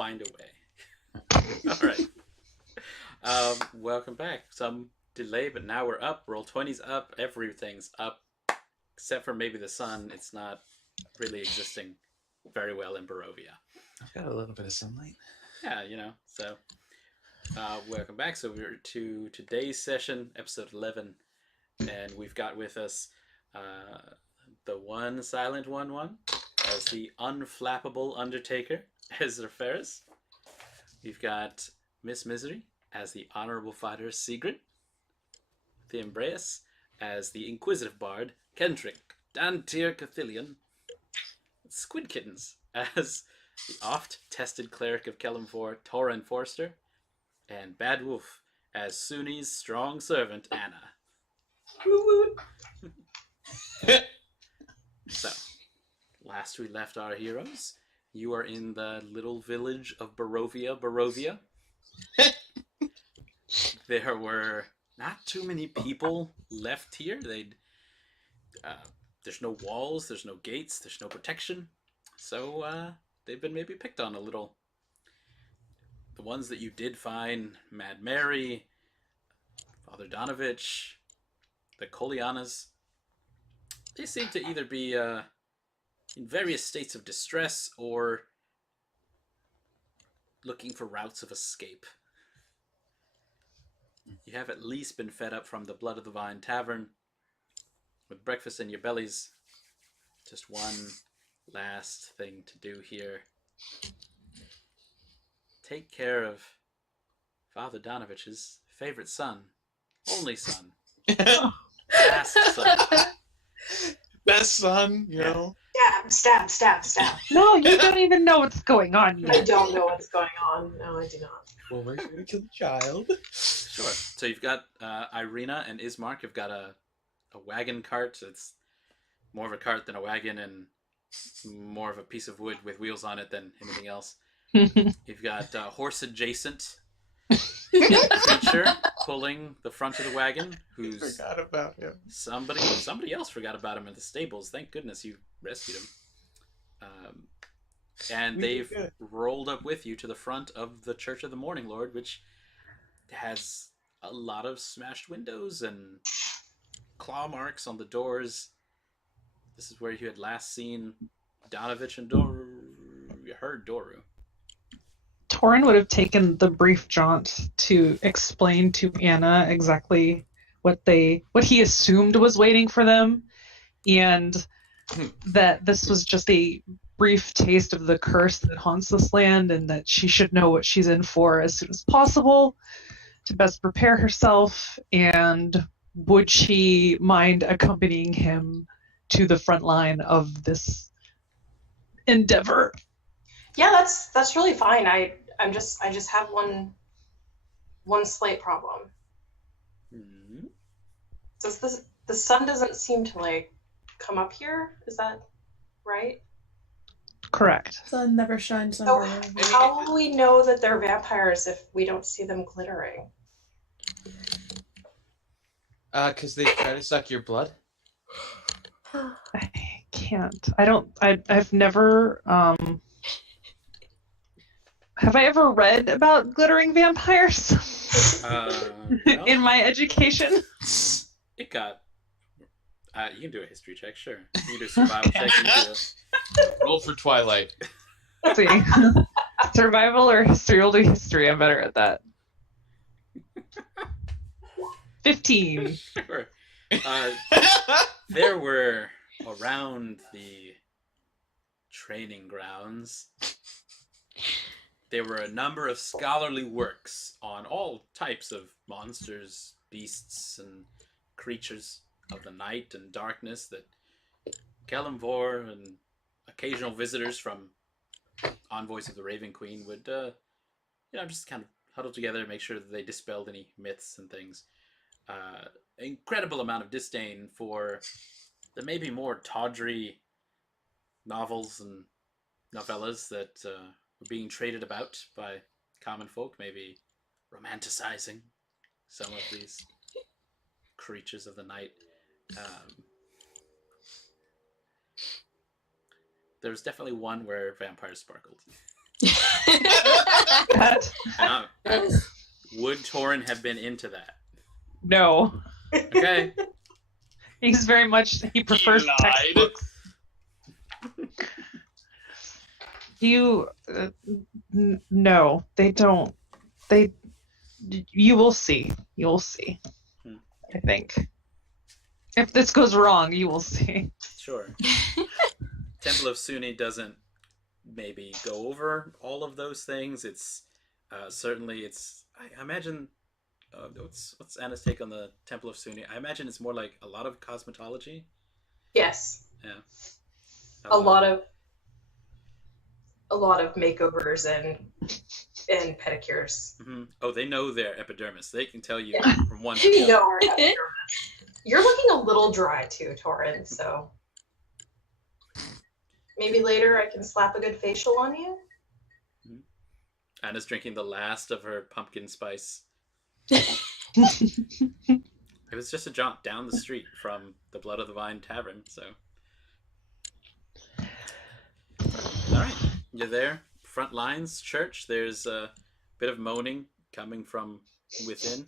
find a way. All right. Welcome back. Some delay, but now we're up. Roll 20's up. Everything's up, except for maybe the sun. It's not really existing very well in Barovia. I've got a little bit of sunlight. Yeah, So, welcome back. So we're to today's session, episode 11, and we've got with us the one silent one as the unflappable Undertaker, Ezra Pheras. We've got Miss Misery as the honorable fighter, Segrid. The Embrace as the inquisitive bard, Kendrick, Dantiir Cuthilioni. Squid Kittens as the oft-tested cleric of Kelimvor, Toren Forester. And Bad Wolf as Suni's strong servant, Anna. So, last we left our heroes, you are in the little village of Barovia. There were not too many people left here. There's no walls, there's no gates, there's no protection. So they've been maybe picked on a little. The ones that you did find, Mad Mary, Father Donovich, the Kolianas, they seem to either be in various states of distress or looking for routes of escape. You have at least been fed up from the Blood of the Vine Tavern. With breakfast in your bellies, just one last thing to do here. Take care of Father Donovich's favorite son. Only son. Last son. Best son, you know. Stab. No, you don't even know what's going on yet. I don't know what's going on. No, I do not. Well, we're going to kill the child. Sure. So you've got Ireena and Ismark have got a wagon cart. It's more of a cart than a wagon and more of a piece of wood with wheels on it than anything else. You've got horse adjacent creature pulling the front of the wagon. I forgot about him. Somebody else forgot about him in the stables. Thank goodness you rescued him. And they've rolled up with you to the front of the Church of the Morning Lord, which has a lot of smashed windows and claw marks on the doors. This is where you had last seen Donovich and Doru. You heard Doru. Toren would have taken the brief jaunt to explain to Anna exactly what he assumed was waiting for them, and that this was just a brief taste of the curse that haunts this land, and that she should know what she's in for as soon as possible to best prepare herself. And would she mind accompanying him to the front line of this endeavor? Yeah, that's really fine. I just have one slight problem. Mm-hmm. Does the sun doesn't seem to come up here? Is that right? Correct. Sun never shines So on how will we know that they're vampires if we don't see them glittering? Because they try to suck your blood. I can't. I've never have I ever read about glittering vampires in my education? It got. You can do a history check, sure. You can do a survival check. Roll for Twilight. Let's see. Survival or history? We'll do history. I'm better at that. 15. Sure. There were around the training grounds. There were a number of scholarly works on all types of monsters, beasts, and creatures of the night and darkness that Kelimvor and occasional visitors from envoys of the Raven Queen would, just kind of huddle together and make sure that they dispelled any myths and things. Incredible amount of disdain for the maybe more tawdry novels and novellas that were being traded about by common folk, maybe romanticizing some of these creatures of the night. There was definitely one where vampires sparkled. that. Now, would Toren have been into that? No. Okay. He's very much, he prefers lied. textbooks. No, they don't. You will see. You'll see. I think. If this goes wrong, you will see. Sure. Temple of Suni doesn't maybe go over all of those things. It's certainly I imagine what's Anna's take on the Temple of Suni? I imagine it's more like a lot of cosmetology. Yes. Yeah. A lot of makeovers and pedicures. Mm-hmm. Oh, they know their epidermis. They can tell you from one to the You other. know our epidermis. You're looking a little dry too, Toren, so maybe later I can slap a good facial on you. Anna's drinking the last of her pumpkin spice. It was just a jaunt down the street from the Blood of the Vine Tavern, so. Alright, you're there. Front lines, church. There's a bit of moaning coming from within.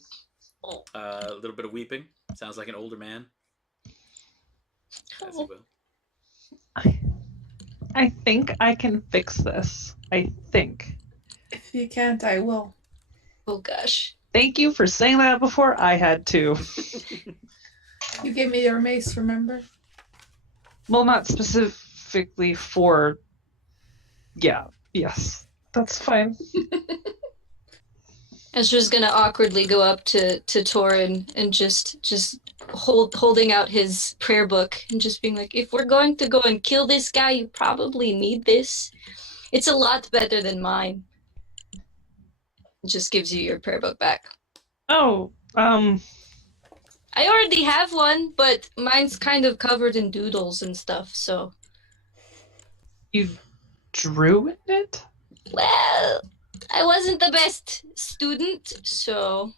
A little bit of weeping. Sounds like an older man. As you will. I think I can fix this. I think. If you can't, I will. Oh gosh. Thank you for saying that before I had to. You gave me your mace, remember? Well, not specifically for... Yeah, yes. That's fine. Ezra's gonna awkwardly go up to Toren and just holding out his prayer book and just being like, if we're going to go and kill this guy, you probably need this. It's a lot better than mine. Just gives you your prayer book back. Oh, I already have one, but mine's kind of covered in doodles and stuff, so. you drew in it? Well, I wasn't the best student, so.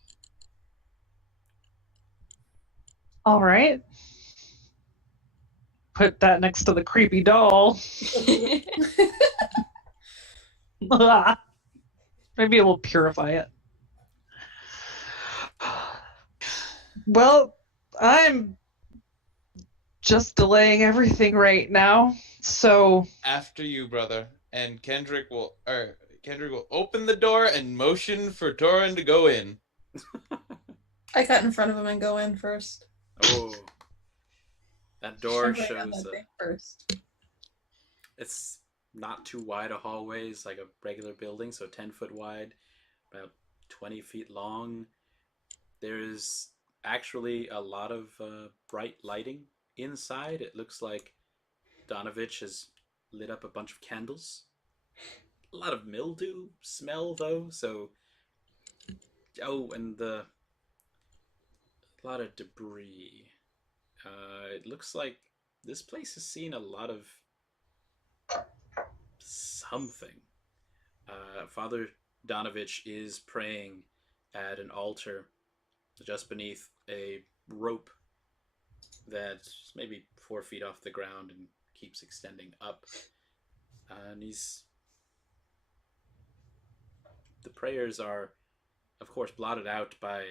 All right. Put that next to the creepy doll. Maybe it will purify it. Well, I'm just delaying everything right now, so After you, brother. And Kendrick will open the door and motion for Toren to go in. I cut in front of him and go in first. Oh. That door I'm going on shows that thing first. it's not too wide a hallway. It's like a regular building, so 10 foot wide, about 20 feet long. There's actually a lot of bright lighting inside. It looks like Donovich has lit up a bunch of candles. A lot of mildew smell, though, so... Oh, and a lot of debris. It looks like this place has seen a lot of something. Father Donovich is praying at an altar just beneath a rope that's maybe 4 feet off the ground and keeps extending up. And the prayers are, of course, blotted out by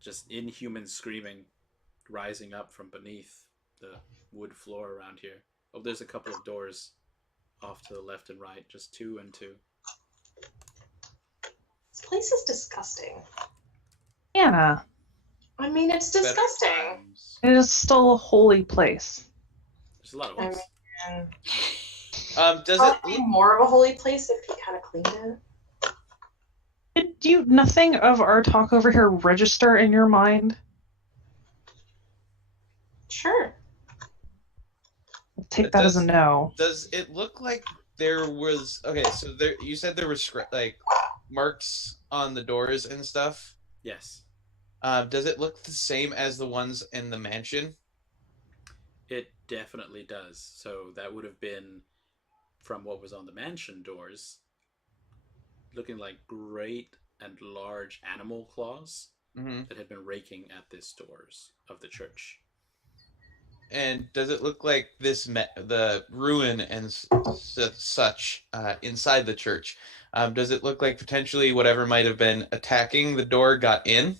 just inhuman screaming rising up from beneath the wood floor around here. Oh, there's a couple of doors off to the left and right, just 2 and 2. This place is disgusting. Anna, I mean, it's disgusting. it is still a holy place. There's a lot of I ones. mean, Does probably be more of a holy place if you kind of cleaned it. Did nothing of our talk over here register in your mind? Sure. I'll take that as a no. Does it look like there was so there you said there was like marks on the doors and stuff? Yes. Does it look the same as the ones in the mansion? It definitely does. So that would have been from what was on the mansion doors, looking like great and large animal claws Mm-hmm. that had been raking at the doors of the church. And does it look like the ruin and such inside the church? Does it look like potentially whatever might have been attacking the door got in?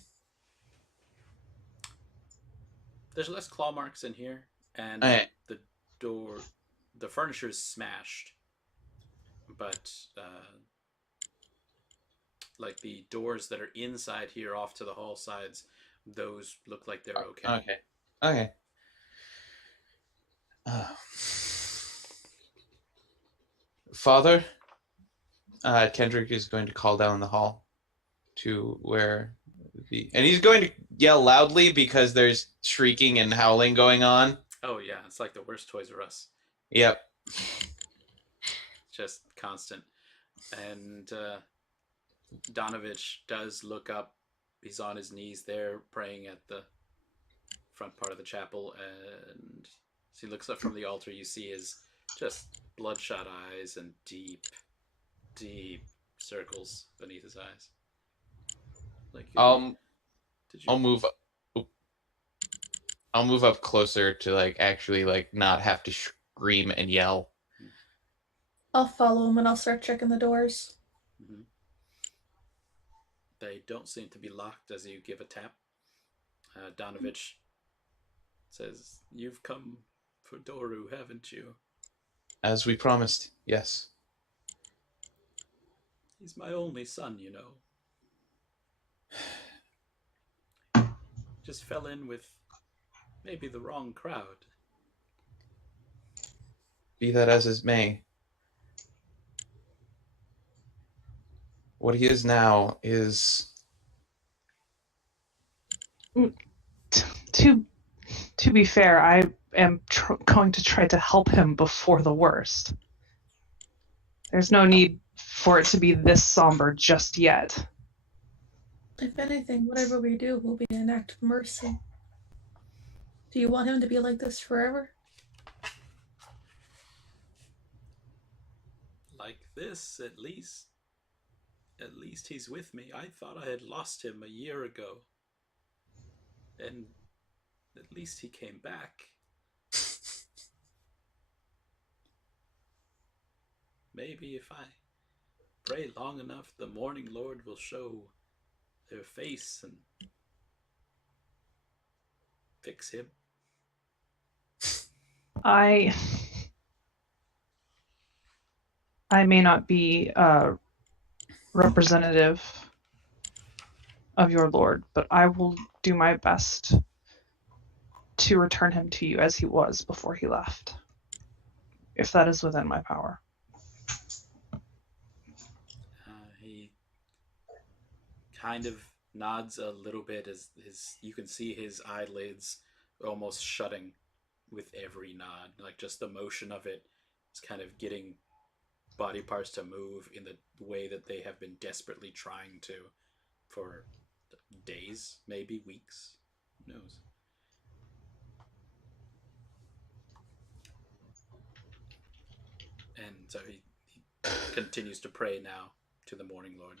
There's less claw marks in here, and Alright. the door, the furniture is smashed, but like the doors that are inside here, off to the hall sides, those look like they're okay. Okay. Father, Kendrick is going to call down the hall to where and he's going to yell loudly because there's shrieking and howling going on. Oh yeah, it's like the worst Toys R Us. Yep. Just constant. And Donovich does look up. He's on his knees there, praying at the front part of the chapel, and as he looks up from the altar, you see his just bloodshot eyes and deep, deep circles beneath his eyes. Like, did you... I'll move up closer to like actually like not have to scream and yell. I'll follow him and I'll start checking the doors. Mm-hmm. They don't seem to be locked as you give a tap. Donovich says, "You've come for Doru, haven't you?" As we promised, yes. He's my only son, you know. Just fell in with maybe the wrong crowd. Be that as it may. What he is now is... To be fair, I am going to try to help him before the worst. There's no need for it to be this somber just yet. If anything, whatever we do will be an act of mercy. Do you want him to be like this forever? Like this, at least. At least he's with me. I thought I had lost him a year ago. And at least he came back. Maybe if I pray long enough, the Morning Lord will show their face and fix him. I may not be a representative of your lord, but I will do my best to return him to you as he was before he left, if that is within my power. He kind of nods a little bit as you can see his eyelids almost shutting with every nod. Like just the motion of it is kind of getting body parts to move in the way that they have been desperately trying to for days, maybe weeks. Who knows? And so he continues to pray now to the Morning Lord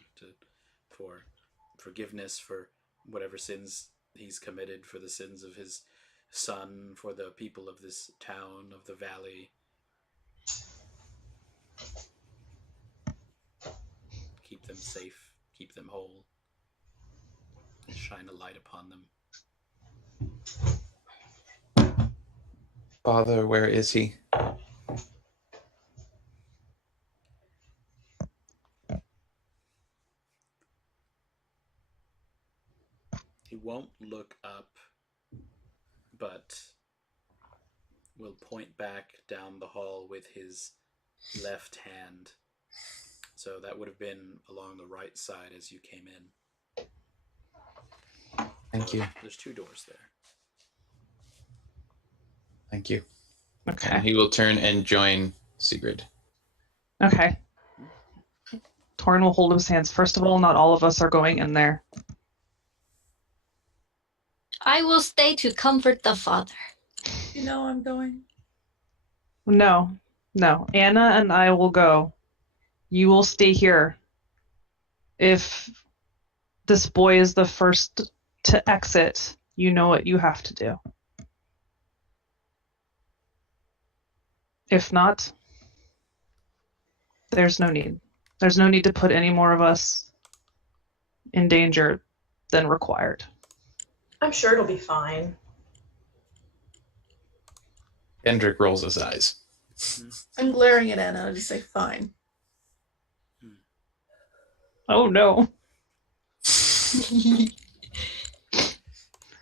for forgiveness for whatever sins he's committed, for the sins of his son, for the people of this town, of the valley. Keep them safe, keep them whole, and shine a light upon them. Father, where is he? He won't look up, but will point back down the hall with his left hand. So that would have been along the right side as you came in. Thank you. There's two doors there. Thank you. Okay. And he will turn and join Segrid. Okay. Toren will hold his hands. First of all, not all of us are going in there. I will stay to comfort the father. You know I'm going. No. Anna and I will go. You will stay here. If this boy is the first to exit, you know what you have to do. If not, there's no need. There's no need to put any more of us in danger than required. I'm sure it'll be fine. Kendrick rolls his eyes. I'm glaring at Anna. I just say, fine. Oh no. I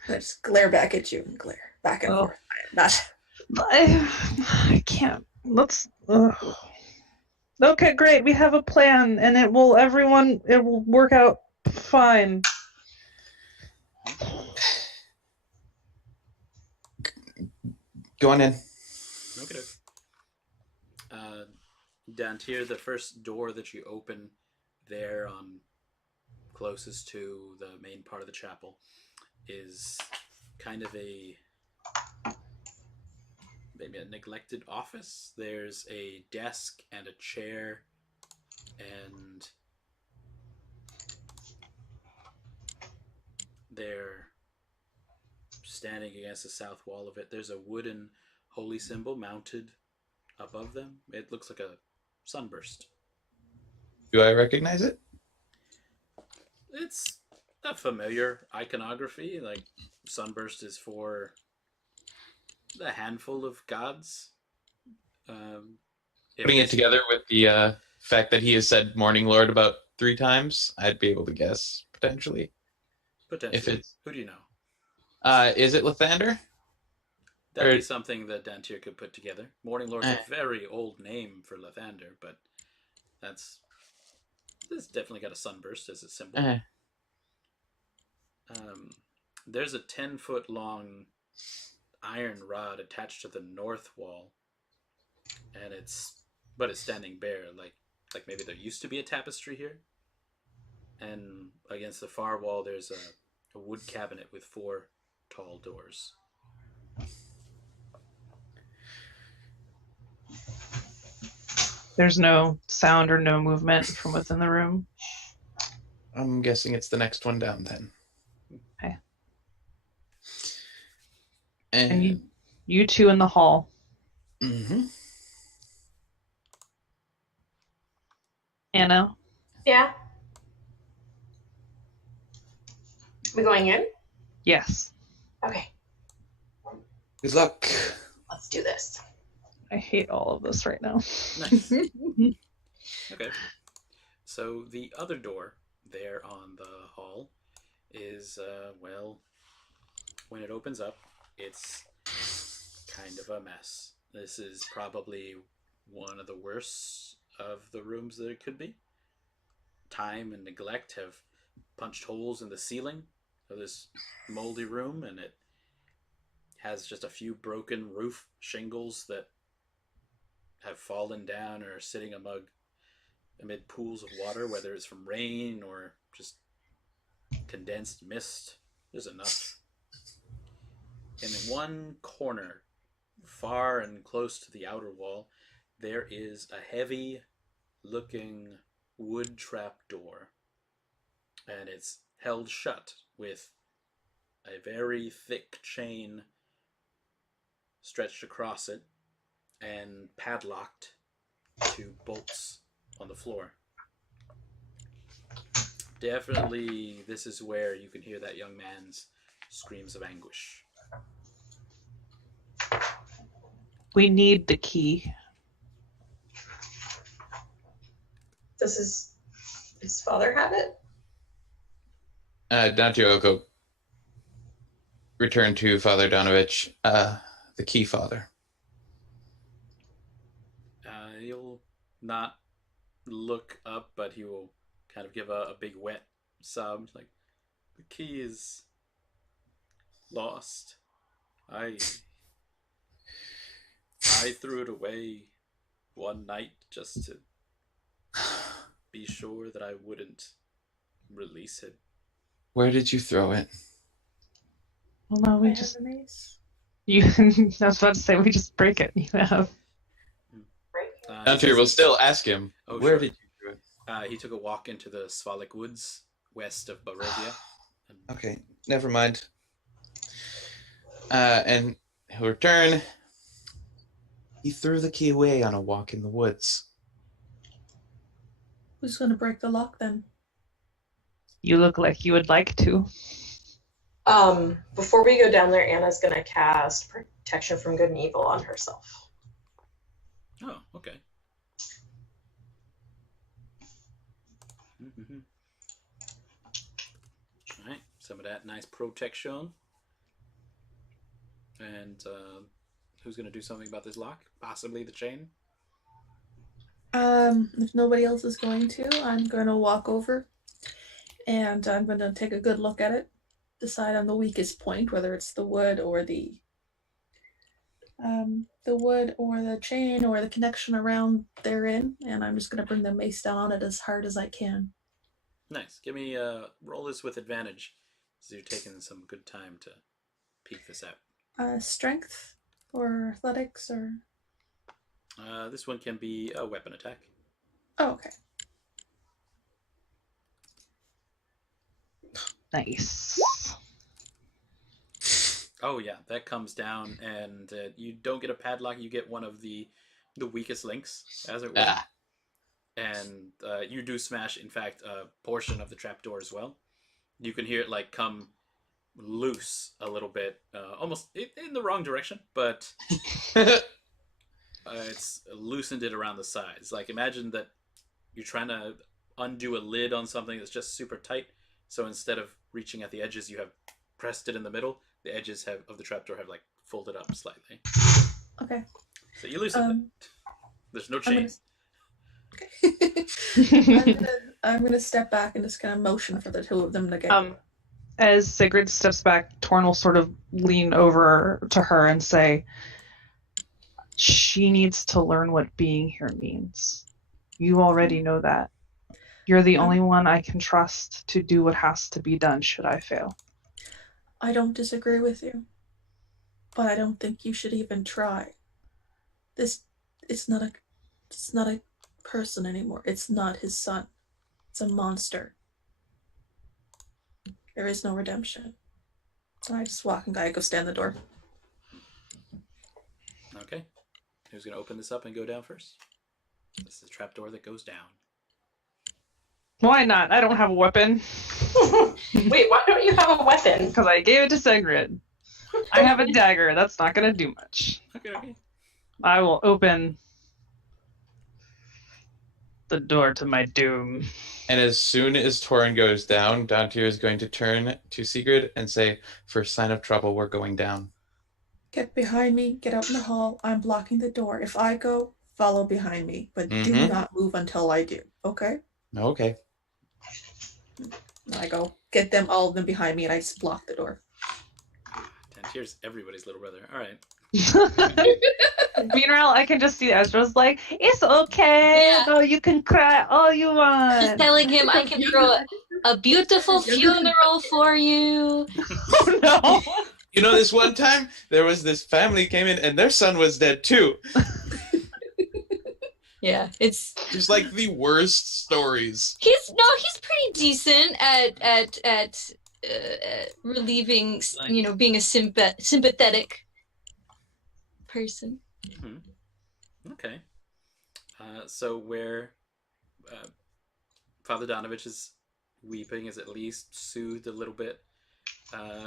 just glare back at you and glare back and forth. I am not. I can't. Let's. Okay, great. We have a plan, and it will work out fine. Go on in. Okay. Dantiir, the first door that you open there on closest to the main part of the chapel is kind of maybe a neglected office. There's a desk and a chair, and they're standing against the south wall of it. There's a wooden holy symbol mounted above them. It looks like a sunburst. Do I recognize it? It's a familiar iconography. Like, sunburst is for a handful of gods. Putting it together with the fact that he has said Morning Lord about 3 times, I'd be able to guess, potentially. Potentially. If it's... Who do you know? Is it Lathander? That'd be something that Dantiir could put together. Morning Lord's a very old name for Lathander, but this definitely got a sunburst as a symbol. There's a 10-foot long iron rod attached to the north wall, and it's standing bare, like maybe there used to be a tapestry here. And against the far wall, there's a wood cabinet with 4 tall doors. There's no sound or no movement from within the room. I'm guessing it's the next one down then. Okay. And you two in the hall. Mm-hmm. Anna? Yeah. We going in? Yes. Okay, Good luck. let's do this. I hate all of this right now. Nice. Okay. So the other door there on the hall is, when it opens up, it's kind of a mess. This is probably one of the worst of the rooms that it could be. Time and neglect have punched holes in the ceiling of this moldy room, and it has just a few broken roof shingles that have fallen down or are sitting amid pools of water, whether it's from rain or just condensed mist. There's enough. In one corner, far and close to the outer wall, there is a heavy-looking wood trap door, and it's held shut with a very thick chain stretched across it and padlocked to bolts on the floor. Definitely, this is where you can hear that young man's screams of anguish. We need the key. Does his father have it? Dantiir will go return to Father Donovich, the key father. He'll not look up, but he will kind of give a big wet sob, like, the key is lost. I threw it away one night just to be sure that I wouldn't release it. Where did you throw it? Well, no, we I just... have a mace. I was about to say, we just break it. You have... Dantiir will still ask him, where did you throw it? He took a walk into the Svalak Woods, west of Barovia. Okay, never mind. And he'll return. He threw the key away on a walk in the woods. Who's going to break the lock then? You look like you would like to. Before we go down there, Anna's gonna cast protection from good and evil on herself. Oh, okay. Mm-hmm. All right, some of that nice protection. And who's going to do something about this lock? Possibly the chain? If nobody else is going to, I'm going to walk over and I'm going to take a good look at it, decide on the weakest point, whether it's the wood or the chain or the connection around therein, and I'm just going to bring the mace down on it as hard as I can. Nice. Give me roll this with advantage, so you're taking some good time to peek this out. Strength or athletics or... This one can be a weapon attack. Oh, okay. Nice. Oh yeah, that comes down, and you don't get a padlock. You get one of the weakest links, as it were. Ah. And you do smash, in fact, a portion of the trapdoor as well. You can hear it like come loose a little bit, almost in the wrong direction, but it's loosened it around the sides. Like imagine that you're trying to undo a lid on something that's just super tight. So instead of reaching at the edges, you have pressed it in the middle. The edges of the trapdoor have like folded up slightly. Okay. So you loosen it. There's no chain. I'm gonna step back and just kind of motion for the two of them to get. As Segrid steps back, Toren will sort of lean over to her and say, she needs to learn what being here means. You already know that. You're the only one I can trust to do what has to be done should I fail. I don't disagree with you, but I don't think you should even try. It's not a person anymore. It's not his son. It's a monster. There is no redemption. So I just walk and go stand at the door. Okay. Who's going to open this up and go down first? This is the trapdoor that goes down. Why not? I don't have a weapon. Wait, why don't you have a weapon? Because I gave it to Segrid. I have a dagger. That's not going to do much. Okay. I will open the door to my doom. And as soon as Toren goes down, Dantiir is going to turn to Segrid and say, first sign of trouble, we're going down. Get behind me, get out in the hall. I'm blocking the door. If I go, follow behind me. But do not move until I do, okay? Okay. I go, get them, all of them behind me, and I just block the door. Dantiir's everybody's little brother. All right. Meanwhile, I can just see Ezra's like, it's okay. Yeah. No, you can cry all you Just want. telling him I can throw a beautiful funeral for you. Oh no. You know, this one time, there was this family came in and their son was dead too. Yeah, it's Just like the worst stories. he's pretty decent at relieving, being a sympathetic person. Okay. So where Father Donovich is weeping is at least soothed a little bit,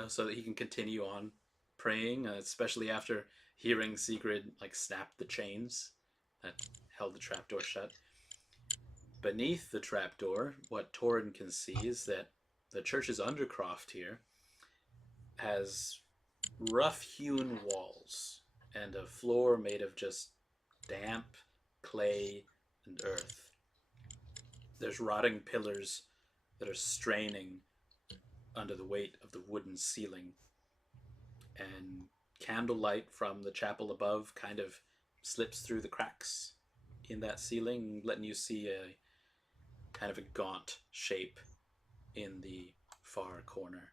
so that he can continue on praying, especially after hearing Segrid like snap the chains that held the trapdoor shut. Beneath the trapdoor, what Toren can see is that the church's undercroft here has rough-hewn walls and a floor made of just damp clay and earth. There's rotting pillars that are straining under the weight of the wooden ceiling, and candlelight from the chapel above kind of slips through the cracks in that ceiling, letting you see a kind of a gaunt shape in the far corner.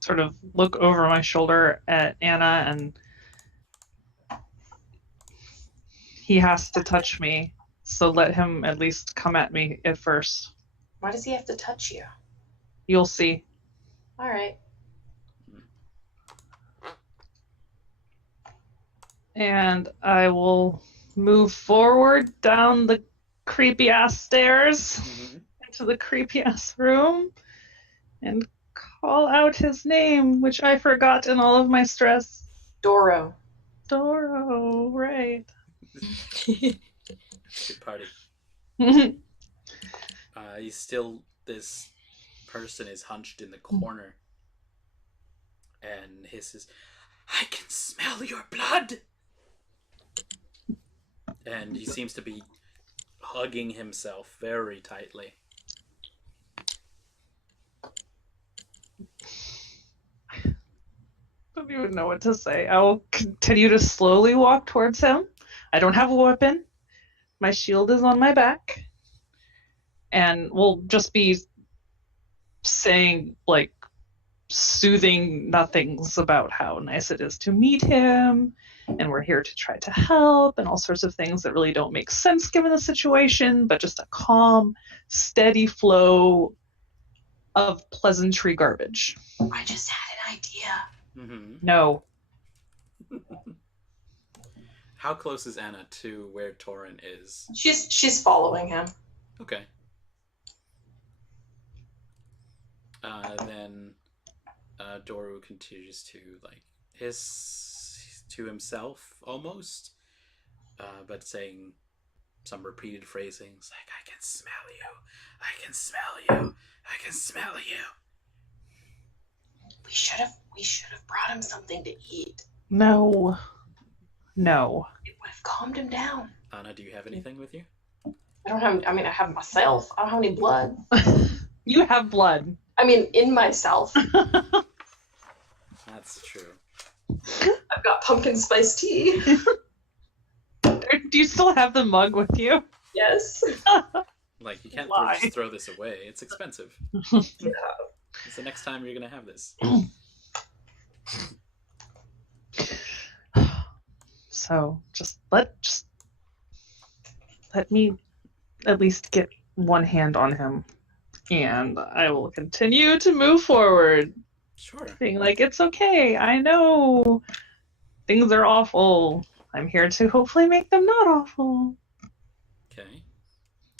Sort of look over my shoulder at Anna, and he has to touch me, so let him at least come at me at first. Why does he have to touch you? You'll see. All right. And I will move forward down the creepy ass stairs into the creepy ass room and call out his name, which I forgot in all of my stress. Doro. Doro, right. Good party. This person is hunched in the corner and hisses, "I can smell your blood!" And he seems to be hugging himself very tightly. Don't even know what to say. I will continue to slowly walk towards him. I don't have a weapon. My shield is on my back. And we'll just be saying, like, soothing nothings about how nice it is to meet him, and we're here to try to help, and all sorts of things that really don't make sense given the situation, but just a calm, steady flow of pleasantry garbage. I just had an idea. No. How close is Anna to where Toren is? She's following him. Okay. Then Doru continues to hiss to himself almost, but saying some repeated phrasings like, "I can smell you, I can smell you, I can smell you." We should have brought him something to eat. No. It would have calmed him down. Anna, do you have anything with you? I have myself. I don't have any blood. You have blood. I mean, in myself. That's true. I've got pumpkin spice tea. Do you still have the mug with you? Yes. Like, you can't Lie. just throw this away. It's expensive. Yeah. It's the next time you're gonna have this. So just let me at least get one hand on him, and I will continue to move forward, Sure. being like, it's okay, I know things are awful. I'm here to hopefully make them not awful. Okay.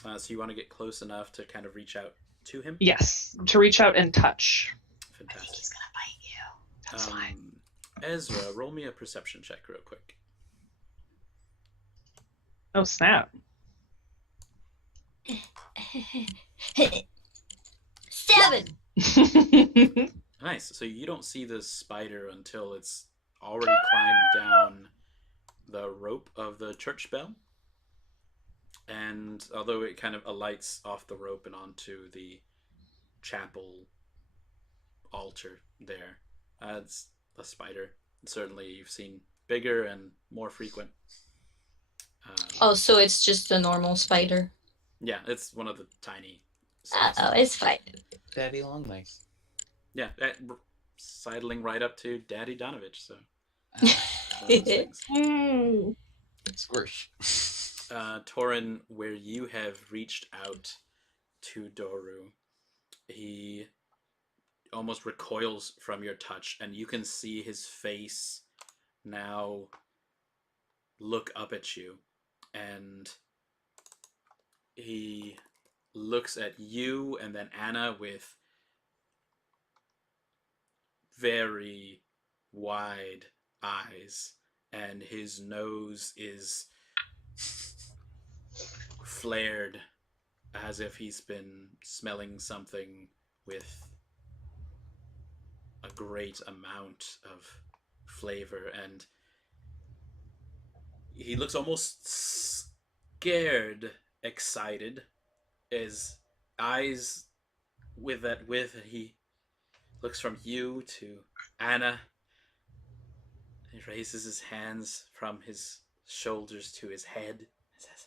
So you want to get close enough to kind of reach out to him? Yes, to reach out and touch. I think Fantastic. he's gonna bite you. That's fine. Ezra, roll me a perception check real quick. Oh, snap. 7. Nice. So you don't see the spider until it's already climbed down the rope of the church bell. And although it kind of alights off the rope and onto the chapel altar there, it's a spider. Certainly you've seen bigger and more frequent. Oh, so it's just a normal spider. Yeah, it's one of the tiny Oh, it's fine. Daddy Longlegs. Yeah, sidling right up to Daddy Donovich, so one of those things. Squish. Toren, where you have reached out to Doru, he almost recoils from your touch, and you can see his face now look up at you, and he looks at you and then Anna with very wide eyes, and his nose is flared as if he's been smelling something with a great amount of flavor, and he looks almost scared, excited. His eyes he looks from you to Anna. He raises his hands from his shoulders to his head and says,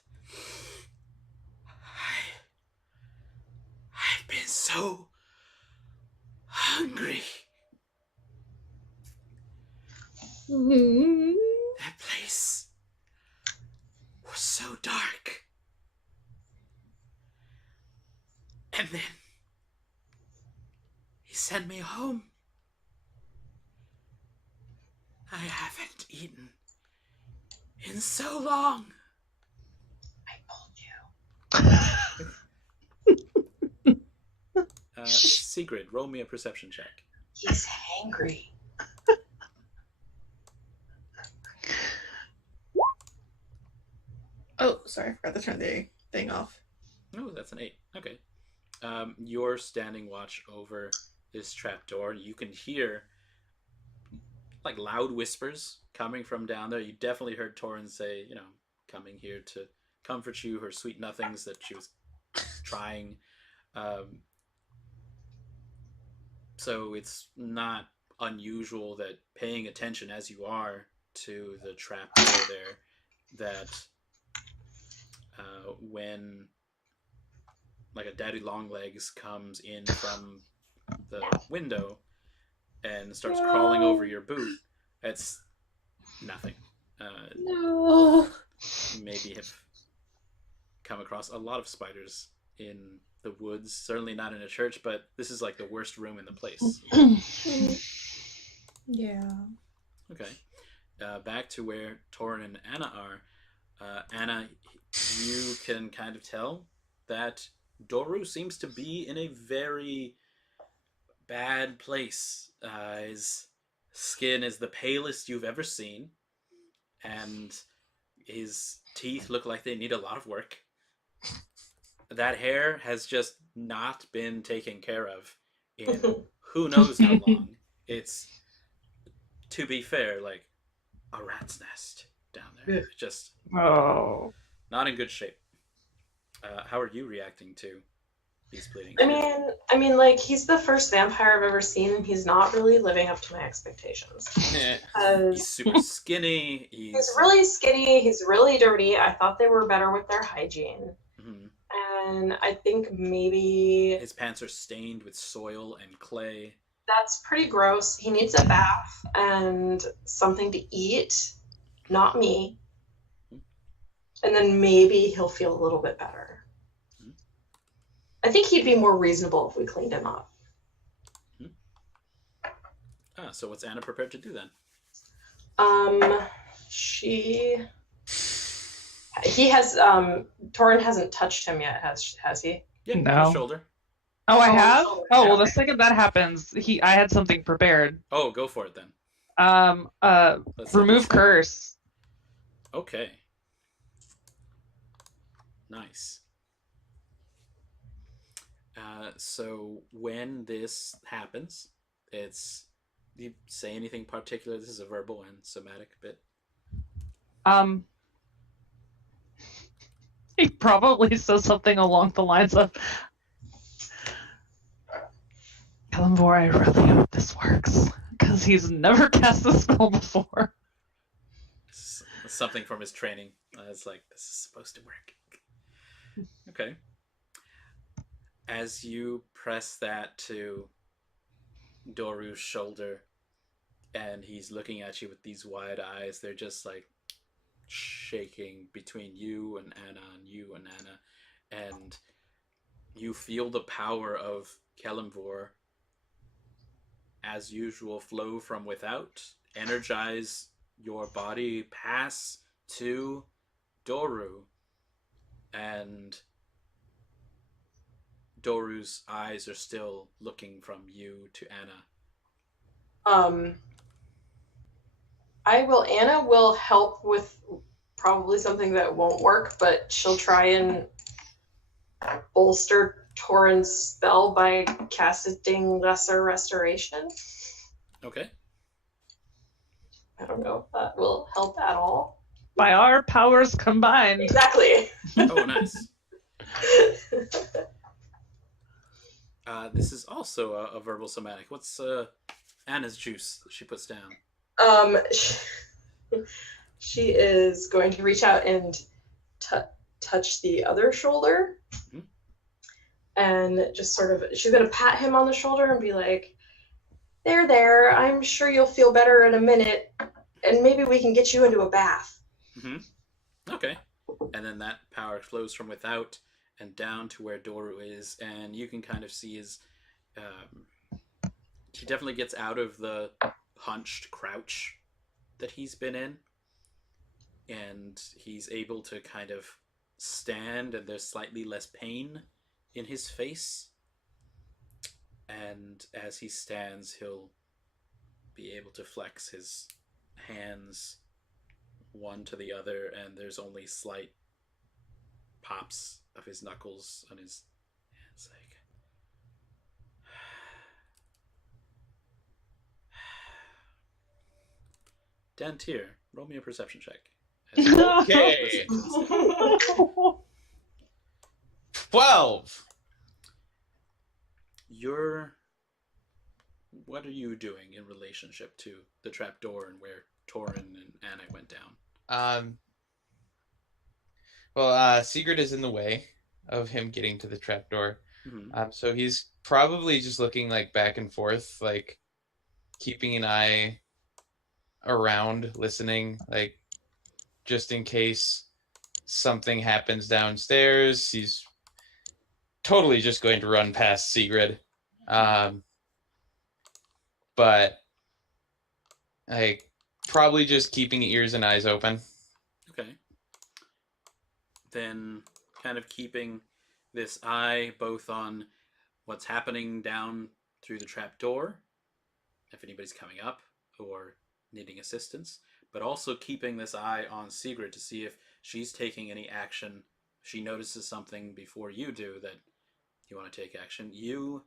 I've been so hungry. That place was so dark. And then he sent me home. I haven't eaten been so long. I told you. Segrid, roll me a perception check. He's hangry. Oh, sorry, I forgot to turn the thing off. Oh, that's an 8. Okay. You're standing watch over this trapdoor. You can hear like loud whispers coming from down there. You definitely heard Toren say, coming here to comfort you, her sweet nothings that she was trying. So it's not unusual that paying attention as you are to the trapdoor there, that when like a daddy longlegs comes in from the window and starts crawling over your boot, it's nothing. No. Maybe have come across a lot of spiders in the woods. Certainly not in a church, but this is like the worst room in the place. Yeah. Okay. Back to where Toren and Anna are. Anna, you can kind of tell that Doru seems to be in a very bad place. His skin is the palest you've ever seen, and his teeth look like they need a lot of work. That hair has just not been taken care of in who knows how long. It's, to be fair, like a rat's nest down there. Just not in good shape. How are you reacting to these bleeding? I mean, like, he's the first vampire I've ever seen, and he's not really living up to my expectations. He's super skinny. He's really skinny. He's really dirty. I thought they were better with their hygiene. Mm-hmm. And I think maybe his pants are stained with soil and clay. That's pretty gross. He needs a bath and something to eat, not me. And then maybe he'll feel a little bit better. Mm-hmm. I think he'd be more reasonable if we cleaned him up. Mm-hmm. So what's Anna prepared to do then? He has, Toren hasn't touched him yet, has he? Yeah, no. His shoulder. Oh, I have? Shoulder. Oh, well, the second that happens, I had something prepared. Oh, go for it then. Remove curse. Okay. Nice. So when this happens, do you say anything particular? This is a verbal and somatic bit. He probably says something along the lines of, Kalimvor, I really hope this works, because he's never cast a spell before. Something from his training. It's like, this is supposed to work. Okay. As you press that to Doru's shoulder, and he's looking at you with these wide eyes, they're just like shaking between you and Anna and you and Anna, and you feel the power of Kalimvor, as usual, flow from without, energize your body, pass to Doru, and Doru's eyes are still looking from you to Anna. Anna will help with probably something that won't work, but she'll try and bolster Toren's spell by casting Lesser Restoration. Okay. I don't know if that will help at all. By our powers combined. Exactly. Oh, nice. This is also a verbal somatic. What's Anna's juice that she puts down? She is going to reach out and touch the other shoulder. Mm-hmm. And just sort of, she's going to pat him on the shoulder and be like, there, I'm sure you'll feel better in a minute, and maybe we can get you into a bath. Mm-hmm. Okay. And then that power flows from without and down to where Doru is, and you can kind of see his, he definitely gets out of the hunched crouch that he's been in, and he's able to kind of stand, and there's slightly less pain in his face. And as he stands, he'll be able to flex his hands one to the other, and there's only slight pops of his knuckles on his hands, like Dantiir, roll me a perception check. Okay. 12. What are you doing in relationship to the trapdoor and where Toren and Anna went down? Segrid is in the way of him getting to the trapdoor. Mm-hmm. So he's probably just looking like back and forth, like keeping an eye around, listening, like just in case something happens downstairs. He's totally just going to run past Segrid. But like probably just keeping ears and eyes open. Okay. Then kind of keeping this eye both on what's happening down through the trapdoor, if anybody's coming up or needing assistance, but also keeping this eye on Segrid to see if she's taking any action. She notices something before you do that you want to take action. You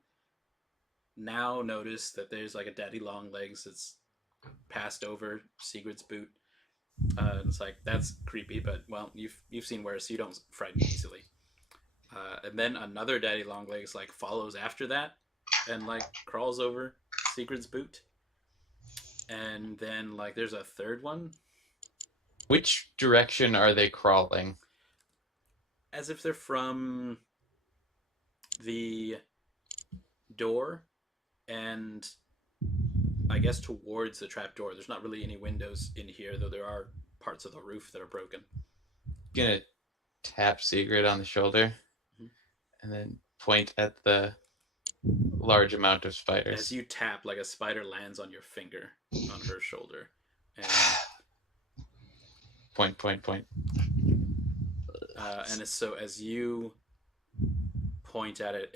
now notice that there's like a daddy long legs that's passed over Sigrid's boot. It's like, that's creepy, but well, you've seen worse, so you don't frighten easily. And then another daddy long legs like follows after that and like crawls over Sigrid's boot. And then like there's a third one. Which direction are they crawling? As if they're from the door and I guess towards the trapdoor. There's not really any windows in here, though there are parts of the roof that are broken. Gonna tap Segrid on the shoulder and then point at the large amount of spiders. As you tap, like a spider lands on your finger on her shoulder. And point. and so as you point at it,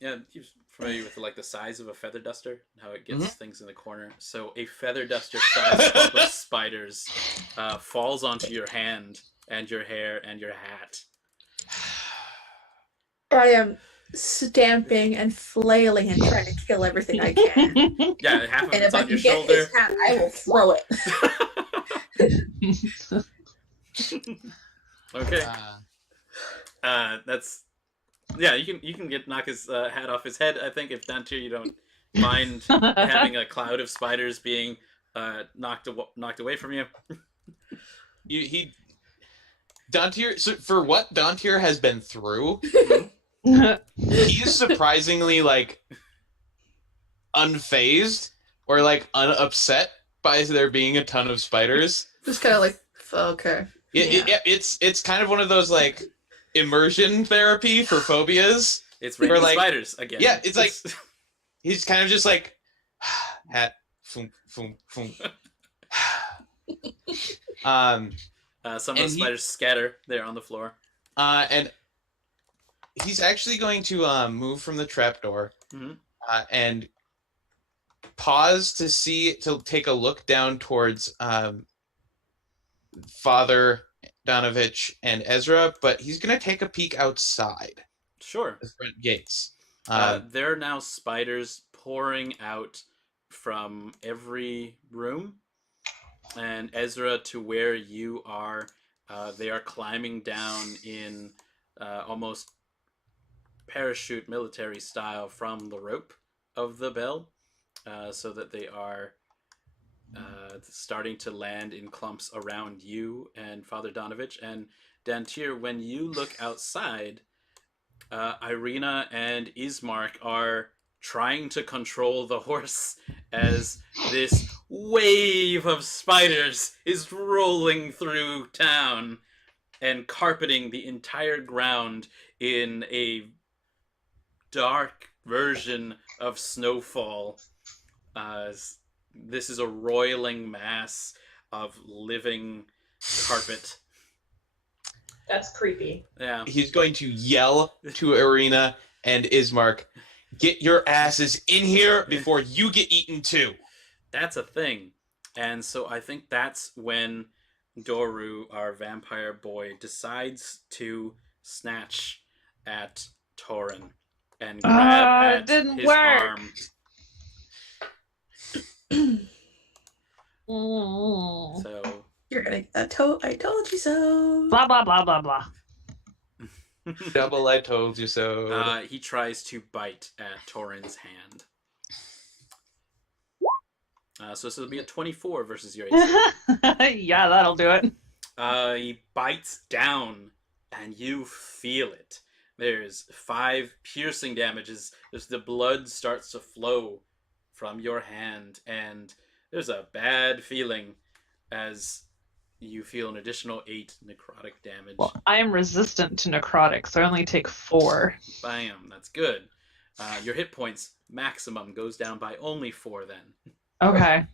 you're familiar with like the size of a feather duster, how it gets things in the corner. So a feather duster size clump of spiders falls onto your hand and your hair and your hat. I am stamping and flailing and trying to kill everything I can. Yeah, half of And it's if I on your can get shoulder. his hat, I will throw it. Okay. That's you can knock his hat off his head. I think if Dantiir, you don't mind having a cloud of spiders being knocked away from you. Dantiir. So for what Dantiir has been through, he's surprisingly like unfazed or like unupset by there being a ton of spiders. Just kind of like, okay. It's kind of one of those like immersion therapy for phobias. It's raining like, spiders again. Yeah, it's like he's kind of just like hat, foom, foom, foom. Some of the spiders scatter there on the floor. And he's actually going to move from the trapdoor and pause to take a look down towards Father Donovich and Ezra, but he's going to take a peek outside. Sure. The front gates. There are now spiders pouring out from every room. And Ezra, to where you are, they are climbing down in almost parachute military style from the rope of the bell, so that they are starting to land in clumps around you and Father Donovich. And Dantiir, when you look outside, Ireena and Ismark are trying to control the horse as this wave of spiders is rolling through town and carpeting the entire ground in a dark version of snowfall. this is a roiling mass of living carpet. That's creepy. Yeah. He's going to yell to Ireena and Ismark, "Get your asses in here before you get eaten too." That's a thing. And so I think that's when Doru, our vampire boy, decides to snatch at Toren and grab at didn't his work. arm. Mm. So You're gonna get that toe. I told you so. Blah blah blah blah blah. Double I told you so. he tries to bite at Toren's hand. So this will be a 24 versus your AC. Yeah, that'll do it. He bites down, and you feel it. There's 5 piercing damages as the blood starts to flow from your hand, and there's a bad feeling as you feel an additional 8 necrotic damage. Well, I am resistant to necrotic, so I only take 4. Bam, that's good. Your hit points maximum goes down by only 4 then. Okay.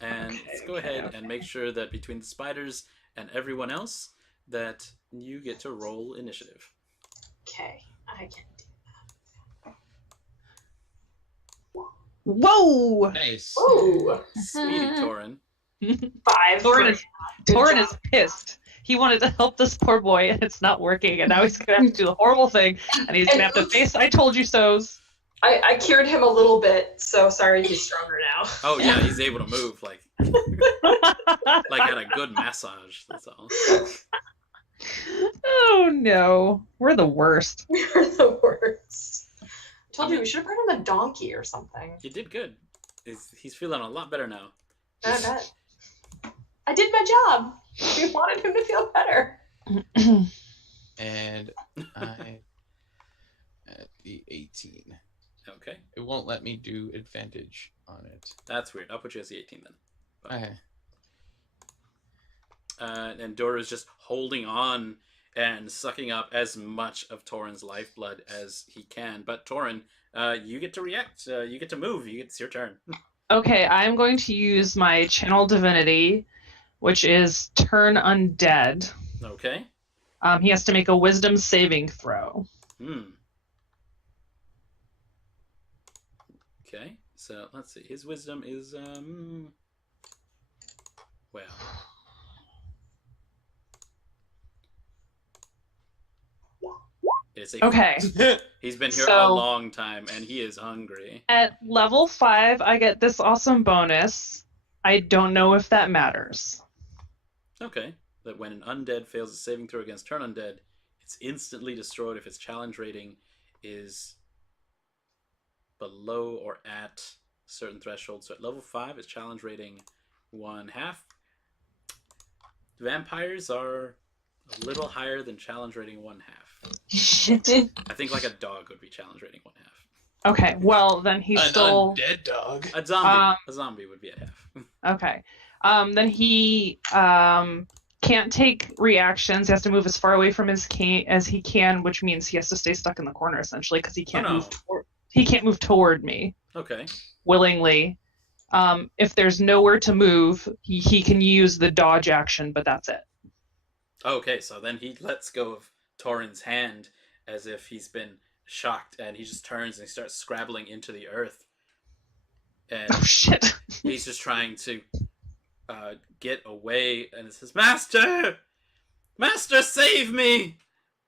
And let's go ahead and make sure that between the spiders and everyone else that you get to roll initiative. Okay, I can do Whoa! Nice. that. Ooh, Speedy Toren. 5. Toren is Good Toren job. is pissed. He wanted to help this poor boy, and it's not working, and now he's gonna have to do the horrible thing, and he's gonna have to face "I told you so"s. I cured him a little bit, so sorry he's stronger now. Oh yeah, he's able to move like had a good massage. That's all. Oh no, we're the worst. We're the worst. I told you we should have brought him a donkey or something. You did good. He's feeling a lot better now. I bet. I did my job. We wanted him to feel better. And I at the 18. Okay, It won't let me do advantage on it. that's weird. I'll put you as the 18 then. Okay. And Dora's just holding on and sucking up as much of Toren's lifeblood as he can. But Toren, you get to react. You get to move. It's your turn. Okay, I'm going to use my channel divinity, which is turn undead. Okay. He has to make a wisdom saving throw. Okay. So let's see. His wisdom is well. It's a Okay. He's been here a So- long time and he is hungry. At level 5, I get this awesome bonus. I don't know if that matters. Okay. That when an undead fails a saving throw against turn undead, it's instantly destroyed if its challenge rating is below or at a certain threshold. So at level 5, its challenge rating 1/2. Vampires are a little higher than challenge rating 1/2. I think like a dog would be challenge rating 1/2. Okay, well, then he's An still... undead dog. A zombie would be at half. Okay. Then he can't take reactions. He has to move as far away from his cane as he can, which means he has to stay stuck in the corner essentially because he can't no. move toward me Okay. willingly. If there's nowhere to move, he can use the dodge action, but that's it. Okay, so then he lets go of Toren's hand as if he's been shocked, and he just turns and he starts scrabbling into the earth. And Oh shit! he's just trying to get away, and it says, "Master! Master, save me!"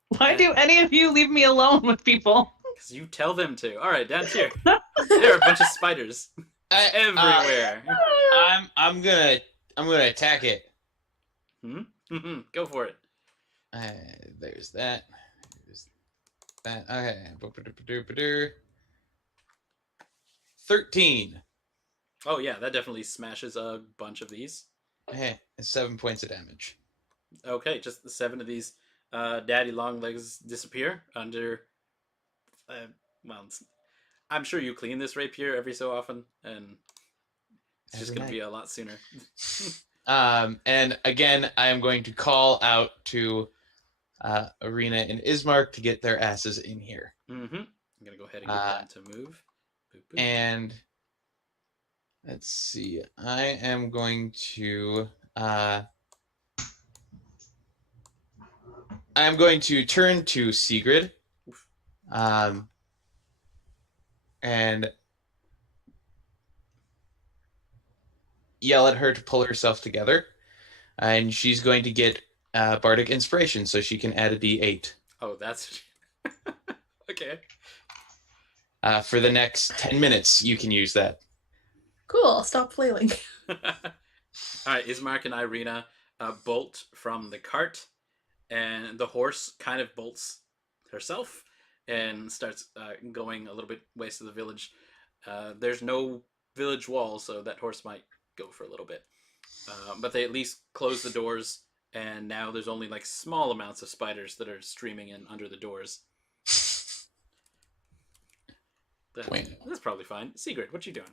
Why do any of you leave me alone with people? Because you tell them to. All right, Dantiir. There are a bunch of spiders everywhere. I'm gonna attack it. Go for it. There's that. There's that. Okay. 13. Oh yeah, that definitely smashes a bunch of these. Hey, it's 7 points of damage. Okay, just the 7 of these daddy long legs disappear under. Well, I'm sure you clean this rapier every so often, and it's just Every going to be night. a lot sooner. And again, I am going to call out to Ireena and Ismark to get their asses in here. I'm going to go ahead and get them to move. Boop, boop. And Let's see. I am going to turn to Segrid, and yell at her to pull herself together, and she's going to get bardic inspiration, so she can add a D8 Oh, that's okay. for the next 10 minutes. You can use that. Cool, I'll stop flailing. All right, Ismark and Ireena bolt from the cart, and the horse kind of bolts herself and starts going a little bit west of the village. There's no village wall, so that horse might go for a little bit. But they at least close the doors, and now there's only like small amounts of spiders that are streaming in under the doors. That's probably fine. Segrid, what you doing?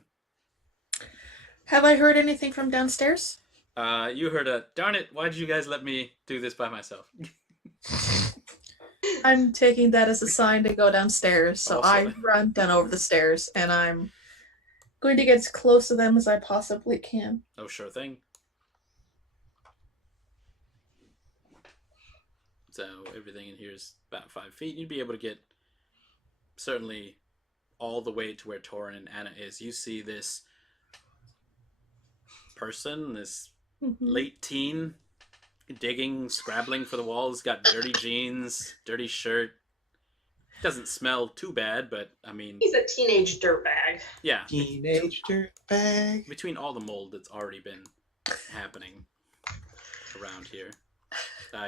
Have I heard anything from downstairs? You heard a darn it, why did you guys let me do this by myself? I'm taking that as a sign to go downstairs, so Also- I run down over the stairs, and I'm going to get as close to them as I possibly can. Oh, sure thing. So everything in here is about 5 feet. You'd be able to get certainly all the way to where Toren and Anna is. You see this person, this late teen, digging, scrabbling for the walls, got dirty jeans, dirty shirt. Doesn't smell too bad, but I mean, He's a teenage dirtbag. yeah. Teenage dirtbag. Between all the mold that's already been happening around here,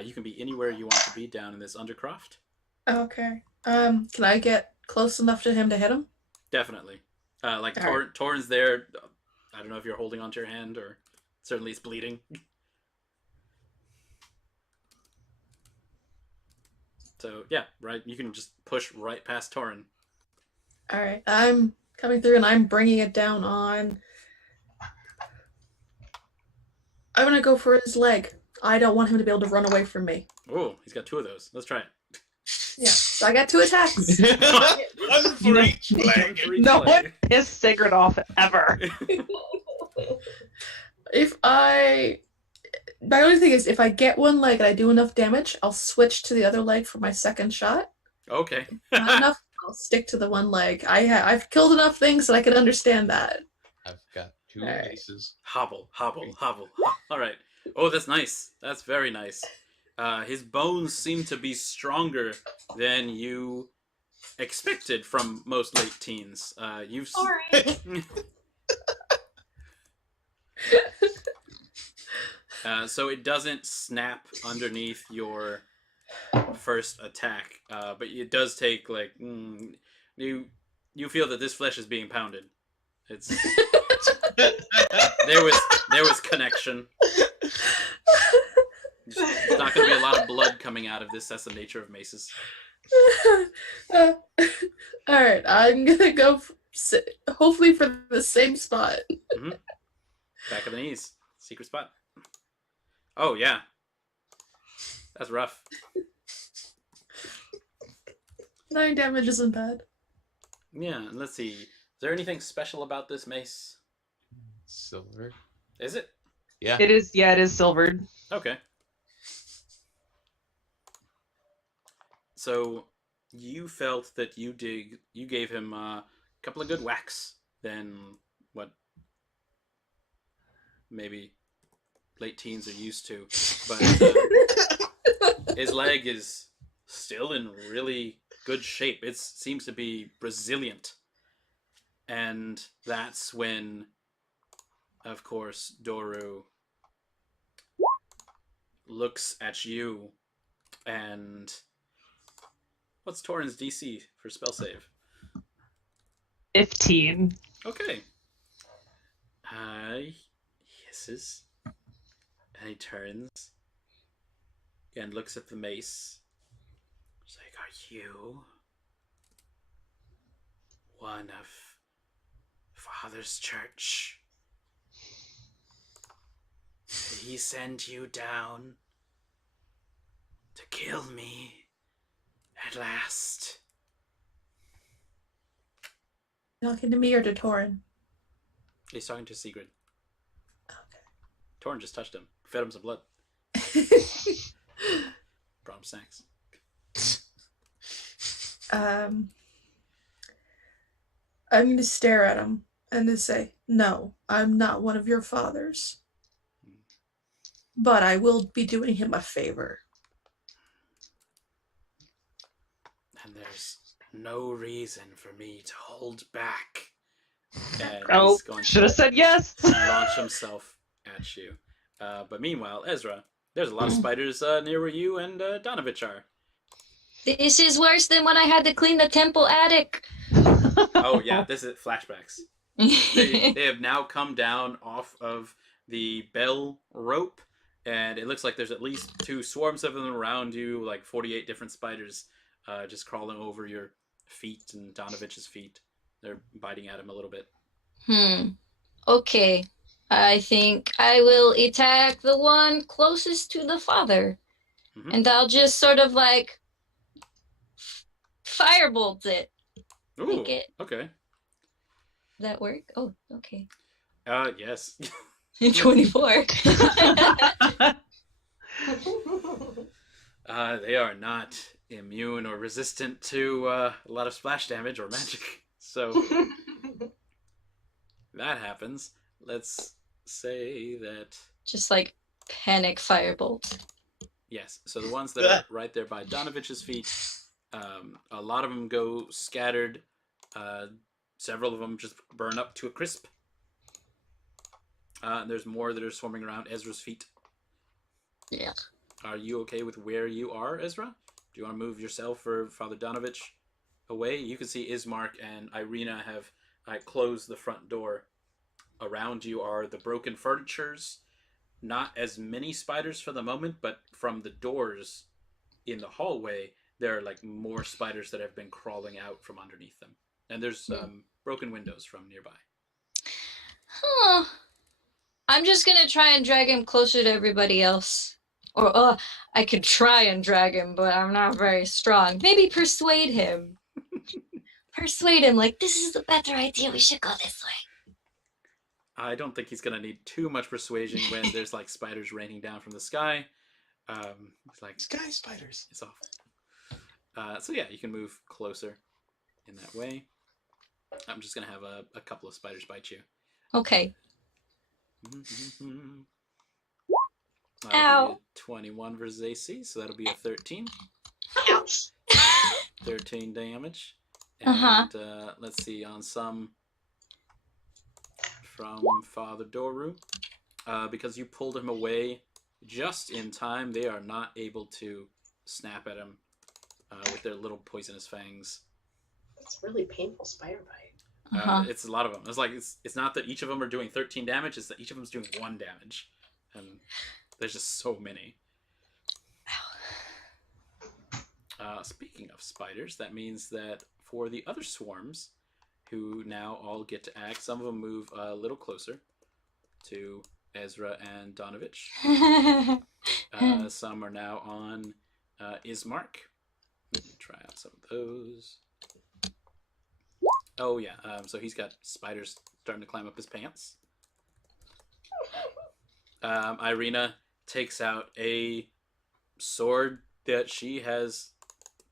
you can be anywhere you want to be down in this undercroft. Okay. Can I get close enough to him to hit him? Definitely. Like All right. Toren's there. I don't know if you're holding onto your hand, or certainly it's bleeding. So yeah, right. You can just push right past Toren. All right. I'm coming through, and I'm bringing it down on. I'm gonna go for his leg. I don't want him to be able to run away from me. Oh, he's got 2 of those. Let's try it. Yeah. So I got 2 attacks. One for each leg. No one pissed Segrid off ever. My only thing is, if I get one leg and I do enough damage, I'll switch to the other leg for my second shot. Okay. Not enough, I'll stick to the one leg. I've killed enough things that I can understand that. I've got 2 All right. aces. Hobble. All right. Oh, that's nice. That's very nice. His bones seem to be stronger than you expected from most late teens. You've Sorry. So it doesn't snap underneath your first attack, but it does take like you feel that this flesh is being pounded. It's there was connection. There's not going to be a lot of blood coming out of this. That's the nature of maces. All right, I'm gonna go. Hopefully for the same spot. Back of the knees, secret spot. Oh yeah, that's rough. 9 damage isn't bad. Yeah, and let's see. Is there anything special about this mace? Silver. Is it? Yeah. It is, yeah, it is silvered. Okay. So you felt that you gave him a couple of good whacks than what maybe late teens are used to, but his leg is still in really good shape. It seems to be resilient, and that's when, of course, Doru looks at you and what's Toren's DC for spell save? 15. Okay. He hisses and he turns and looks at the mace. He's like, "Are you one of Father's church? Did he send you down to kill me at last?" Talking to me or to Toren? He's talking to Segrid. Okay. Toren just touched him. Fed him some blood. Brought him snacks. I'm going to stare at him and to say, no, I'm not one of your fathers. But I will be doing him a favor. And there's no reason for me to hold back. And Oh, he's going should have said yes. launch himself at you. But meanwhile, Ezra, there's a lot of spiders near where you and Donovich are. This is worse than when I had to clean the temple attic. Oh yeah, this is flashbacks. They have now come down off of the bell rope, and it looks like there's at least 2 swarms of them around you, like 48 different spiders just crawling over your feet and Donovich's feet. They're biting at him a little bit. Okay. I think I will attack the one closest to the father. Mhm. And I'll just sort of like firebolt it. Ooh, Make it. okay. That work? Oh, okay. Yes. 24. They are not immune or resistant to a lot of splash damage or magic. So that happens. Let's say that. Just like panic firebolt. Yes. So the ones that are right there by Donovich's feet, a lot of them go scattered. Several of them just burn up to a crisp. There's more that are swarming around Ezra's feet. Yeah. Are you okay with where you are, Ezra? Do you want to move yourself or Father Donovich away? You can see Ismark and Ireena have closed the front door. Around you are the broken furnitures. Not as many spiders for the moment, but from the doors in the hallway, there are like more spiders that have been crawling out from underneath them. And there's broken windows from nearby. Huh. I'm just gonna try and drag him closer to everybody else. Or, I could try and drag him, but I'm not very strong. Maybe persuade him. Persuade him, like, this is the better idea, we should go this way. I don't think he's gonna need too much persuasion when there's like spiders raining down from the sky. It's like Sky spiders. it's awful. So yeah, you can move closer in that way. I'm just gonna have a couple of spiders bite you. Okay. That'll be Ow. a 21 versus AC, so that'll be a 13. Ouch. 13 damage. And let's see, on some from Father Doru, because you pulled him away just in time, they are not able to snap at him with their little poisonous fangs. That's really painful spider bite. It's a lot of them. It's like it's not that each of them are doing 13 damage, it's that each of them is doing 1 damage. And there's just so many. Speaking of spiders, that means that for the other swarms, who now all get to act, some of them move a little closer to Ezra and Donovich. Some are now on Ismark. Let me try out some of those. Oh yeah, so he's got spiders starting to climb up his pants. Ireena takes out a sword that she has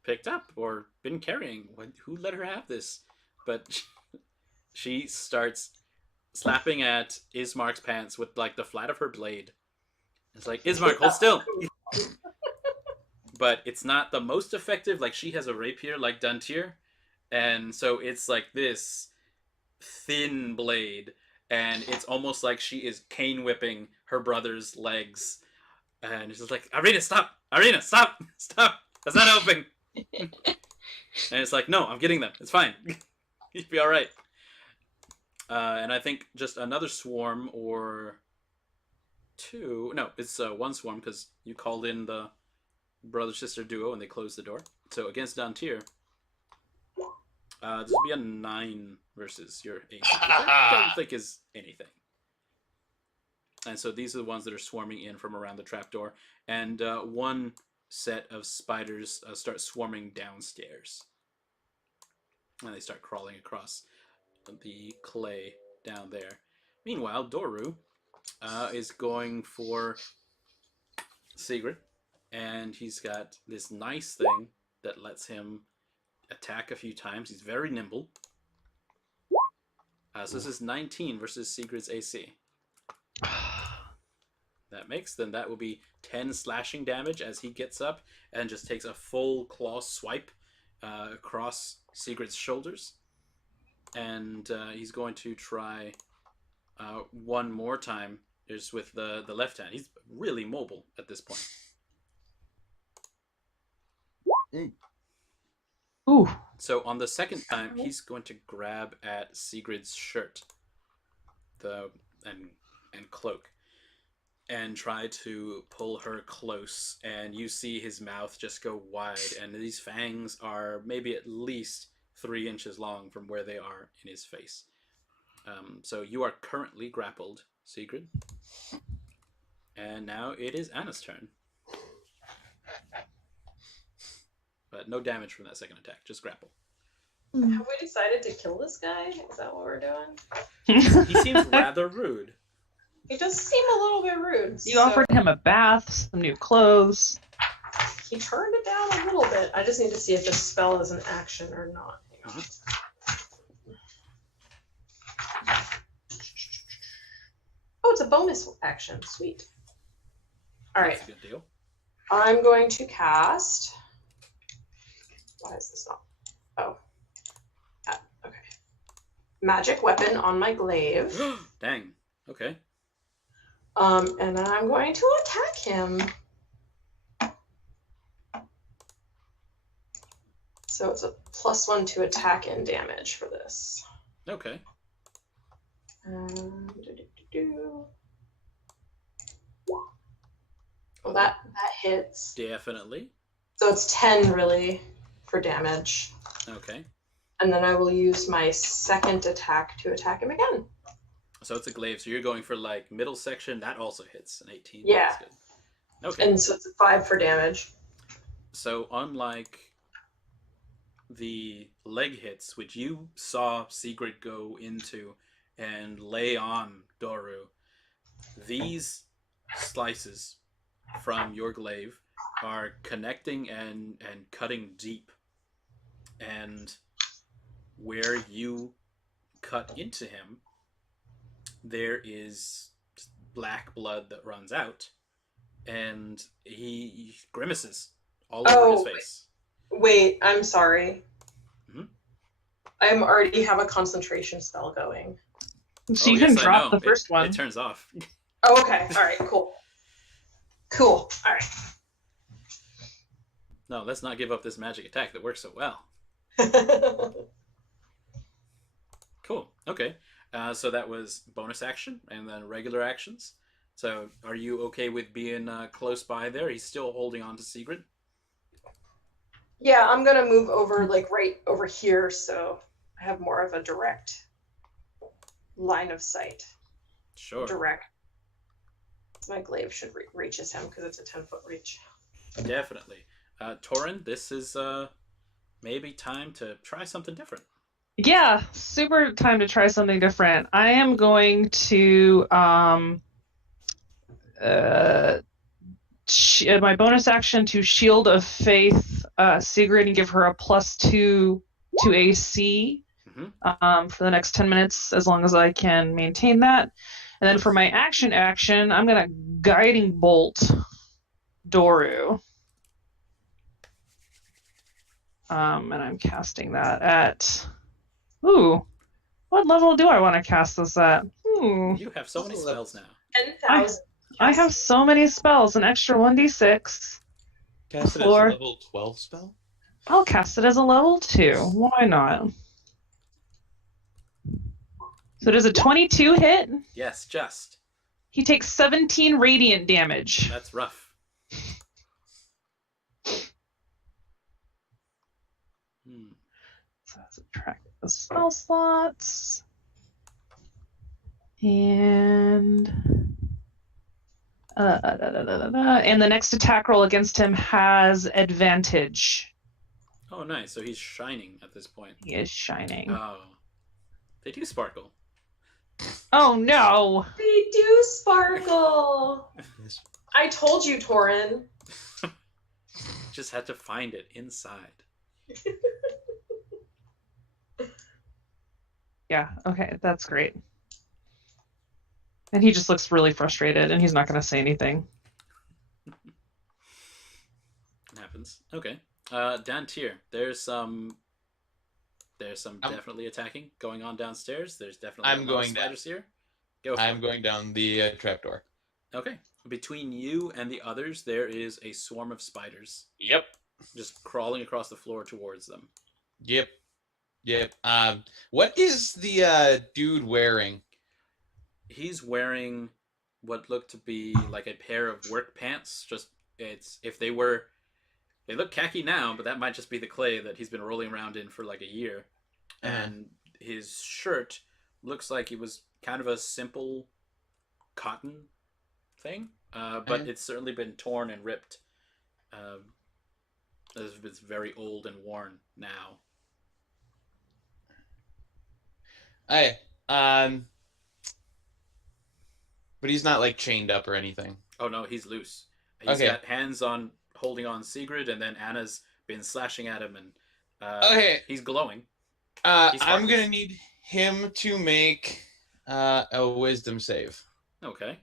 picked up or been carrying. Who let her have this? But she starts slapping at Ismark's pants with like the flat of her blade. It's like, Ismark, hold still. But it's not the most effective. Like, she has a rapier like Dantiir, and so it's like this thin blade, and it's almost like she is cane whipping her brother's legs. And it's just like, Ireena, stop! Ireena, stop! Stop! That's not helping! And it's like, no, I'm getting them. It's fine. You'll be alright. And I think just another swarm or 2. No, it's 1 swarm because you called in the brother-sister duo and they closed the door. So against Dantiir, this would be a 9 versus your 8. Which I don't think is anything. And so these are the ones that are swarming in from around the trapdoor. And 1 set of spiders start swarming downstairs. And they start crawling across the clay down there. Meanwhile, Doru is going for Segrid, and he's got this nice thing that lets him attack a few times. He's very nimble. So this is 19 versus Sigrid's AC. That will be 10 slashing damage as he gets up and just takes a full claw swipe across Sigrid's shoulders. And he's going to try one more time just with the left hand. He's really mobile at this point. Ooh. So on the second time, he's going to grab at Sigrid's shirt and cloak and try to pull her close. And you see his mouth just go wide, and these fangs are maybe at least 3 inches long from where they are in his face. So you are currently grappled, Segrid. And now it is Anna's turn. But no damage from that second attack, just grapple. Have we decided to kill this guy? Is that what we're doing? He seems rather rude. He does seem a little bit rude. You offered him a bath, some new clothes. He turned it down a little bit. I just need to see if this spell is an action or not. Hang on. Oh, it's a bonus action. Sweet. All right. That's a good deal. I'm going to cast. Why is this not? Oh. Okay. Magic weapon on my glaive. Dang. Okay. And I'm going to attack him. So it's a +1 to attack and damage for this. Okay. Well, that hits. Definitely. So it's 10 really for damage. Okay. And then I will use my second attack to attack him again. So it's a glaive. So you're going for like middle section. That also hits an 18. Yeah. That's good. Okay. And so it's a 5 for damage. So unlike the leg hits, which you saw Segrid go into and lay on Doru, these slices from your glaive are connecting and cutting deep. And where you cut into him, there is black blood that runs out, and he grimaces all over his face. Wait, I'm sorry. Mm-hmm. I already have a concentration spell going. So you can drop the first one. It turns off. Oh, okay. All right, cool. Cool. All right. No, let's not give up this magic attack that works so well. Cool. Okay. So that was bonus action and then regular actions. So are you okay with being close by there? He's still holding on to Segrid. Yeah, I'm going to move over, like, right over here, so I have more of a direct line of sight. Sure. Direct. So my glaive should reaches him because it's a 10-foot reach. Definitely. Toren, this is maybe time to try something different. Yeah, super time to try something different. I am going to my bonus action to Shield of Faith Segrid and give her a +2 to AC for the next 10 minutes, as long as I can maintain that. And then for my action, I'm going to Guiding Bolt Doru. And I'm casting that at... Ooh, what level do I want to cast this at? You have so many spells now. 10,000. I have so many spells, an extra 1d6. Cast it as a level 12 spell? I'll cast it as a level 2. Why not? So does a 22 hit? Yes, just. He takes 17 radiant damage. That's rough. So subtract the spell slots. And and the next attack roll against him has advantage. Oh, nice. So he's shining at this point. He is shining. Oh. They do sparkle. Oh no! They do sparkle. Yes. I told you, Toren. Just had to find it inside. Yeah, okay, that's great. And he just looks really frustrated, and he's not going to say anything. It happens. Okay. Dantiir, there's some definitely attacking going on downstairs. There's definitely I'm a lot going of down. spiders here. Go for I'm it. going down the trapdoor. Okay. Between you and the others, there is a swarm of spiders Yep. just crawling across the floor towards them. Yep. What is the dude wearing? He's wearing what looked to be like a pair of work pants. Just they look khaki now, but that might just be the clay that he's been rolling around in for like a year. And his shirt looks like it was kind of a simple cotton thing, but it's certainly been torn and ripped. It's very old and worn now. Hey, but he's not like chained up or anything. Oh no, he's loose. He's got hands on holding on Segrid, and then Anna's been slashing at him, and he's glowing. I'm gonna need him to make a wisdom save. Okay.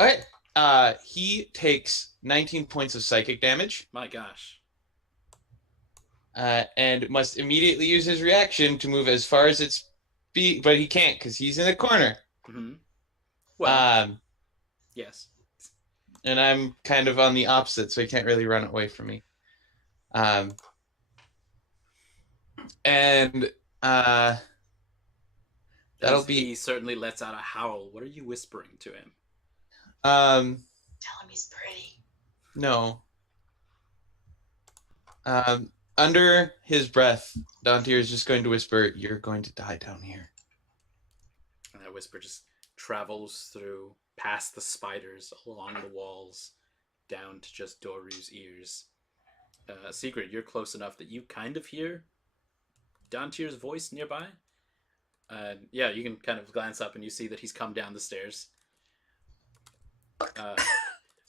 Okay. He takes 19 points of psychic damage. My gosh. And must immediately use his reaction to move as far as its speed, but he can't because he's in a corner. Mm-hmm. Well, yes. And I'm kind of on the opposite, so he can't really run away from me. And that'll be. He certainly lets out a howl. What are you whispering to him? Tell him he's pretty. No. Under his breath, Dantiir is just going to whisper, "You're going to die down here." And that whisper just travels through, past the spiders, along the walls, down to just Doru's ears. Segrid, you're close enough that you kind of hear Dantir's voice nearby. Yeah, you can kind of glance up and you see that he's come down the stairs.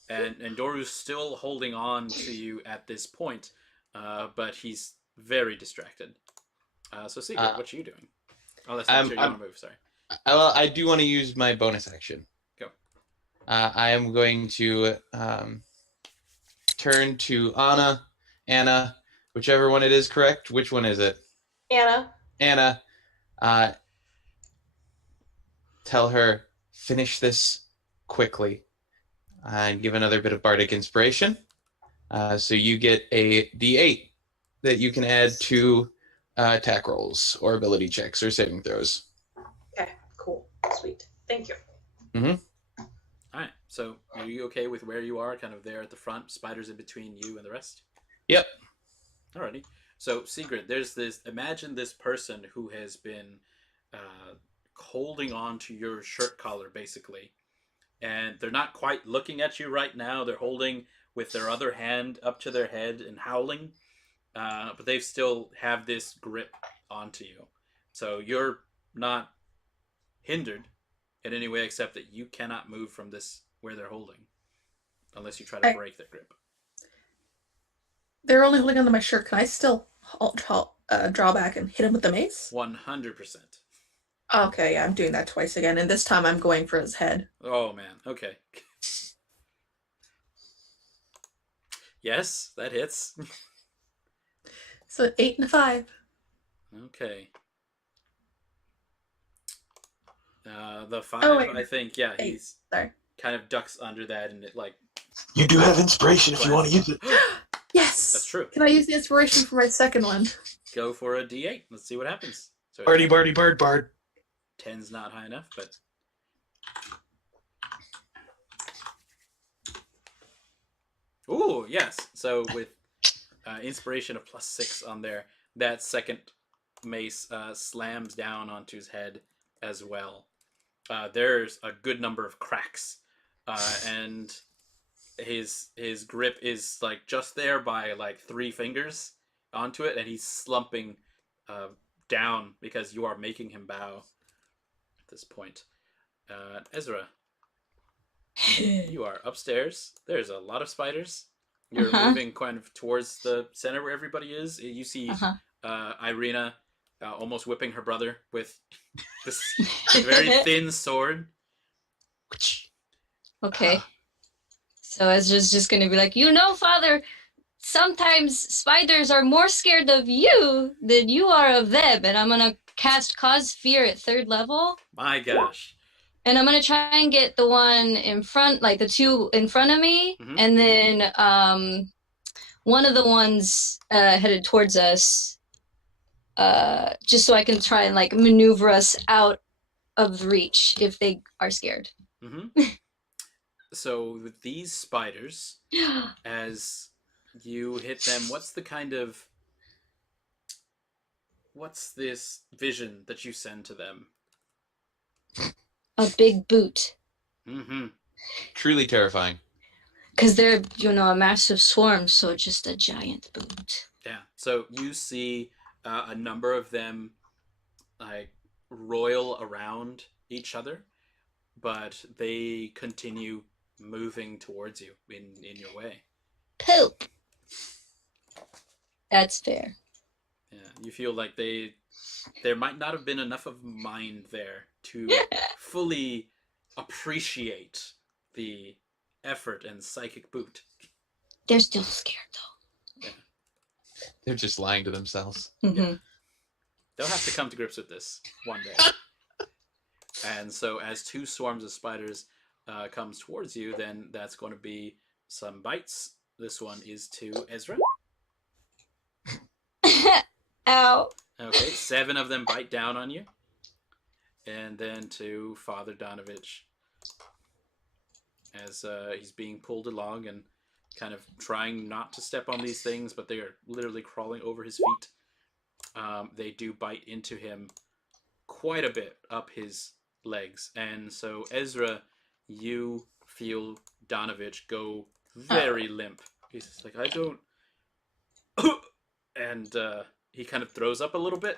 And Doru's still holding on to you at this point, but he's very distracted. So Segrid, what are you doing? Oh, that's not sure you want to move, sorry. Well, I do want to use my bonus action. Go. I am going to turn to Anna, whichever one it is correct. Which one is it? Anna. Tell her, finish this quickly. And give another bit of bardic inspiration. So you get a D8 that you can add to attack rolls or ability checks or saving throws. Okay, cool. Sweet. Thank you. Mm-hmm. All right. So are you okay with where you are, kind of there at the front, spiders in between you and the rest? Yep. Alrighty. So Segrid, imagine this person who has been holding on to your shirt collar, basically. And they're not quite looking at you right now. They're holding with their other hand up to their head and howling. But they still have this grip onto you. So you're not hindered in any way except that you cannot move from this where they're holding. Unless you try to break their grip. They're only holding onto my shirt. Can I still draw back and hit him with the mace? 100%. Okay, yeah, I'm doing that twice again. And this time I'm going for his head. Oh, man. Okay. Yes, that hits. So 8 and a 5. Okay. The 5, I think, yeah, 8. he's Sorry. kind of ducks under that and it, like... You do have inspiration if you want to use it. Yes! That's true. Can I use the inspiration for my second one? Go for a D8. Let's see what happens. So Bardy, bard. 10's not high enough, but... Ooh, yes. So with inspiration of +6 on there, that second mace slams down onto his head as well. There's a good number of cracks, and his grip is like just there by like 3 fingers onto it, and he's slumping down because you are making him bow at this point. Ezra, you are upstairs. There's a lot of spiders. You're moving kind of towards the center where everybody is. You see Ireena almost whipping her brother with this very thin sword. Okay. So Ezra's just gonna be like, Father, sometimes spiders are more scared of you than you are of them. And I'm gonna cast Cause Fear at 3rd level. My gosh. And I'm gonna try and get the one in front, like the 2 in front of me, and then one of the ones headed towards us, just so I can try and like maneuver us out of reach if they are scared. So with these spiders, as you hit them, what's this vision that you send to them? A big boot. Truly terrifying. Because they're, a massive swarm, so just a giant boot. Yeah. So you see a number of them like roil around each other, but they continue moving towards you in your way. Poop. That's fair. Yeah. You feel like there might not have been enough of mind there to fully appreciate the effort and psychic boot. They're still scared though. Yeah. They're just lying to themselves. Yeah. They'll have to come to grips with this one day. And so as 2 swarms of spiders comes towards you, then that's going to be some bites. This one is to Ezra. Ow. Okay, 7 of them bite down on you. And then to Father Donovich, as he's being pulled along and kind of trying not to step on these things, but they are literally crawling over his feet. They do bite into him quite a bit up his legs. And so Ezra, you feel Donovich go very limp. He's just like, I don't... and he kind of throws up a little bit.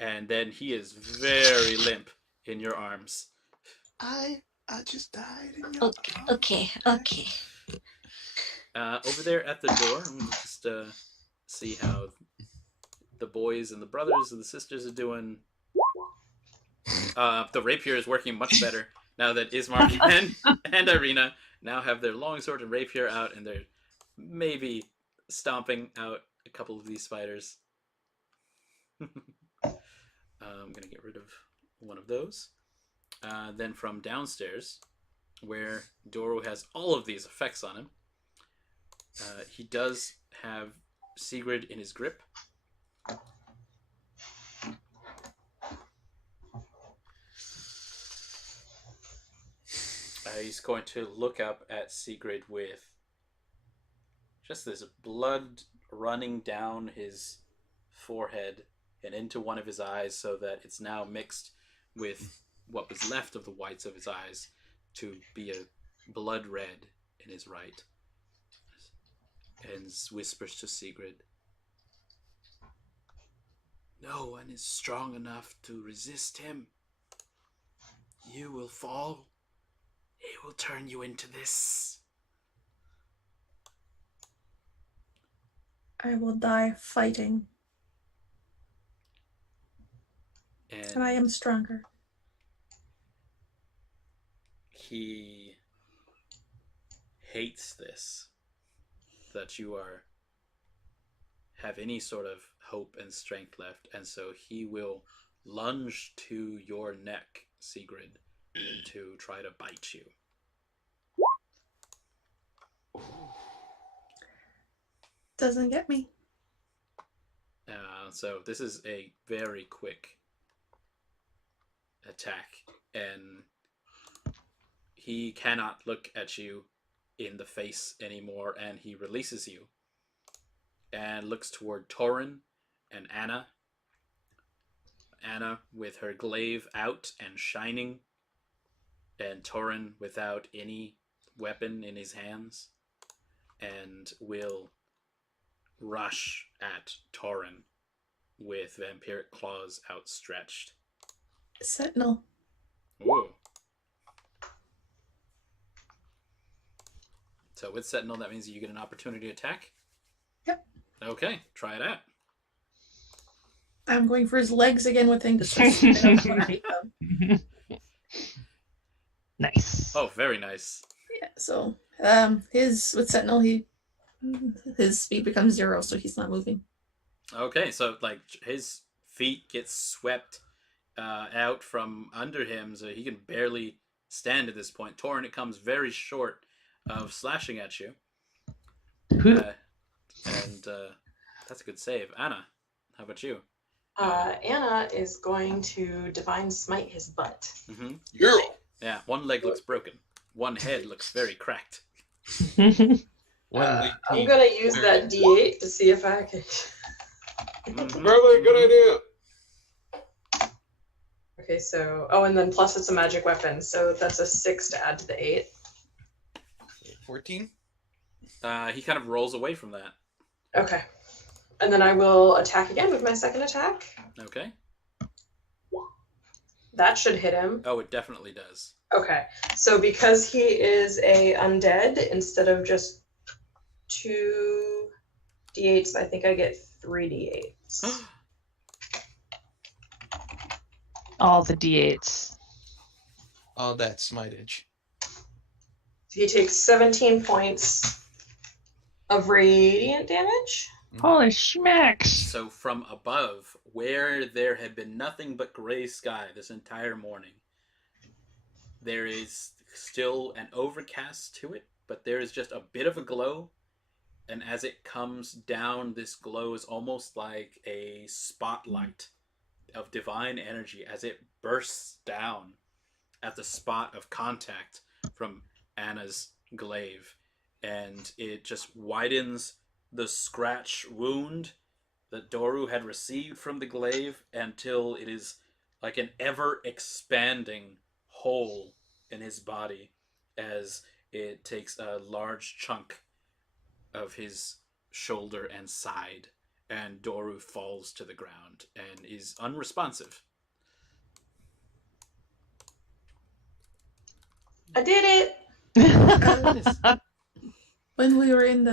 And then he is very limp in your arms. I just died in your arms. Okay. Over there at the door, I'm going to just see how the boys and the brothers and the sisters are doing. The rapier is working much better now that Ismark and Ireena now have their longsword and rapier out, and they're maybe stomping out a couple of these spiders. I'm going to get rid of one of those. Then from downstairs, where Doro has all of these effects on him, he does have Segrid in his grip. He's going to look up at Segrid with just this blood running down his forehead and into one of his eyes, so that it's now mixed with what was left of the whites of his eyes to be a blood red in his right. And whispers to Segrid, "No one is strong enough to resist him. You will fall. He will turn you into this." I will die fighting. And I am stronger. He hates this, that you have any sort of hope and strength left, and so he will lunge to your neck, Segrid, to try to bite you. Doesn't get me. So this is a very quick attack, and he cannot look at you in the face anymore, and he releases you and looks toward Toren and Anna. Anna with her glaive out and shining, and Toren without any weapon in his hands, and will rush at Toren with vampiric claws outstretched. Sentinel. Whoa. So with Sentinel, that means you get an opportunity attack? Yep. Okay, try it out. I'm going for his legs again with him to start sticking up underneath them. Nice. Oh, very nice. Yeah, so with Sentinel, his speed becomes 0, so he's not moving. Okay, so like his feet get swept out from under him, so he can barely stand at this point. Toren, it comes very short of slashing at you. And that's a good save. Anna, how about you? Anna is going to Divine Smite his butt. Mm-hmm. Girl. Yeah, one leg looks broken. One head looks very cracked. I'm gonna use that D8 to see if I can. Mm-hmm. Probably a good idea. Okay, so and then plus it's a magic weapon, so that's a 6 to add to the 8. 14? He kind of rolls away from that. Okay, and then I will attack again with my second attack. Okay. That should hit him. Oh, it definitely does. Okay, so because he is a undead, instead of just 2 d8s, I think I get 3 d8s. All the d8s. All that smitage. He takes 17 points of radiant damage. Holy schmacks. So from above, where there had been nothing but gray sky this entire morning, there is still an overcast to it, but there is just a bit of a glow. And as it comes down, this glow is almost like a spotlight of divine energy as it bursts down at the spot of contact from Anna's glaive. And it just widens the scratch wound that Doru had received from the glaive until it is like an ever-expanding hole in his body as it takes a large chunk of his shoulder and side, and Doru falls to the ground and is unresponsive. I did it! When we were in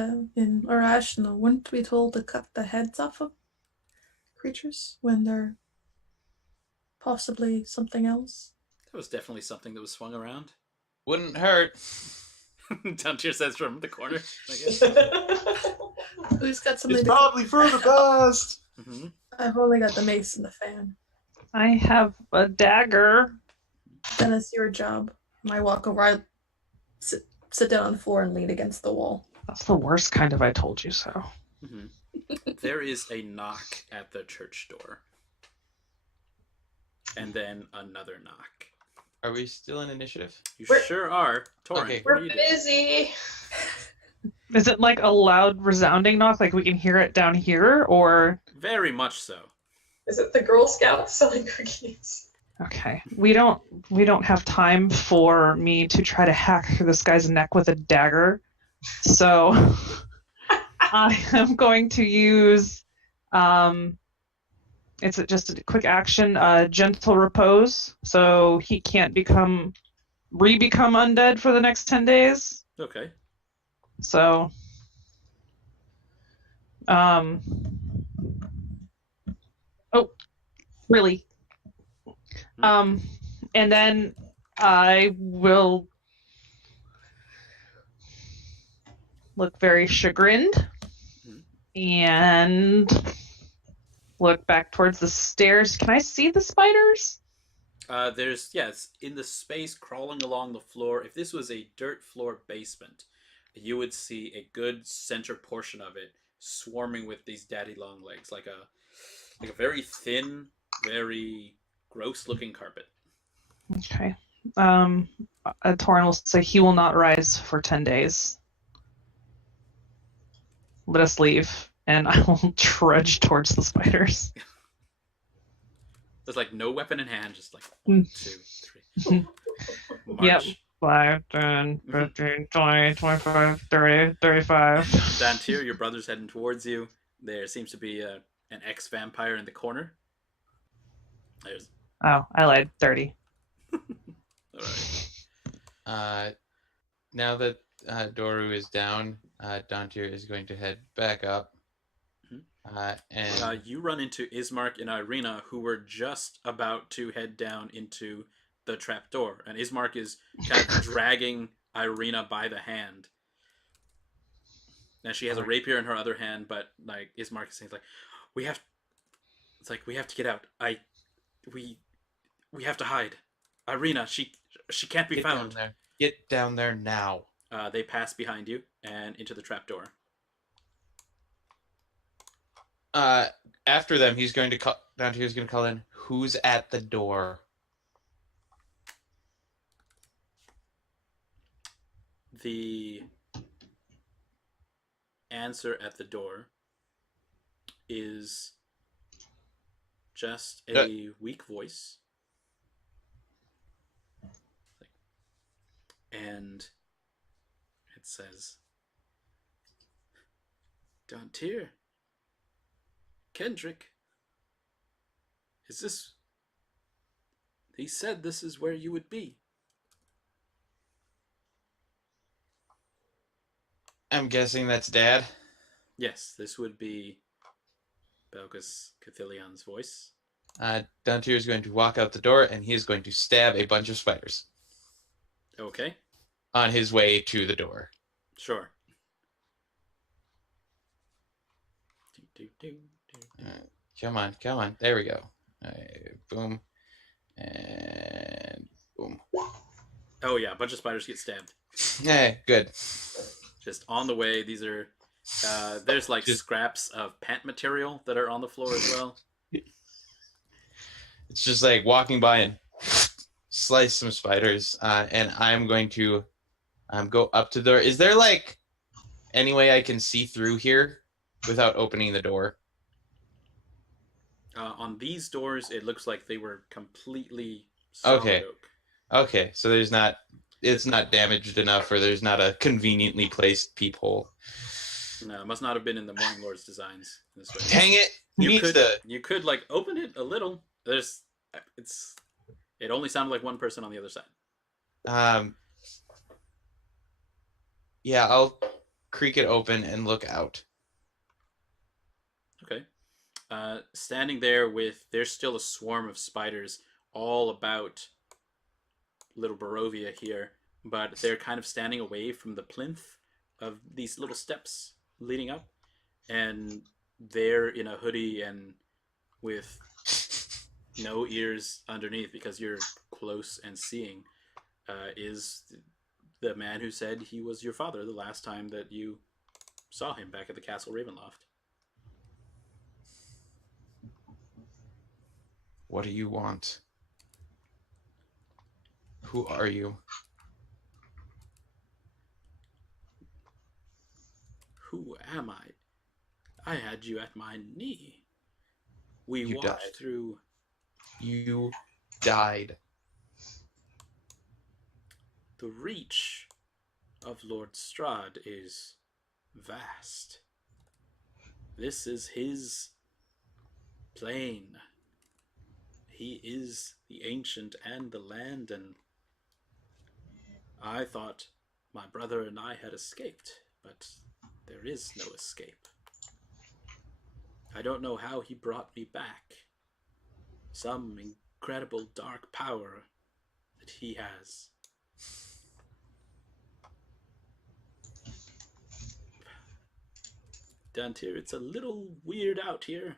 Irrational, weren't we told to cut the heads off of creatures when they're possibly something else? That was definitely something that was swung around. Wouldn't hurt. Dantiir says from the corner, I guess. Who's got something It's to probably for the best. Mm-hmm. I've only got the mace and the fan. I have a dagger. Then it's your job. I walk over, I sit down on the floor and lean against the wall. That's the worst kind of I told you so. Mm-hmm. There is a knock at the church door. And then another knock. Are we still in initiative? You We're- sure are. Toren, Okay. what are We're you doing? busy. Is it like a loud resounding knock, like we can hear it down here, or? Very much so. Is it the Girl Scouts selling cookies? Okay, we don't have time for me to try to hack through this guy's neck with a dagger, so I am going to use it's just a quick action, gentle repose, so he can't become undead for the next 10 days. Okay. So really. And then I will look very chagrined and look back towards the stairs. Can I see the spiders? It's in the space crawling along the floor. If this was a dirt floor basement, you would see a good center portion of it swarming with these daddy long legs, like a very thin, very gross looking carpet. Okay. Toren will say he will not rise for 10 days. Let us leave, and I will trudge towards the spiders. There's like no weapon in hand, just like 1, 2, 3. March. Yep. 5, 10, 15, 20, 25, 30, 35. Dantiir, your brother's heading towards you. There seems to be an ex-vampire in the corner. There's Oh, I lied. 30. all right. Now that Doru is down, Dantiir is going to head back up. And You run into Ismark and Ireena, who were just about to head down into the trapdoor, and Ismark is kind of dragging Ireena by the hand. And she has a rapier in her other hand, but like Ismark is saying, like, we have to get out. We have to hide. Ireena, she can't be found. Get down there now. They pass behind you and into the trapdoor. After them, he's going to call. Dantiir's going to call in. Who's at the door? The answer at the door is just a weak voice. And it says, Dantiir, Kendrick, is this... He said this is where you would be. I'm guessing that's Dad. Yes, this would be Belgus Cuthilion's voice. Dantiir is going to walk out the door, and he is going to stab a bunch of spiders. Okay. On his way to the door. Sure. Come on. There we go. Boom. And boom. Oh yeah, a bunch of spiders get stabbed. Hey, good. Just on the way, these are... there's like scraps of pant material that are on the floor as well. It's just like walking by and slice some spiders. And I'm going to go up to the door. Is there like any way I can see through here without opening the door? On these doors, it looks like they were completely solid oak. Okay, so it's not damaged enough, or there's not a conveniently placed peephole. No, it must not have been in the Morning Lord's designs this way. Dang it! You could like open it a little. It only sounded like one person on the other side. Yeah, I'll creak it open and look out. Okay. Standing there there's still a swarm of spiders all about Little Barovia here, but they're kind of standing away from the plinth of these little steps leading up, and they're in a hoodie and with no ears underneath because you're close and seeing, is the man who said he was your father the last time that you saw him back at the Castle Ravenloft. What do you want? Who are you? Who am I? I had you at my knee. You walked died. Through... You died. The reach of Lord Strahd is vast. This is his plane. He is the ancient and the land, and I thought my brother and I had escaped, but there is no escape. I don't know how he brought me back. Some incredible dark power that he has. Dantiir, it's a little weird out here.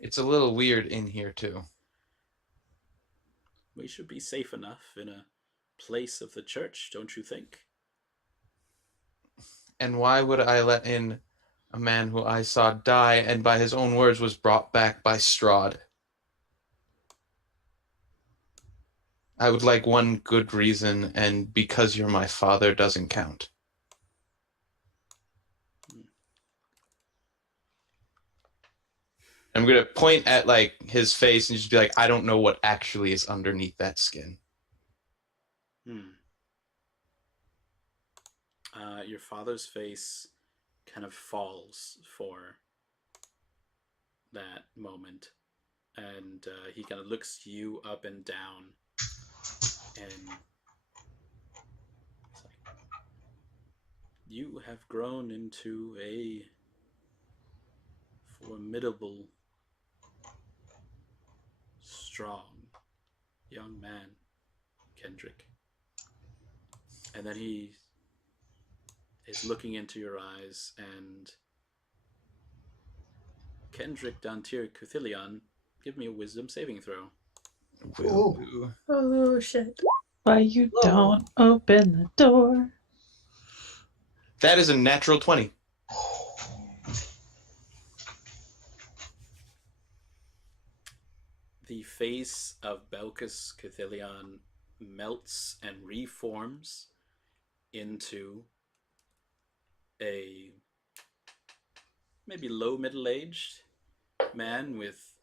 It's a little weird in here, too. We should be safe enough in a place of the church, don't you think? And why would I let in a man who I saw die and by his own words was brought back by Strahd? I would like one good reason, and because you're my father doesn't count. I'm going to point at like his face and just be like, I don't know what actually is underneath that skin. Your father's face kind of falls for that moment, and he kind of looks you up and down, and it's like, you have grown into a formidable, strong young man, Kendrick. And then he is looking into your eyes, and Kendrick, Dantiir, Cuthilion, give me a wisdom saving throw. Will Oh. do. Oh shit. Why you Whoa. don't open the door? That is a natural 20. The face of Belkis Cuthilion melts and reforms into a maybe low middle-aged man with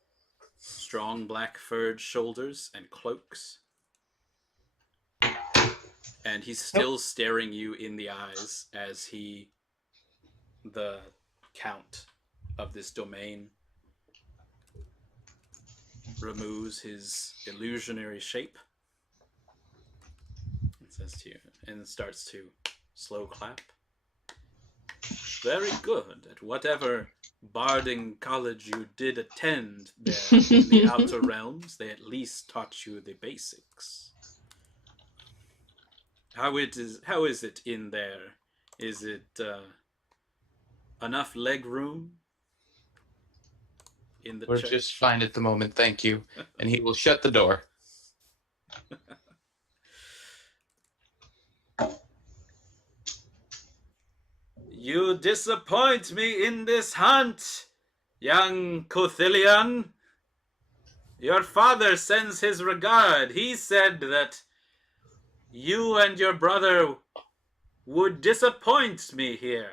strong black furred shoulders and cloaks. And he's still staring you in the eyes as he, the count of this domain, removes his illusionary shape and says to you, and starts to slow clap. Very good. At whatever barding college you did attend there in the Outer Realms, they at least taught you the basics. How is it in there? Is it enough leg room in the We're church? just fine at the moment, thank you. And he will shut the door. You disappoint me in this hunt, young Cuthilion. Your father sends his regard. He said that you and your brother would disappoint me here.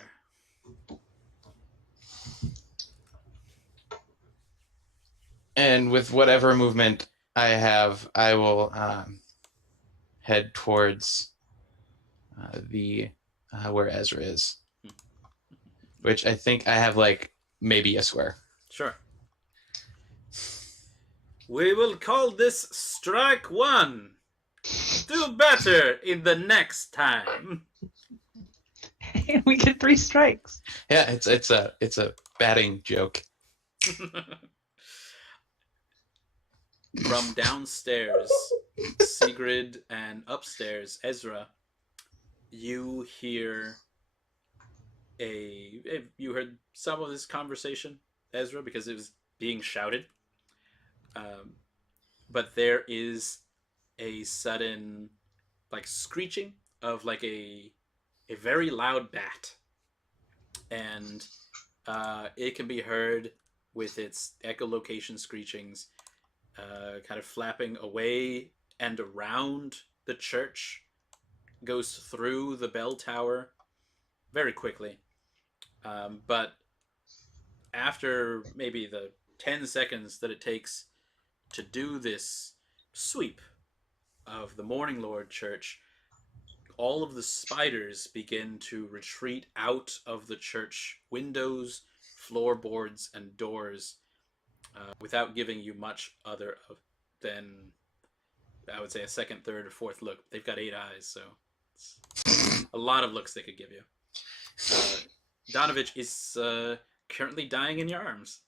And with whatever movement I have, I will head towards the where Ezra is. Which I think I have like maybe a swear. Sure. We will call this strike one. Do better in the next time. And we get 3 strikes. Yeah, it's a batting joke. From downstairs, Segrid, and upstairs, Ezra, you hear you heard some of this conversation, Ezra, because it was being shouted. But there is a sudden, like, screeching of like a very loud bat, and it can be heard with its echolocation screechings, kind of flapping away and around the church, goes through the bell tower very quickly. But after maybe the 10 seconds that it takes to do this sweep of the Morning Lord Church, all of the spiders begin to retreat out of the church windows, floorboards, and doors, without giving you much other than, I would say, a second, third, or fourth look. They've got 8 eyes, so it's a lot of looks they could give you. Donovich is currently dying in your arms.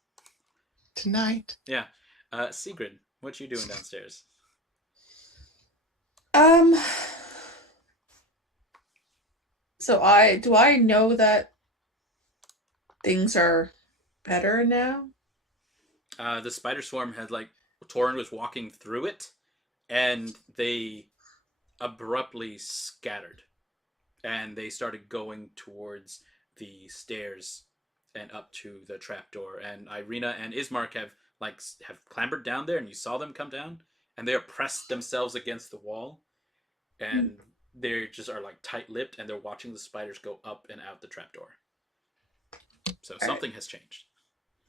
Tonight. Yeah. Segrid, what you doing downstairs? So do I know that things are better now? The spider swarm had, like, Toren was walking through it, and they abruptly scattered, and they started going towards the stairs and up to the trapdoor. And Ireena and Ismark have clambered down there, and you saw them come down, and they are pressed themselves against the wall, and they just are like tight-lipped, and they're watching the spiders go up and out the trapdoor. So something has changed.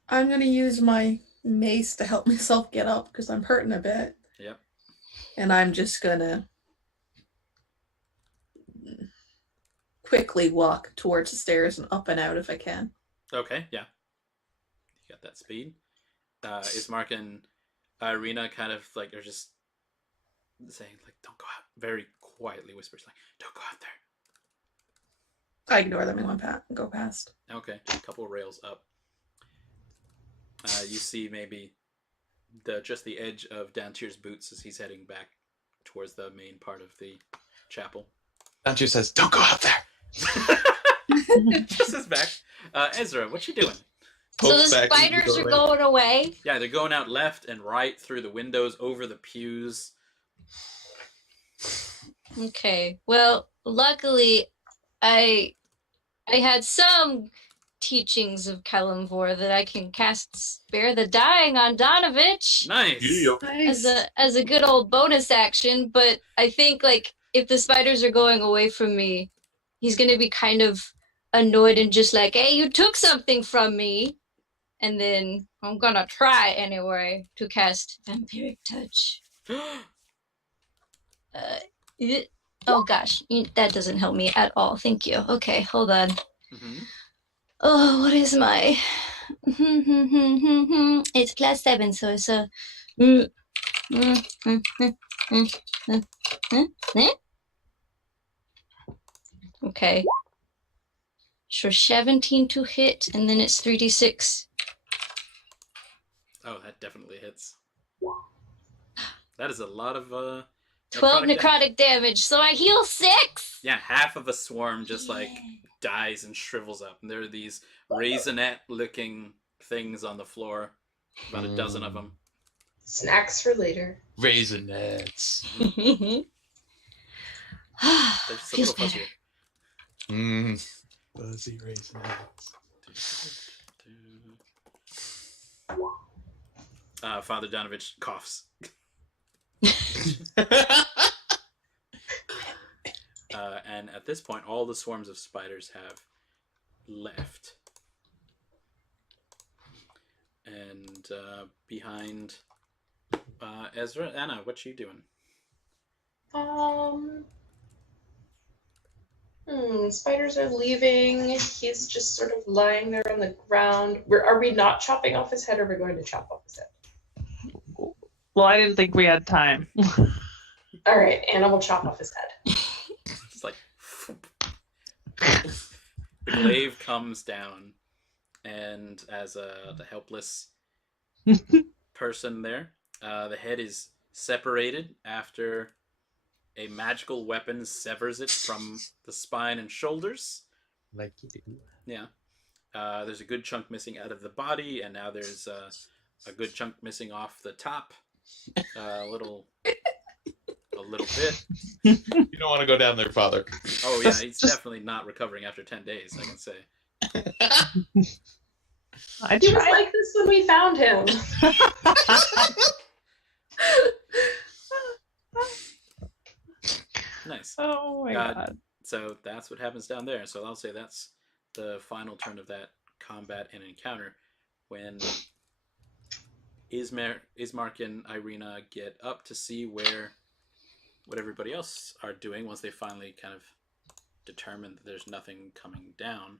I'm gonna use my mace to help myself get up because I'm hurting a bit. Yep. And I'm just gonna quickly walk towards the stairs and up and out if I can. Okay, yeah. You got that speed. Ismark and Ireena kind of like are just saying like, "Don't go out." Very quietly whispers like, "Don't go out there." I ignore them and go past. Okay, a couple rails up. You see maybe just the edge of Dantiir's boots as he's heading back towards the main part of the chapel. Dantiir says, "Don't go out there." Just his back. Ezra, what you doing? So the Pokes back into spiders the are doorway. going away. Yeah, they're going out left and right through the windows, over the pews. Okay. Well, luckily, I had some teachings of Kalimvor that I can cast Spare the Dying on Donovich Nice. as a good old bonus action. But I think like if the spiders are going away from me, he's gonna be kind of annoyed and just like, "Hey, you took something from me," and then I'm gonna try anyway to cast Vampiric Touch. Oh gosh, that doesn't help me at all. Thank you. Okay, hold on. Mm-hmm. Oh, what is my? It's +7, so it's a. Okay. Sure, 17 to hit, and then it's 3d6. Oh, that definitely hits. That is a lot of 12 necrotic damage, so I heal 6! Yeah, half of a swarm just like dies and shrivels up. And there are these raisinette-looking things on the floor. About a dozen of them. Snacks for later. Raisinets. They're just a Feels little better. fuzzier. Fuzzy raisinets. Father Donovich coughs. And at this point, all the swarms of spiders have left. And behind Ezra, Anna, what you doing? Spiders are leaving. He's just sort of lying there on the ground. Are we not chopping off his head, or are we going to chop off his head? Well, I didn't think we had time. All right, Anna will chop off his head. It's like the glaive comes down, and as the helpless person there, the head is separated after a magical weapon severs it from the spine and shoulders. Like you do. Yeah. There's a good chunk missing out of the body, and now there's a good chunk missing off the top. A little bit. You don't want to go down there, Father. Oh yeah, he's definitely not recovering after 10 days, I can say. I He was tried. like this when we found him. Nice. Oh my god. So that's what happens down there. So I'll say that's the final turn of that combat and encounter, when Ismark and Ireena get up to see what everybody else are doing once they finally kind of determine that there's nothing coming down.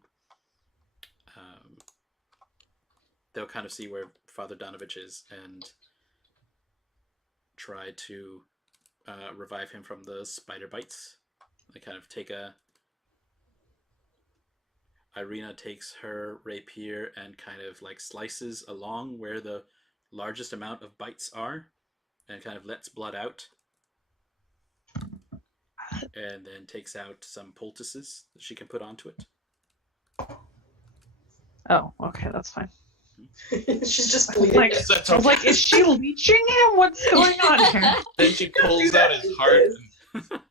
They'll kind of see where Father Donovich is and try to revive him from the spider bites. They kind of take Ireena takes her rapier and kind of like slices along where the largest amount of bites are, and kind of lets blood out, and then takes out some poultices that she can put onto it. Oh, okay, that's fine. She's just I was bleeding. like, I was like, is she leeching him? What's going on here? Then she pulls out his heart. And...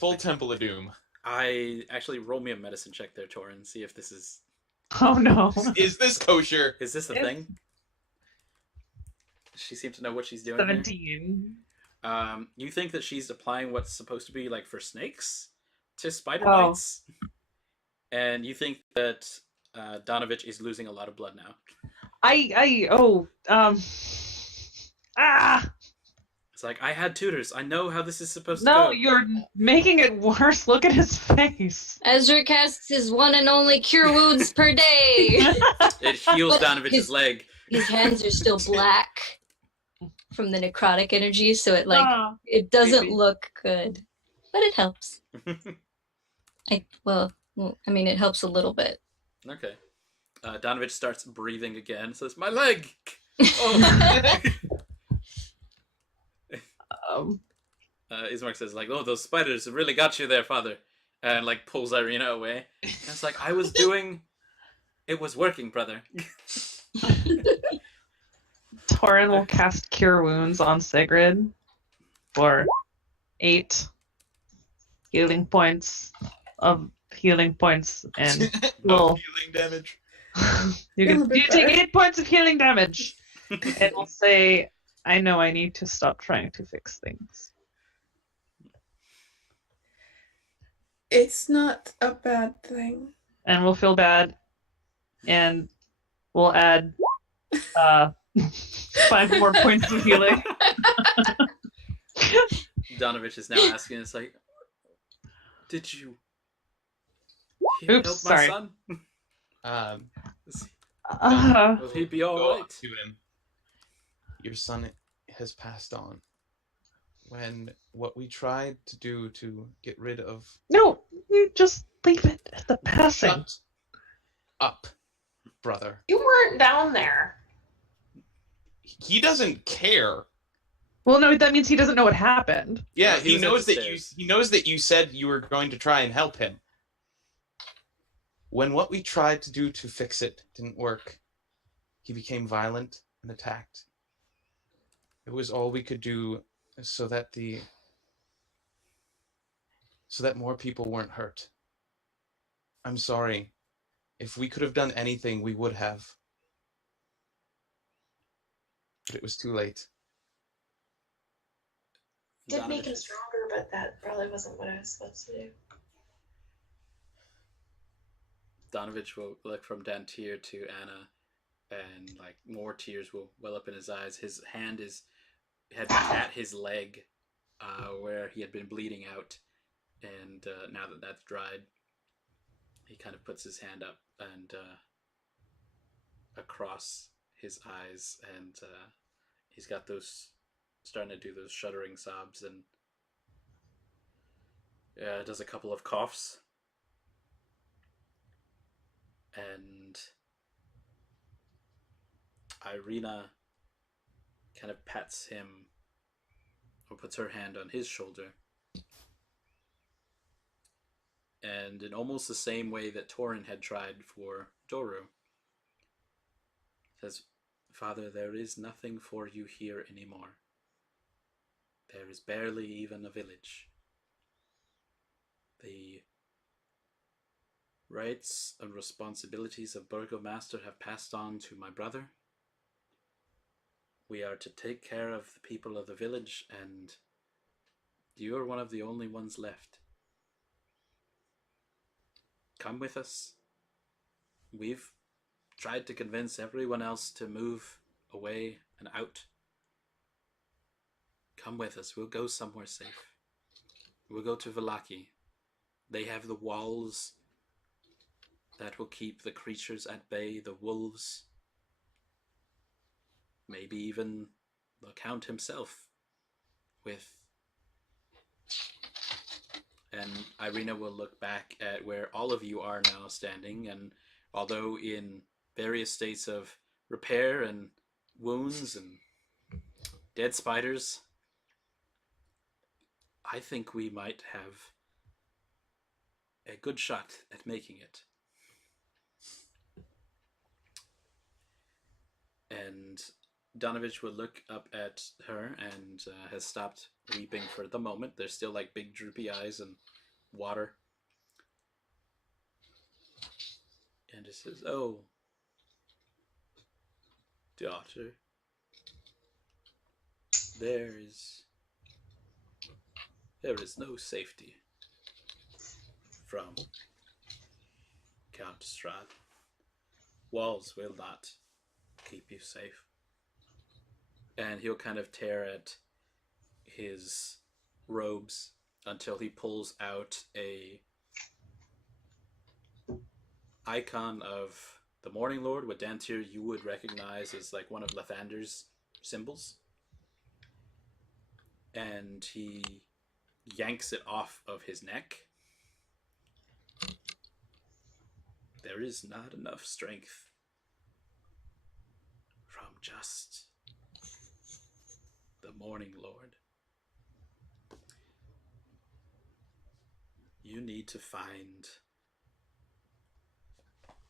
Full Temple of Doom. I actually roll me a medicine check there, Toren. See if this is Oh no. Is this kosher? a thing. She seems to know what she's doing. 17. Here. You think that she's applying what's supposed to be like for snakes to spider Oh. bites, and you think that Donovich is losing a lot of blood now. It's like, I had tutors. I know how this is supposed to No, go. you're making it worse. Look at his face. Ezra casts his one and only cure wounds per day. It heals Donovich's leg his hands are still black from the necrotic energy, so it Ah, it doesn't baby. look good, but it helps. I mean, it helps a little bit. Okay. Donovich starts breathing again. Says, "My leg." Oh. Ismark says, like, "Oh, those spiders have really got you there, father," and like pulls Ireena away. And it's like, it was working, brother. Toren will cast Cure Wounds on Segrid for 8 healing points and will healing damage. you take 8 points of healing damage. And we'll say, I know I need to stop trying to fix things. It's not a bad thing. And we'll feel bad. And we'll add 5 more points of healing. Donovich is now asking, it's like, did you Oops, help my sorry. son? Will he be all Go right? up to him. Your son has passed on. When what we tried to do to get rid of... No, you just leave it at the passing. Shut up, brother. You weren't down there. He doesn't care. Well, no, that means he doesn't know what happened. Yeah, No, he he was at knows the that stairs. he knows that you said you were going to try and help him. When what we tried to do to fix it didn't work, he became violent and attacked. It was all we could do so that more people weren't hurt. I'm sorry. If we could have done anything, we would have. But it was too late. Did make him Donovich- stronger, but that probably wasn't what I was supposed to do. Donovich will look from Dantiir to Anna, and like more tears will well up in his eyes. His hand had been at his leg, where he had been bleeding out, and now that that's dried, he kind of puts his hand up and across his eyes, and he's got those starting to do those shuddering sobs, and does a couple of coughs. And Ireena kind of pats him or puts her hand on his shoulder. And in almost the same way that Toren had tried for Doru, says, "Father, there is nothing for you here anymore. There is barely even a village. The rights and responsibilities of Burgomaster have passed on to my brother. We are to take care of the people of the village, and you are one of the only ones left. Come with us. We've tried to convince everyone else to move away and out. Come with us. We'll go somewhere safe. We'll go to Vallaki. They have the walls that will keep the creatures at bay, the wolves. Maybe even the Count himself with..." And Ireena will look back at where all of you are now standing, and although in various states of repair and wounds and dead spiders, I think we might have a good shot at making it. And Donovich will look up at her and has stopped weeping for the moment. There's still like big droopy eyes and water. And just says, "Oh, daughter, there is no safety from Count Strahd. Walls will not keep you safe." And he'll kind of tear at his robes until he pulls out a icon of the the Morning Lord with Dantiir you would recognize as like one of Lathander's symbols. And he yanks it off of his neck. There is not enough strength from just the Morning Lord. You need to find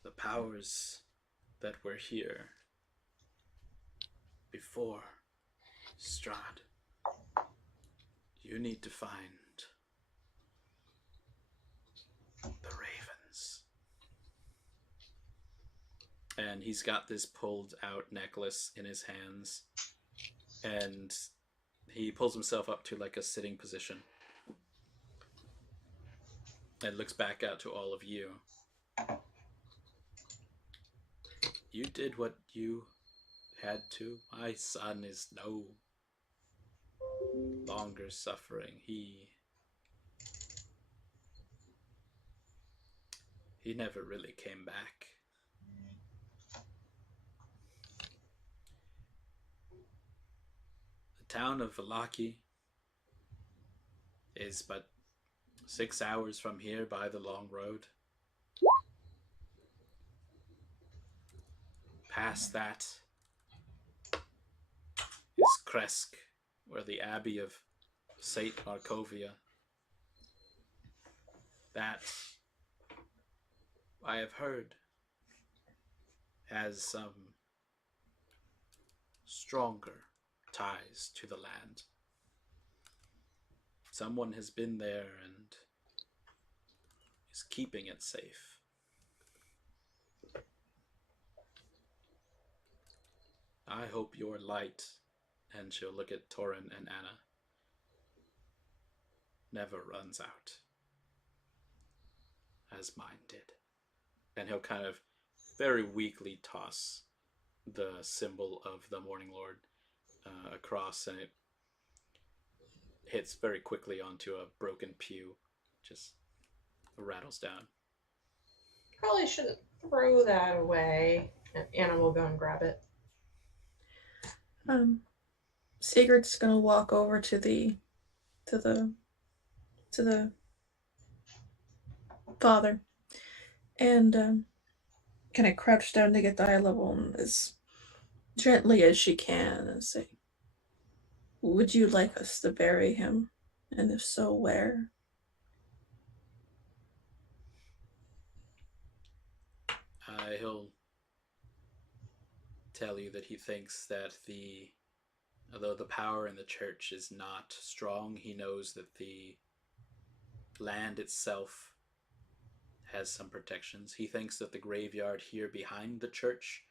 the powers that were here before Strahd. You need to find the ravens. And he's got this pulled out necklace in his hands, and he pulls himself up to like a sitting position and looks back out to all of you. You did what you had to. My son is no longer suffering. He never really came back. The town of Vallaki is but 6 hours from here by the long road. Past that is Kresk, where the Abbey of St. Markovia. That, I have heard, has some stronger ties to the land. Someone has been there and is keeping it safe. I hope your light, and she'll look at Toren and Anna, never runs out, as mine did. And he'll kind of very weakly toss the symbol of the Morning Lord across, and it hits very quickly onto a broken pew, just rattles down. Probably shouldn't throw that away. And Anna will go and grab it. Segrid's gonna walk over to the father and kind of crouch down to get the eye level and as gently as she can and say, "Would you like us to bury him? And if so, where?" He'll tell you that he thinks that although the power in the church is not strong, he knows that the land itself has some protections. He thinks that the graveyard here behind the church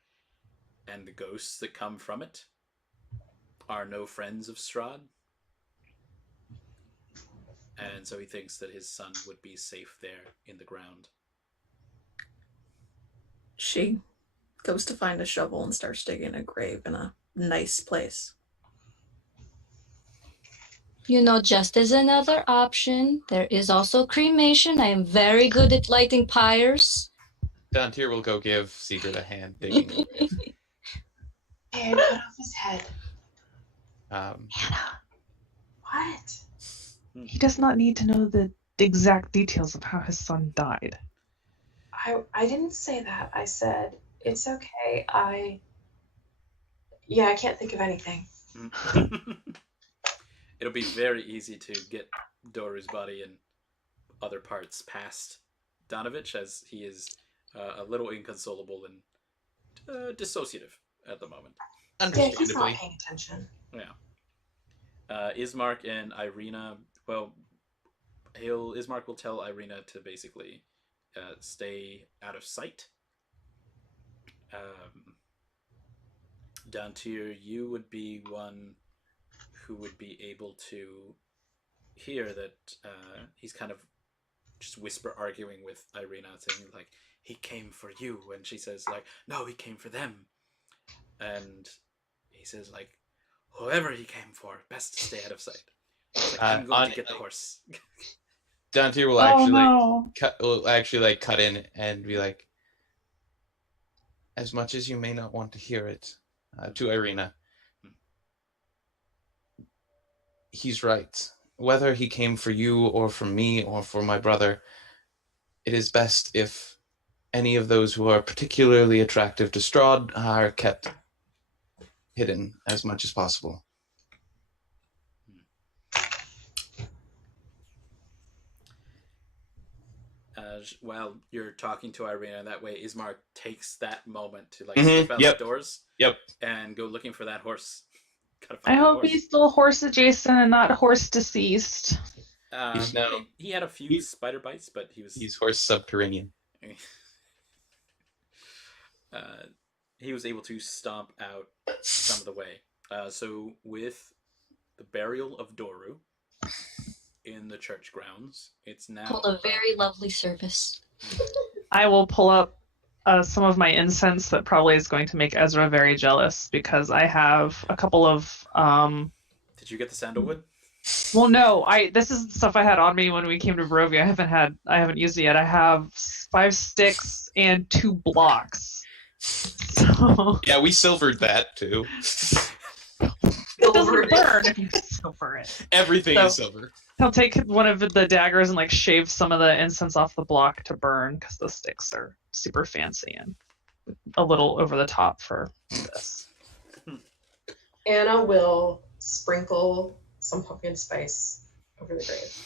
and the ghosts that come from it are no friends of Strahd. And so he thinks that his son would be safe there in the ground. She goes to find a shovel and starts digging a grave in a nice place. You know, just as another option, there is also cremation. I am very good at lighting pyres. Dantiir will go give Segrid a hand digging. Hey, cut off his head. Um, Anna. What? He does not need to know the exact details of how his son died. I didn't say that. I said, it's okay. I can't think of anything. It'll be very easy to get Doru's body and other parts past Donovich, as he is a little inconsolable and dissociative at the moment. Yeah, he's not Understandably. paying attention. Yeah. Ismark and Ireena, well, Ismark will tell Ireena to basically stay out of sight. Dantiir, you would be one who would be able to hear that he's kind of just whisper arguing with Ireena, saying like, he came for you, and she says like, no, he came for them. And he says like, whoever he came for, best to stay out of sight. Like, I'm going to get the horse. Dantiir will Oh actually no. cut in and be like, as much as you may not want to hear it, to Ireena, he's right. Whether he came for you or for me or for my brother, it is best if any of those who are particularly attractive to Strahd are kept hidden as much as possible. While you're talking to Ireena, that way Ismark takes that moment to Mhm, slip out yep. the doors Yep. and go looking for that horse. Gotta I find that hope horse. he's still horse adjacent and not horse deceased. He's now- He had a few spider bites, but he was He's horse subterranean. he was able to stomp out some of the way. So with the burial of Doru in the church grounds, it's now Hold a very lovely service. I will pull up some of my incense that probably is going to make Ezra very jealous because I have a couple of. Did you get the sandalwood? Well, no, this is the stuff I had on me when we came to Barovia. I haven't used it yet. I have 5 sticks and 2 blocks. So Yeah, we silvered that too. it doesn't burn if you silver it. Everything So- is silver. He'll take one of the daggers and like shave some of the incense off the block to burn because the sticks are super fancy and a little over the top for this. Anna will sprinkle some pumpkin spice over the grave.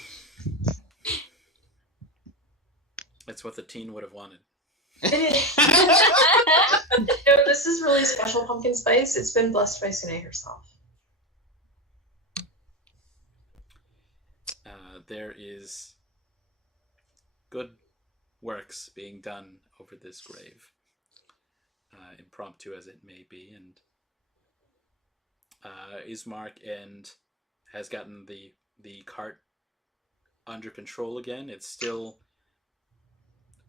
It's what the teen would have wanted. It is. No, this is really special pumpkin spice. It's been blessed by Sune herself. There is good works being done over this grave, impromptu as it may be, and Ismark has gotten the cart under control again. It's still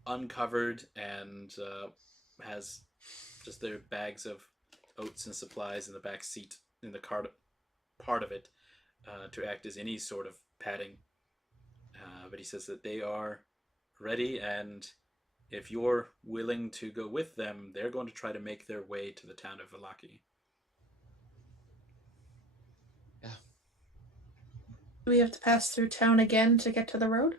uncovered and has just their bags of oats and supplies in the back seat in the cart part of it to act as any sort of padding. But he says that they are ready, and if you're willing to go with them, they're going to try to make their way to the town of Vallaki. Do we have to pass through town again to get to the road?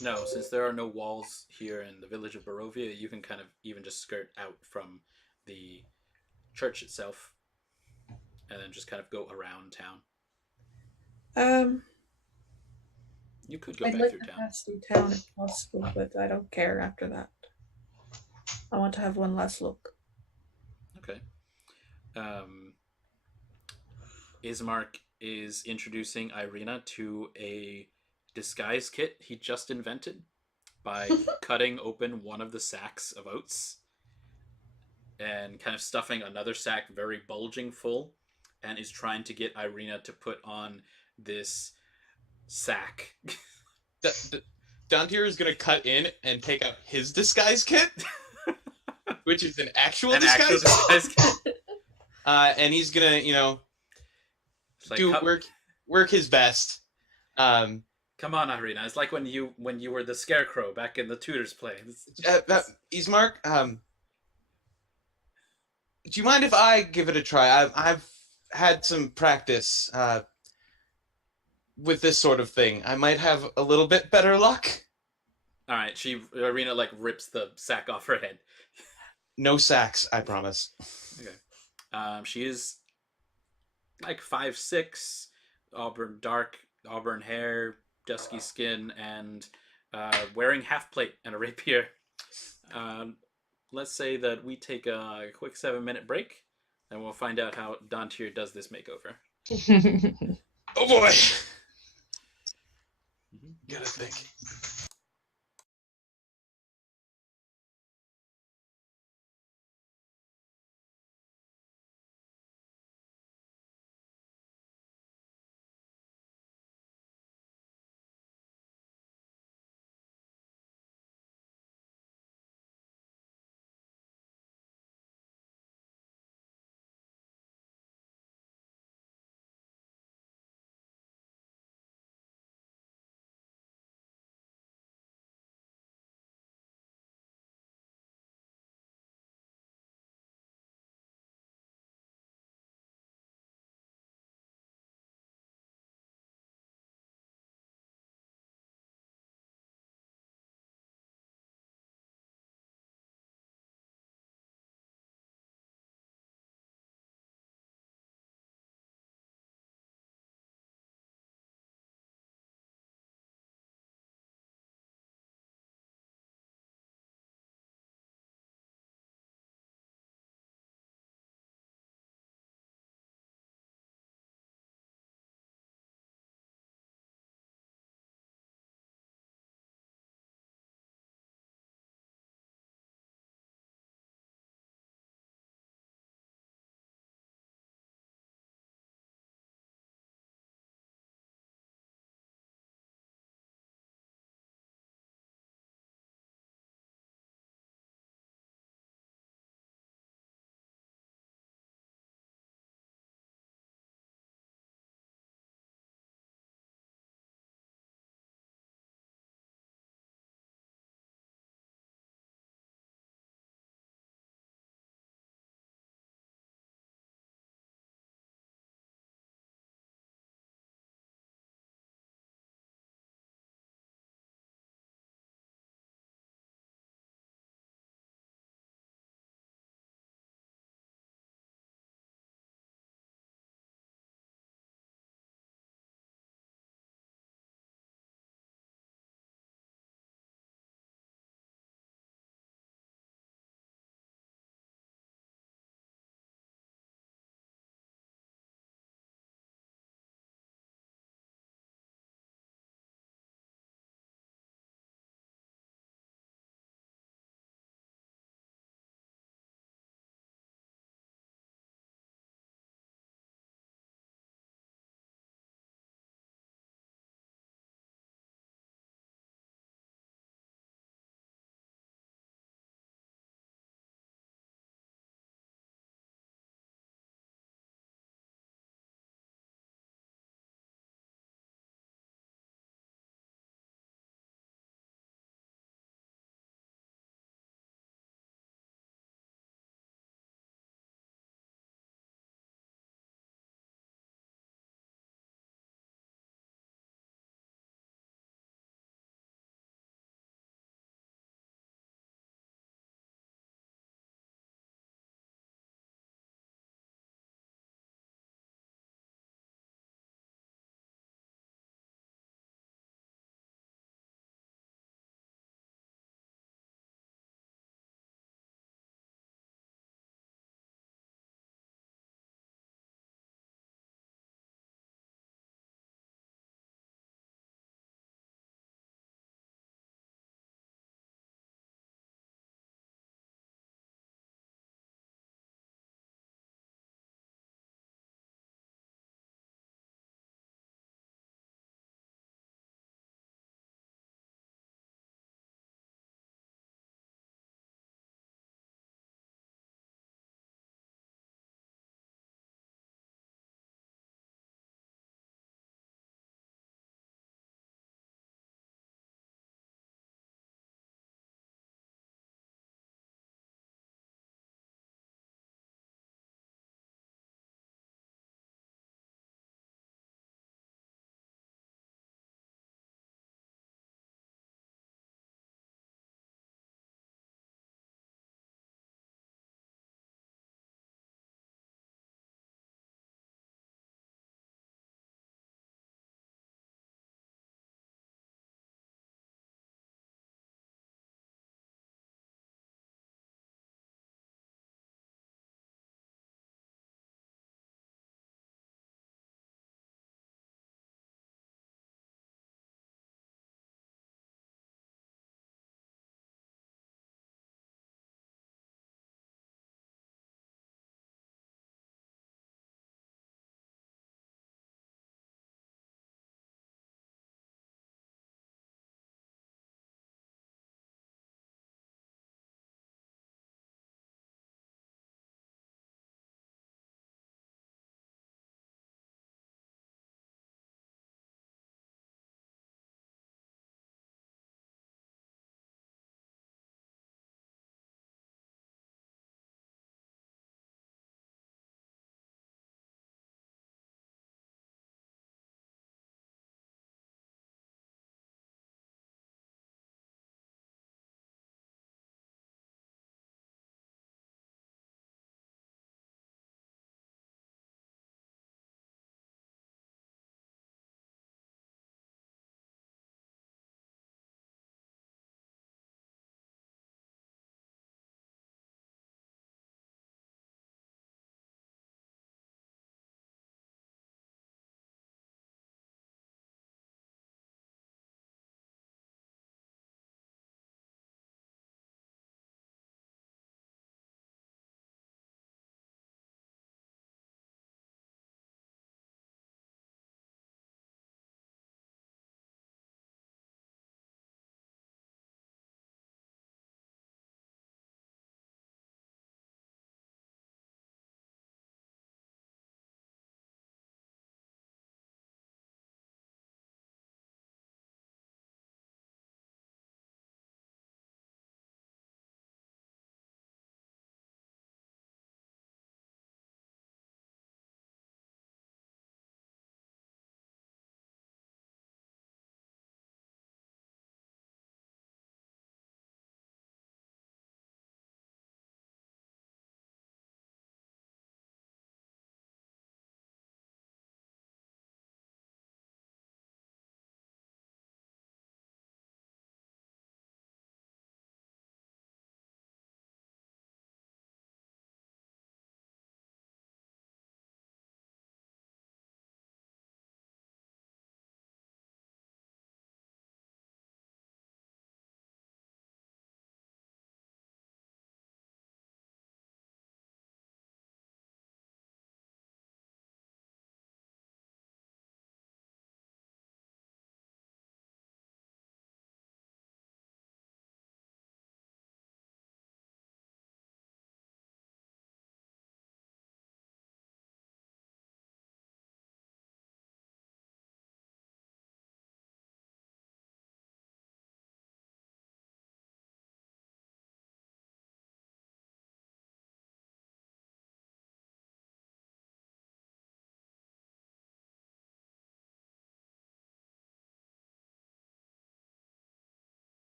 No, since there are no walls here in the village of Barovia, you can kind of even just skirt out from the church itself and then just kind of go around town. You could go I'd back like through to town. pass through town if possible, but I don't care after that. I want to have one last look. Okay. Ismark is introducing Ireena to a disguise kit he just invented by cutting open one of the sacks of oats and kind of stuffing another sack very bulging full, and is trying to get Ireena to put on this sack. Dantiir is going to cut in and take out his disguise kit, which is an actual disguise kit. And he's going to, Like, work his best. Come on, Ireena. It's like when you were the Scarecrow back in the Tudors play. Ismark, do you mind if I give it a try? I've had some practice with this sort of thing. I might have a little bit better luck. All right, Ireena like rips the sack off her head. No sacks, I promise. Okay. She is like 5'6", dark auburn hair, dusky skin, and wearing half plate and a rapier. Let's say that we take a quick 7-minute break, and we'll find out how Dantiir does this makeover. Oh boy! Gotta think.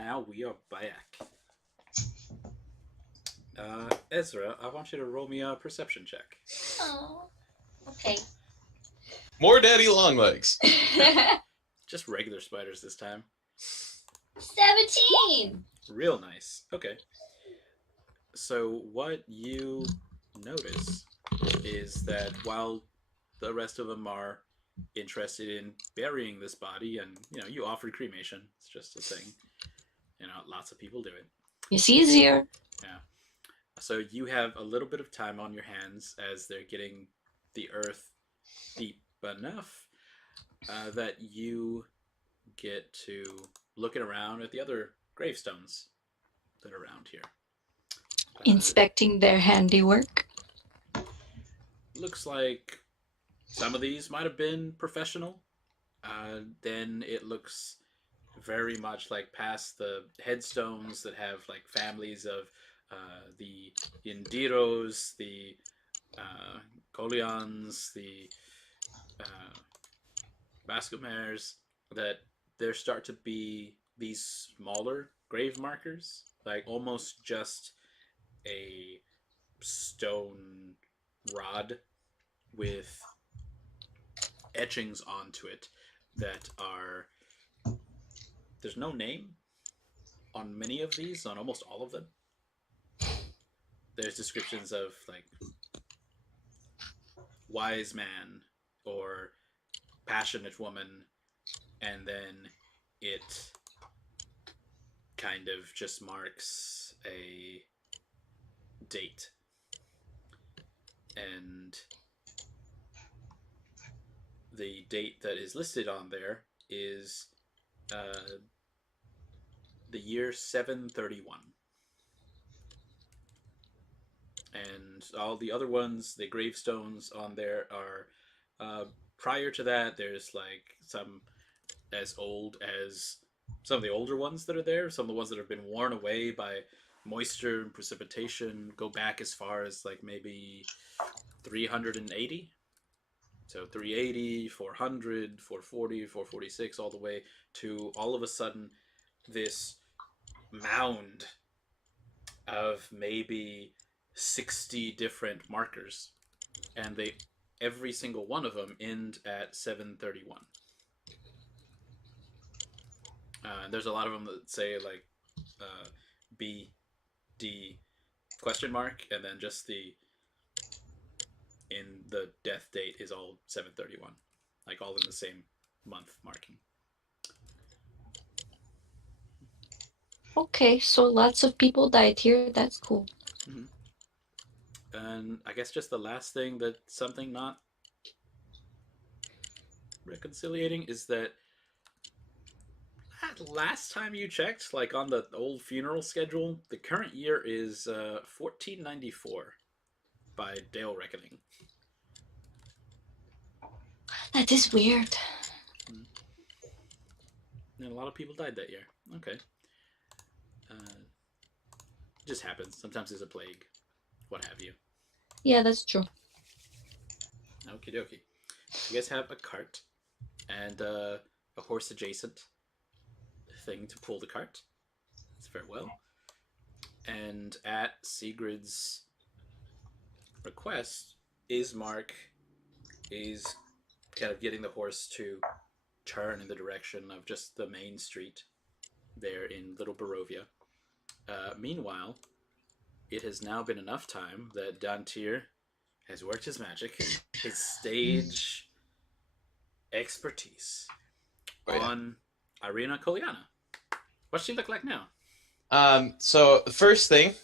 now we are back. Ezra, I want you to roll me a perception check. Oh, okay. More daddy long legs. Just regular spiders this time. 17! Real nice. Okay. So what you notice is that while the rest of them are interested in burying this body, and you offered cremation, it's just a thing. Lots of people do it. It's easier. Yeah. So you have a little bit of time on your hands as they're getting the earth deep enough that you get to looking around at the other gravestones that are around here. Inspecting their handiwork. Looks like some of these might have been professional. Then it looks very much like past the headstones that have like families of the Indiros, the Colions, the Bascomares, that there start to be these smaller grave markers, like almost just a stone rod with etchings onto it that are... There's no name on many of these, on almost all of them. There's descriptions of like wise man or passionate woman, and then it kind of just marks a date. And the date that is listed on there is the year 731. And all the other ones, the gravestones on there are prior to that. There's like some as old as some of the older ones that are there. Some of the ones that have been worn away by moisture and precipitation go back as far as like maybe 380. So 380, 400, 440, 446, all the way to all of a sudden this mound of maybe 60 different markers, and every single one of them end at 731. There's a lot of them that say like B, D, question mark, and then just the death date is all 731, like all in the same month marking. Okay, so lots of people died here. That's cool. Mm-hmm. And I guess just the last thing that something not reconciliating is that last time you checked, like on the old funeral schedule, the current year is 1494 by Dale reckoning. That is weird. And a lot of people died that year. Okay. It just happens. Sometimes there's a plague. What have you. Yeah, that's true. Okie dokie. You guys have a cart and a horse adjacent thing to pull the cart. That's very well. And at Segrid's request, Ismark is kind of getting the horse to turn in the direction of just the main street there in Little Barovia. Meanwhile, it has now been enough time that Dantiir has worked his magic, his stage expertise on Ireena Coliana. What's she look like now? So the first thing,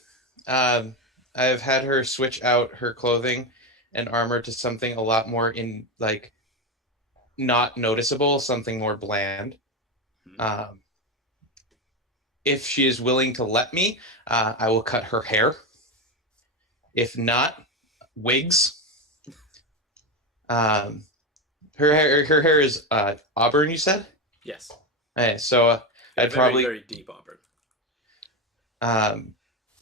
I've had her switch out her clothing and armor to something a lot more not noticeable, something more bland. If she is willing to let me, I will cut her hair. If not, wigs. Her hair is auburn, you said? Yes. Okay, so I'd probably very deep auburn.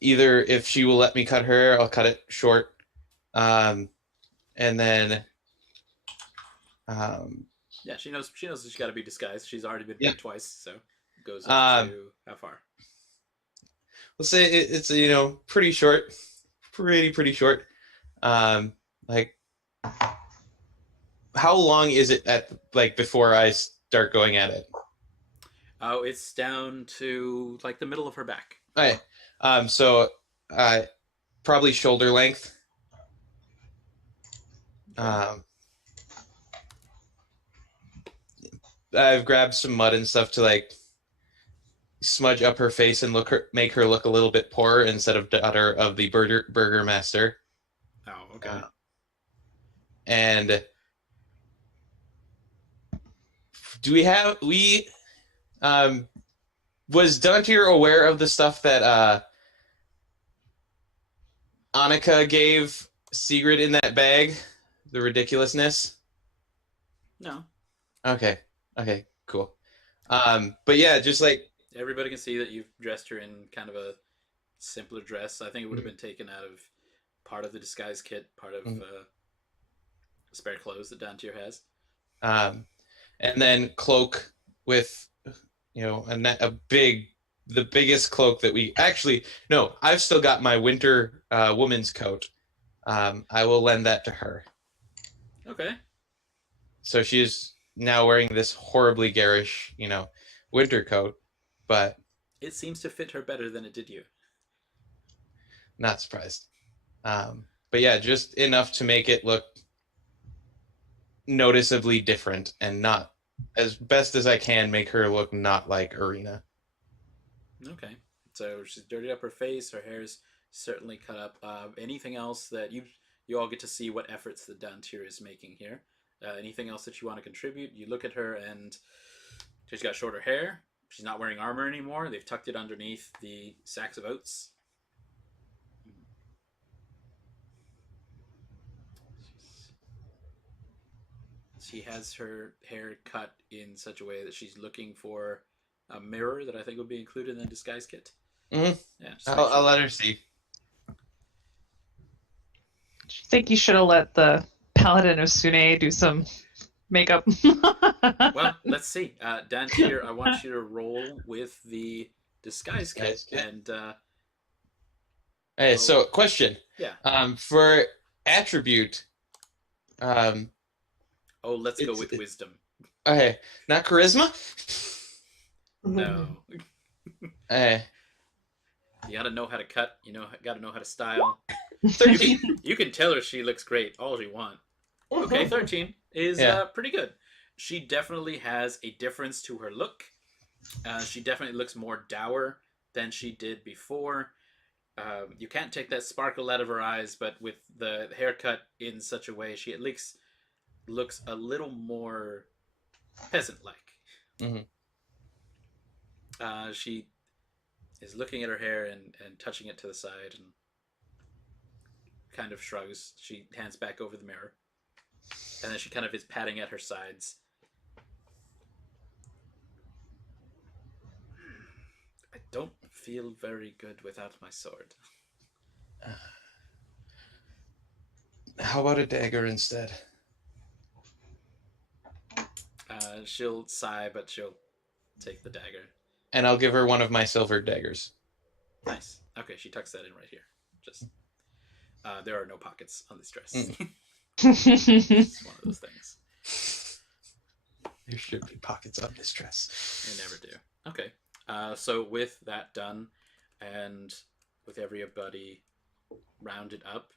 Either if she will let me cut her hair, I'll cut it short, and then yeah, she knows she's got to be disguised. She's already been Yeah. bit twice, so goes up to how far? Let's say it's pretty short, pretty short. Like, how long is it before I start going at it? Oh, it's down to like the middle of her back. Okay. So probably shoulder length. I've grabbed some mud and stuff to like smudge up her face and make her look a little bit poorer instead of daughter of the burger master. Oh, okay. And was Dantiir aware of the stuff that Annika gave Segrid in that bag? The ridiculousness? No. Okay, cool. But yeah, just like everybody can see that you've dressed her in kind of a simpler dress. I think it would have been taken out of part of the disguise kit, part of spare clothes that Dantiir has. And then cloak with, the biggest cloak that we actually, no, I've still got my winter woman's coat. I will lend that to her. Okay. So she is now wearing this horribly garish, winter coat, but it seems to fit her better than it did you. Not surprised. But yeah, just enough to make it look noticeably different and not, as best as I can, make her look not like Ireena. Okay. So she's dirtied up her face, her hair's certainly cut up. Anything else that you all get to see what efforts the Dantiir is making here? Anything else that you want to contribute? You look at her and she's got shorter hair. She's not wearing armor anymore. They've tucked it underneath the sacks of oats. She has her hair cut in such a way that she's looking for a mirror that I think will be included in the disguise kit. Mm-hmm. Yeah, I'll let her see. Do you think you should have let the Paladin of Sune do some makeup? Well, let's see. Dantiir, I want you to roll with the disguise kit. And hey, so question. Yeah. For attribute. Let's go with wisdom. Okay, not charisma. No. Hey. You gotta know how to cut. Gotta know how to style. 13. You can tell her she looks great all you want. Okay, 13 is pretty good. She definitely has a difference to her look. She definitely looks more dour than she did before. You can't take that sparkle out of her eyes, but with the haircut in such a way, she at least looks a little more peasant-like. Mm-hmm. She is looking at her hair and touching it to the side and kind of shrugs. She hands back over the mirror. And then she kind of is patting at her sides. I don't feel very good without my sword. How about a dagger instead? She'll sigh, but she'll take the dagger. And I'll give her one of my silver daggers. Nice. Okay, she tucks that in right here. Just there are no pockets on this dress. It's one of those things. There should be pockets on this dress. They never do. Okay. So with that done, and with everybody rounded up,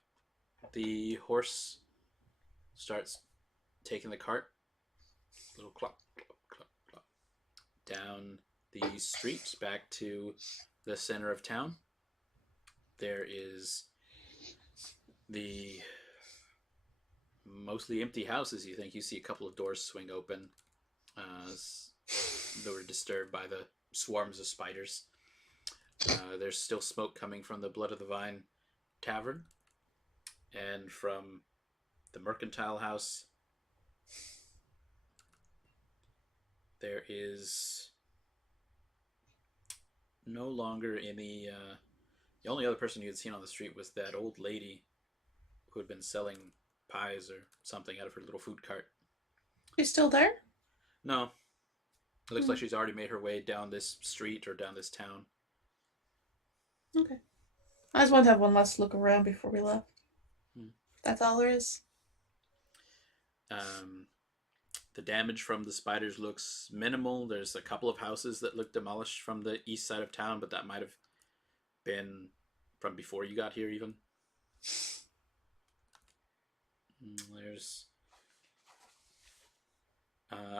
the horse starts taking the cart. Little clop, clop, clop, clop. Down the street back to the center of town. There is the mostly empty houses. You see a couple of doors swing open. They were disturbed by the swarms of spiders. There's still smoke coming from the Blood of the Vine Tavern and from the Mercantile House. There is no longer any. The only other person you had seen on the street was that old lady who had been selling pies or something out of her little food cart. She's still there? No. It looks like she's already made her way down this street or down this town. Okay. I just wanted to have one last look around before we left. That's all there is. The damage from the spiders looks minimal. There's a couple of houses that look demolished from the east side of town, but that might have been from before you got here even. There's...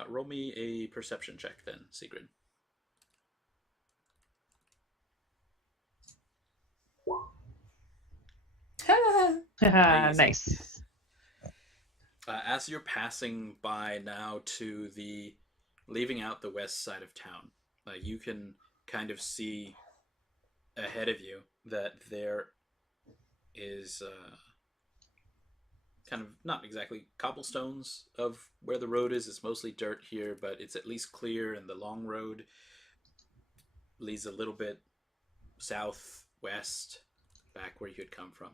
roll me a perception check then, Segrid. Nice. As you're passing by now to the... leaving out the west side of town, you can kind of see ahead of you that there is kind of not exactly cobblestones of where the road is. It's mostly dirt here, but it's at least clear, and the long road leads a little bit southwest back where you had come from.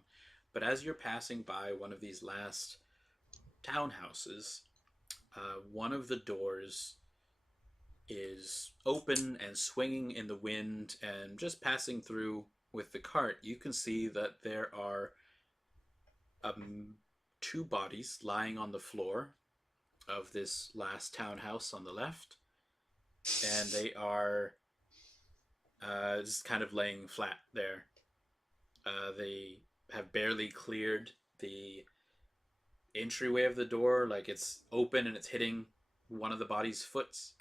But as you're passing by one of these last townhouses, one of the doors is open and swinging in the wind, and just passing through with the cart, you can see that there are two bodies lying on the floor of this last townhouse on the left, and they are just kind of laying flat there. They have barely cleared the entryway of the door, like it's open and it's hitting one of the body's foots.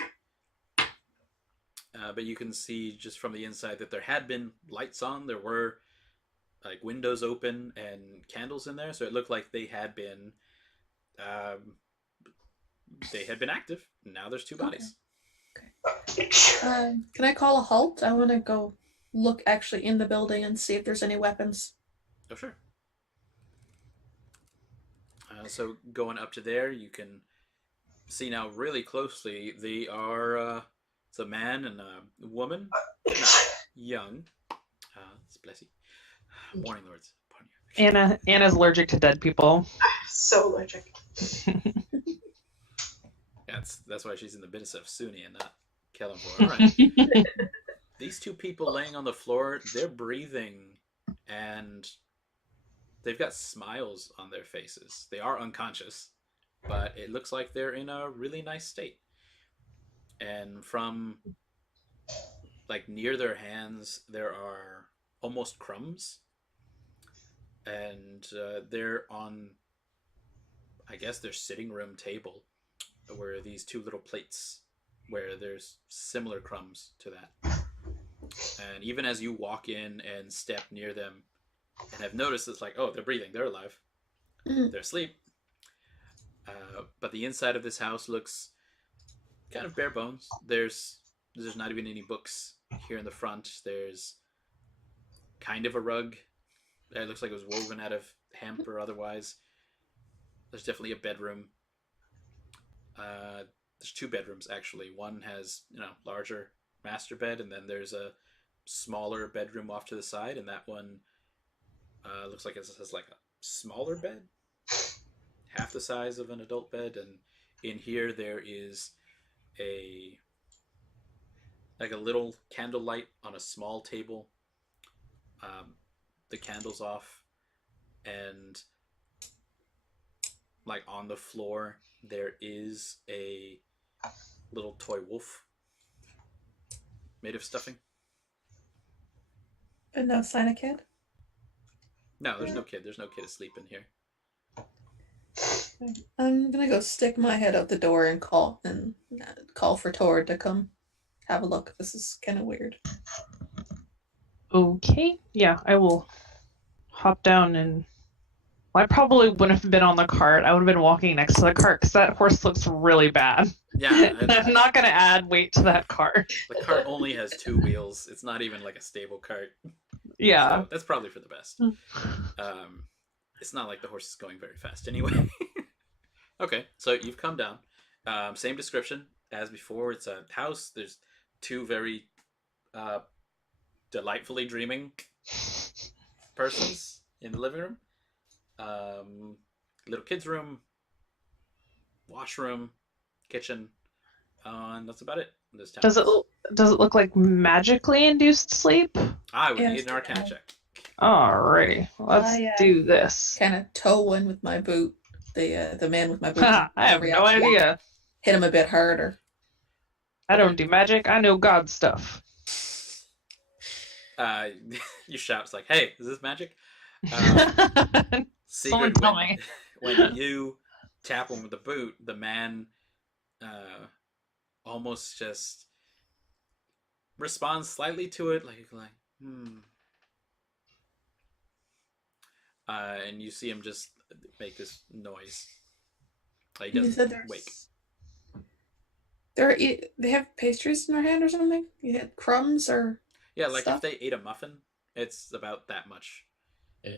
But you can see just from the inside that there had been lights on. There were like windows open and candles in there, so it looked like they had been active. Now there's two bodies. Okay. Can I call a halt? I want to go look actually in the building and see if there's any weapons. Oh, sure. So going up to there, you can see now really closely. They are it's a man and a woman, not young. Bless you. Morning, lords. Anna's allergic to dead people. So allergic. That's why she's in the business of Sunni and not Kellenvor. All right. These two people laying on the floor, they're breathing, and they've got smiles on their faces. They are unconscious, but it looks like they're in a really nice state. And from, like, near their hands, there are almost crumbs. And they're on, I guess, their sitting room table, where these two little plates where there's similar crumbs to that. And even as you walk in and step near them and have noticed, it's like, oh, they're breathing, they're alive, they're asleep. But the inside of this house looks kind of bare bones. There's not even any books here in the front. There's kind of a rug. It looks like it was woven out of hemp or otherwise. There's definitely a bedroom. There's two bedrooms, actually. One has, larger master bed, and then there's a smaller bedroom off to the side, and that one looks like it has like a smaller bed, half the size of an adult bed. And in here there is a little candlelight on a small table. The candle's off, and like on the floor there is a little toy wolf made of stuffing. But no sign of kid? No, there's no kid. There's no kid asleep in here. I'm gonna go stick my head out the door and call for Tor to come have a look. This is kind of weird. Okay, yeah, I will hop down and... Well, I probably wouldn't have been on the cart. I would have been walking next to the cart because that horse looks really bad. Yeah. I'm not going to add weight to that cart. The cart only has two wheels. It's not even like a stable cart. Yeah. So that's probably for the best. It's not like the horse is going very fast anyway. Okay, so you've come down. Same description as before. It's a house. There's two very delightfully dreaming persons in the living room. Little kids' room, washroom, kitchen, and that's about it. this town. Does it look like magically induced sleep? I would Yes, need an Arcana yeah. check. Alrighty, let's do this. Kind of toe one with my boot. The man with my boot. I have no Reaction. idea. Hit him a bit harder. I don't do magic. I know God stuff. You shout, it's like, hey, is this magic? Someone Segrid, tell me. when you tap him with the boot, the man almost just responds slightly to it, like and you see him just make this noise. Like, he You doesn't said there's... wake. They have pastries in their hand or something? You had crumbs or... Yeah, like stuff? if they ate a muffin, it's about that much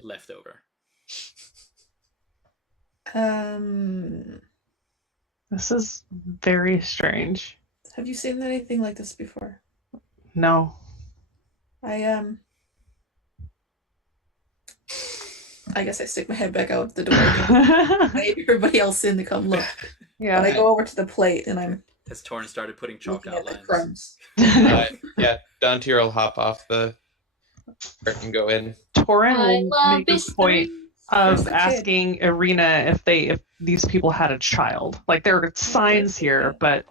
left over. This is very strange. Have you seen anything like this before? No. I guess I stick my head back out the door again. Wait everybody else in to come look. Yeah. But I go over to the plate and I'm As Toren started putting chalk looking at the outlines. crumbs. Yeah, Dantiir will hop off the cart and go in. Toren I will love make a mysteries. point Where's of the kid? asking Ireena if these people had a child. Like there are signs here, but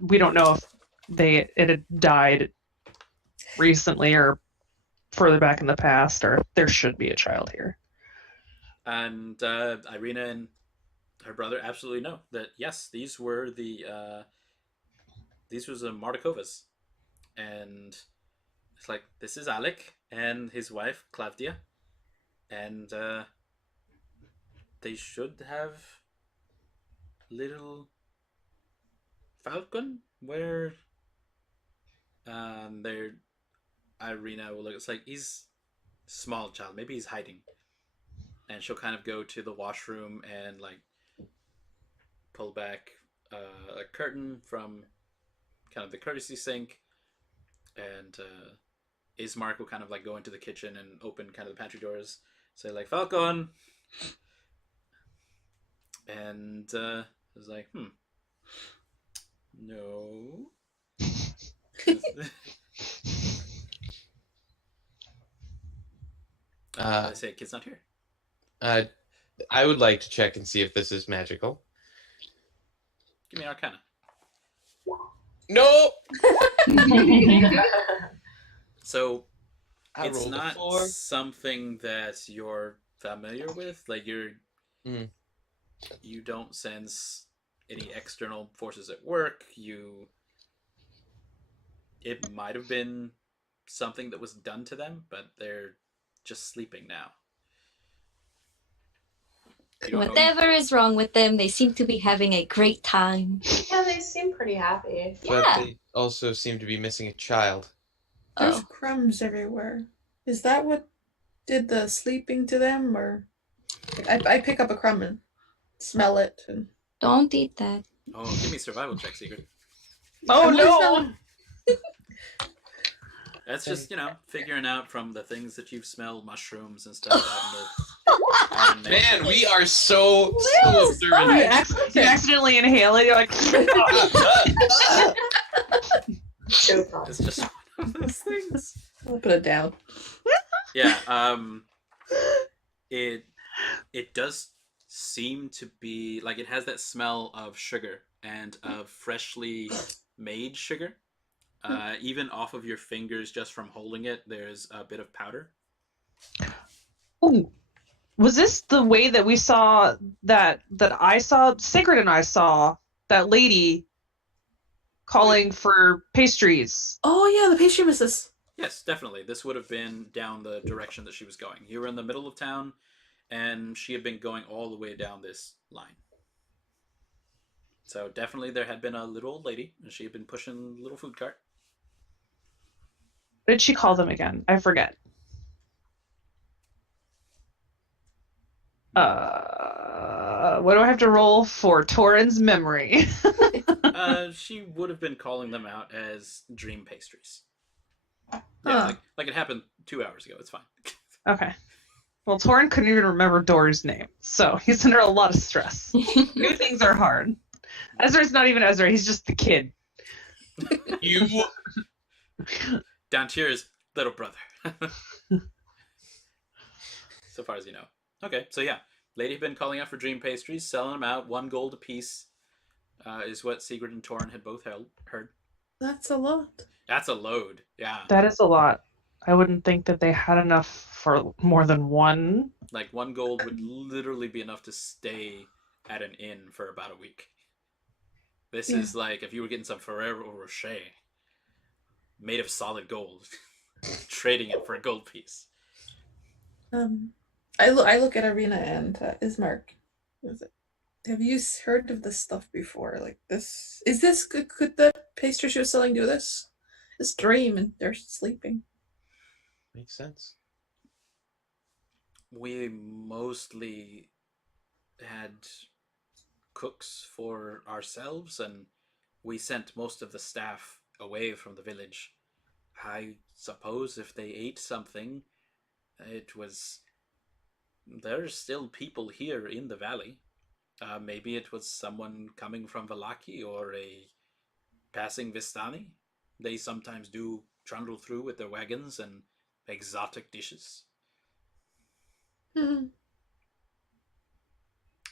we don't know if it had died recently or further back in the past, or if there should be a child here. And Ireena and her brother absolutely know that yes, these were the Mardikovas, and it's like, this is Alec and his wife Clavdia, and they should have little Falcon where their Ireena will look. It's like, he's small child, maybe he's hiding, and she'll kind of go to the washroom and like pull back a curtain from kind of the courtesy sink, and Ismark will kind of like go into the kitchen and open kind of the pantry doors, say like, Falcon, and it's like, no. I say, kid's not here. I would like to check and see if this is magical. Give me an Arcana. No. So I it's rolled a not 4. something that you're familiar with. Like you don't sense any external forces at work. It might have been something that was done to them, but they're just sleeping now. You don't know- Whatever is wrong with them, they seem to be having a great time. Yeah, they seem pretty happy. But Yeah. they also seem to be missing a child. There's Oh. crumbs everywhere. Is that what did the sleeping to them, or like, I pick up a crumb and smell it and Don't eat that. Oh, give me a survival check, Segrid. Oh I'm no! smelling- That's just, figuring out from the things that you've smelled, mushrooms and stuff. Out in the Man, we are so Yes, observant. You accidentally inhale it. You're like, No problem. It's just one of those things. I'll put it down. Yeah, it does seem to be like it has that smell of sugar and of freshly made sugar. Even off of your fingers, just from holding it, there's a bit of powder. ooh, was this the way that we saw that I saw Segrid and I saw that lady calling for pastries? Oh yeah, the pastry missus. Yes, definitely. This would have been down the direction that she was going. You were in the middle of town, and she had been going all the way down this line. So definitely there had been a little old lady, and she had been pushing a little food cart. What did she call them again? I forget. What do I have to roll for Toren's memory? She would have been calling them out as dream pastries. Yeah, Huh. like it happened 2 hours ago. It's fine. Okay. Well, Toren couldn't even remember Dory's name, so he's under a lot of stress. New things are hard. Ezra's not even Ezra, he's just the kid. You. Dantiir's little brother. So far as you know. Okay, so yeah. Lady had been calling out for dream pastries, selling them out, 1 gold apiece, is what Segrid and Toren had both heard. That's a lot. That's a load, yeah. That is a lot. I wouldn't think that they had enough for more than one. Like 1 gold would literally be enough to stay at an inn for about a week. This is like if you were getting some Ferrero Rocher made of solid gold, trading it for a gold piece. I look at Ireena and Ismark. Have you heard of this stuff before? Like this? Is this could the pastry she was selling do this? This dream and they're sleeping. Makes sense. We mostly had cooks for ourselves, and we sent most of the staff away from the village. I suppose if they ate something, it was... There's still people here in the valley. Maybe it was someone coming from Vallaki or a passing Vistani. They sometimes do trundle through with their wagons and exotic dishes.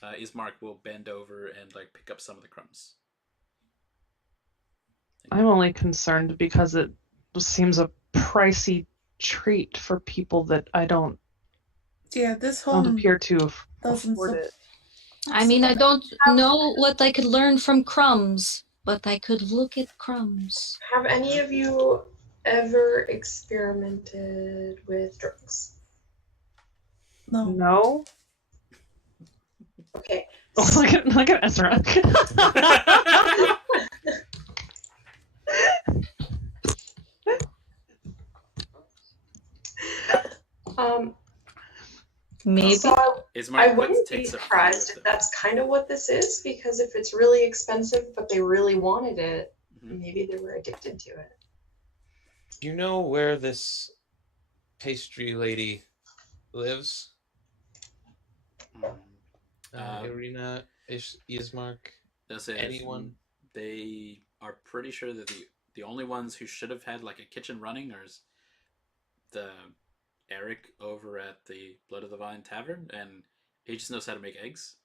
Ismark will bend over and like pick up some of the crumbs. I'm only concerned because it seems a pricey treat for people that I don't This home appear to doesn't afford it. I mean, I don't know what I could learn from crumbs, but I could look at crumbs. Have any of you ever experimented with drugs? No. No? Okay. Look at Ezra. Maybe. So Ismark I wouldn't be takes a surprised few if of them. that's kind of what this is, because if it's really expensive but they really wanted it, Mhm. maybe they were addicted to it. Do you know where this pastry lady lives? Ireena, Ismark, anyone? They are pretty sure that the only ones who should have had like a kitchen running are the Eric over at the Blood of the Vine Tavern, and he just knows how to make eggs.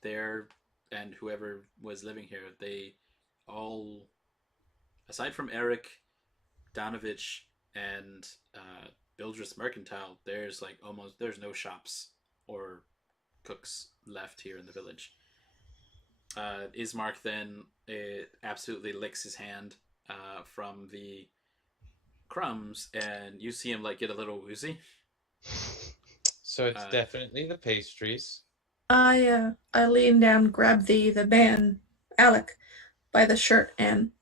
There, and whoever was living here, they all, aside from Eric, Donovich, and Bildris Mercantile, there's no shops or cooks left here in the village. Ismark then absolutely licks his hand from the crumbs, and you see him like get a little woozy. So it's definitely the pastries. I lean down, grab the man, Alec, by the shirt and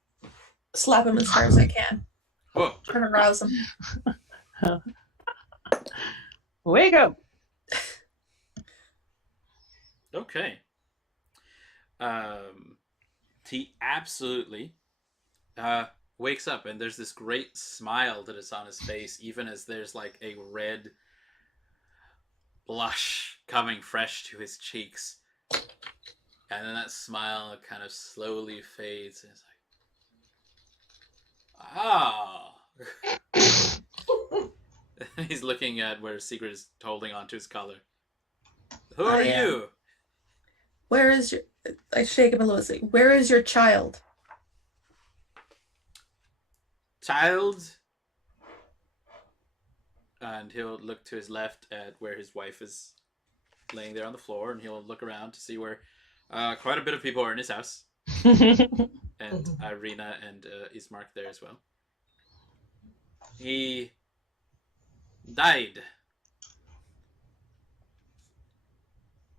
slap him as hard as I can. Whoa. Trying to rouse him. Wake up! Okay. He absolutely wakes up, and there's this great smile that is on his face, even as there's like a red blush coming fresh to his cheeks. And then that smile kind of slowly fades, and it's like, ah. He's looking at where Segrid is holding onto his collar. Who are you? Where is your... I shake him a little. Say, where is your child? Child? And he'll look to his left at where his wife is laying there on the floor, and he'll look around to see where quite a bit of people are in his house. And Ireena and Ismark there as well. He died.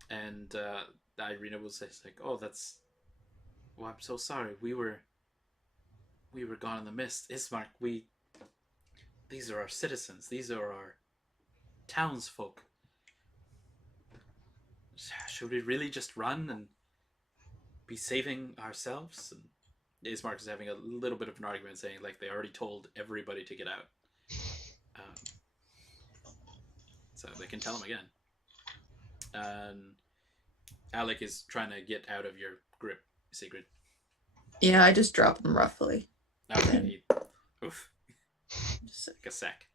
And Ireena will say, like, oh, that's... Well, I'm so sorry. We were gone in the mist. Ismark, these are our citizens. These are our townsfolk. Should we really just run and be saving ourselves? And Ismark is having a little bit of an argument, saying like they already told everybody to get out. So they can tell him again. Alec is trying to get out of your grip, Segrid. Yeah, I just drop him roughly. Okay. Oof. Just, Like a sec.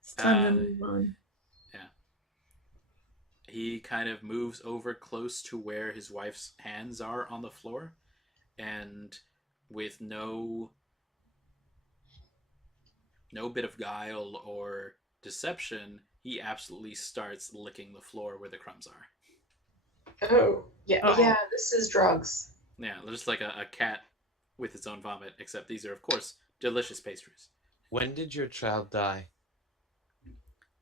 it's time to move on. He kind of moves over close to where his wife's hands are on the floor, and with no bit of guile or deception, he absolutely starts licking the floor where the crumbs are. Oh, yeah, Oh. yeah, this is drugs. Yeah, just like a cat with its own vomit, except these are, of course, delicious pastries. When did your child die?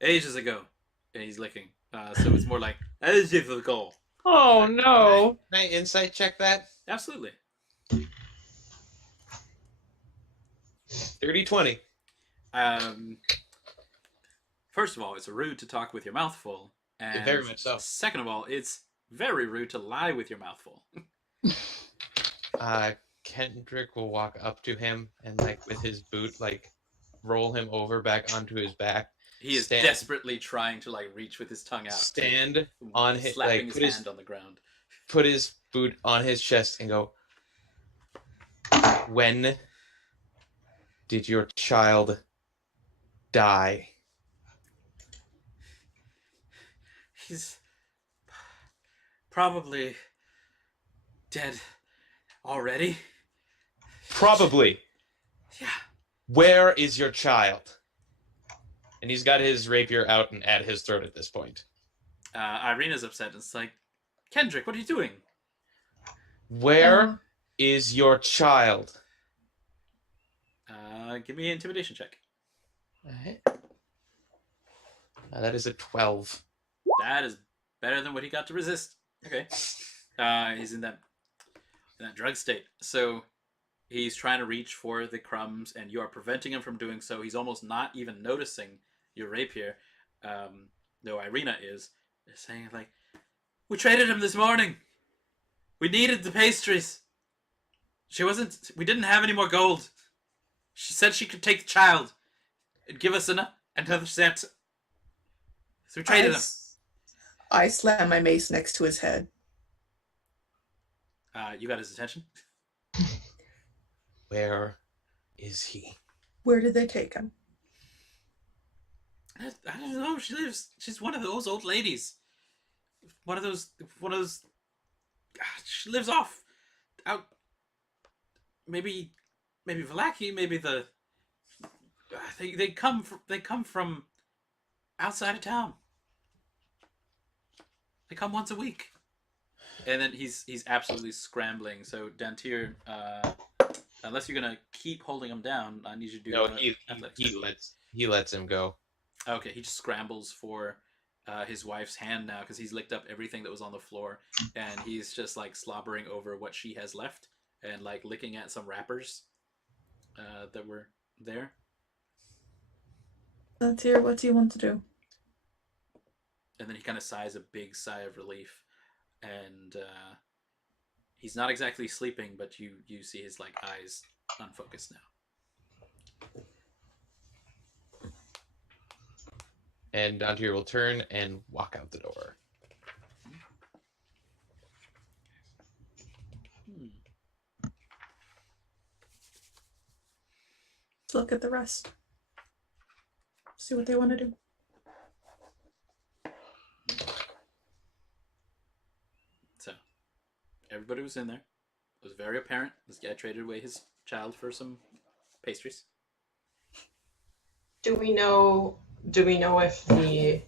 Ages ago. And he's licking. So it's more like, ages ago. Oh no. Can I insight check that? Absolutely. 30-20. First of all, it's rude to talk with your mouth full. And Very much so. Second of all, it's very rude to lie with your mouth full. Kendrick will walk up to him and, like, with his boot, like, roll him over back onto his back. He is desperately trying to, like, reach with his tongue out. Stand on his, slapping like, his hand on the ground. put his boot on his chest and go, when did your child die? He's probably dead already. Probably. Yeah. Where is your child? And he's got his rapier out and at his throat at this point. Ireena's upset. It's like, Kendrick, what are you doing? Where is your child? Give me an intimidation check. Alright. That is a 12. That is better than what he got to resist. Okay. He's in that drug state. So he's trying to reach for the crumbs, and you are preventing him from doing so. He's almost not even noticing your rapier, though Ireena is. They're saying, like, we traded him this morning. We needed the pastries. We didn't have any more gold. She said she could take the child and give us another set. So we traded him. I slam my mace next to his head. You got his attention? Where is he? Where did they take him? I don't know. She's one of those old ladies. One of those. She lives off out. Maybe Vallaki. Maybe the. They come from outside of town. They come once a week. And then he's absolutely scrambling. So Dantiir, unless you're gonna keep holding him down, I need you to do. No, athletics. he lets him go. Okay, he just scrambles for his wife's hand now because he's licked up everything that was on the floor, and he's just like slobbering over what she has left and like licking at some wrappers that were there. Dantiir, what do you want to do? And then he kind of sighs a big sigh of relief, and he's not exactly sleeping, but you see his like eyes unfocused now. And Dantiir will turn and walk out the door. Let's look at the rest. See what they want to do. So, everybody was in there. It was very apparent. This guy traded away his child for some pastries. Do we know if the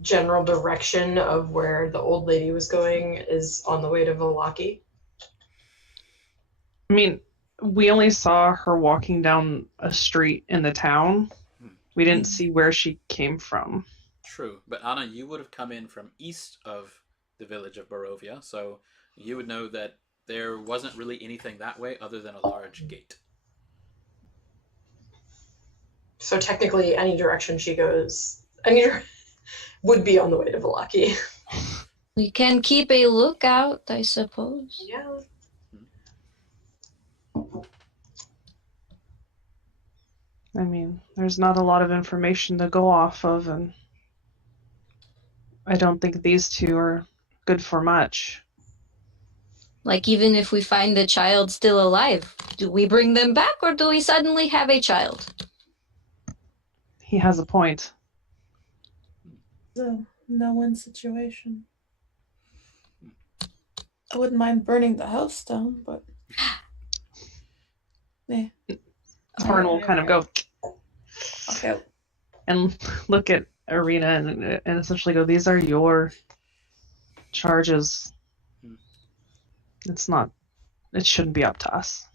general direction of where the old lady was going is on the way to Vallaki? I mean, we only saw her walking down a street in the town. We didn't see where she came from. True, but Anna, you would have come in from east of the village of Barovia, so you would know that there wasn't really anything that way other than a large gate. So technically, any direction she goes, would be on the way to Vallaki. We can keep a lookout, I suppose. Yeah. I mean, there's not a lot of information to go off of, and I don't think these two are good for much. Like, even if we find the child still alive, do we bring them back or do we suddenly have a child? He has a point. It's a no-win situation. I wouldn't mind burning the house down, but... Yeah. Toren will kind of go Okay. and look at Ireena and essentially go, these are your charges. It shouldn't be up to us.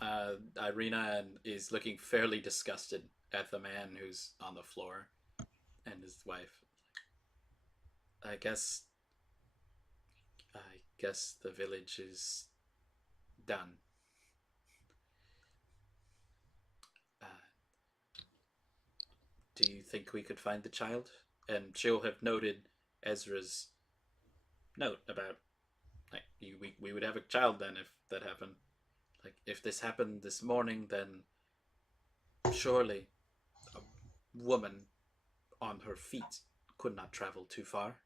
Ireena is looking fairly disgusted at the man who's on the floor and his wife. I guess the village is done. Do you think we could find the child? And she'll have noted Ezra's note about, like, we would have a child then if that happened. Like, if this happened this morning, then surely a woman on her feet could not travel too far.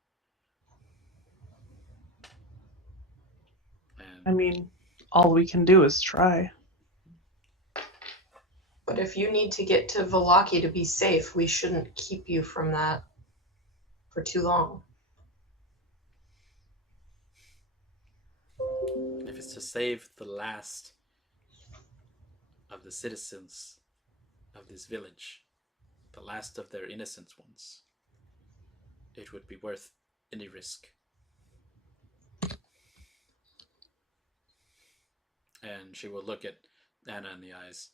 And I mean, all we can do is try. But if you need to get to Vallaki to be safe, we shouldn't keep you from that for too long. if it's to save the last of the citizens of this village, the last of their innocent ones, it would be worth any risk. And she will look at Anna in the eyes.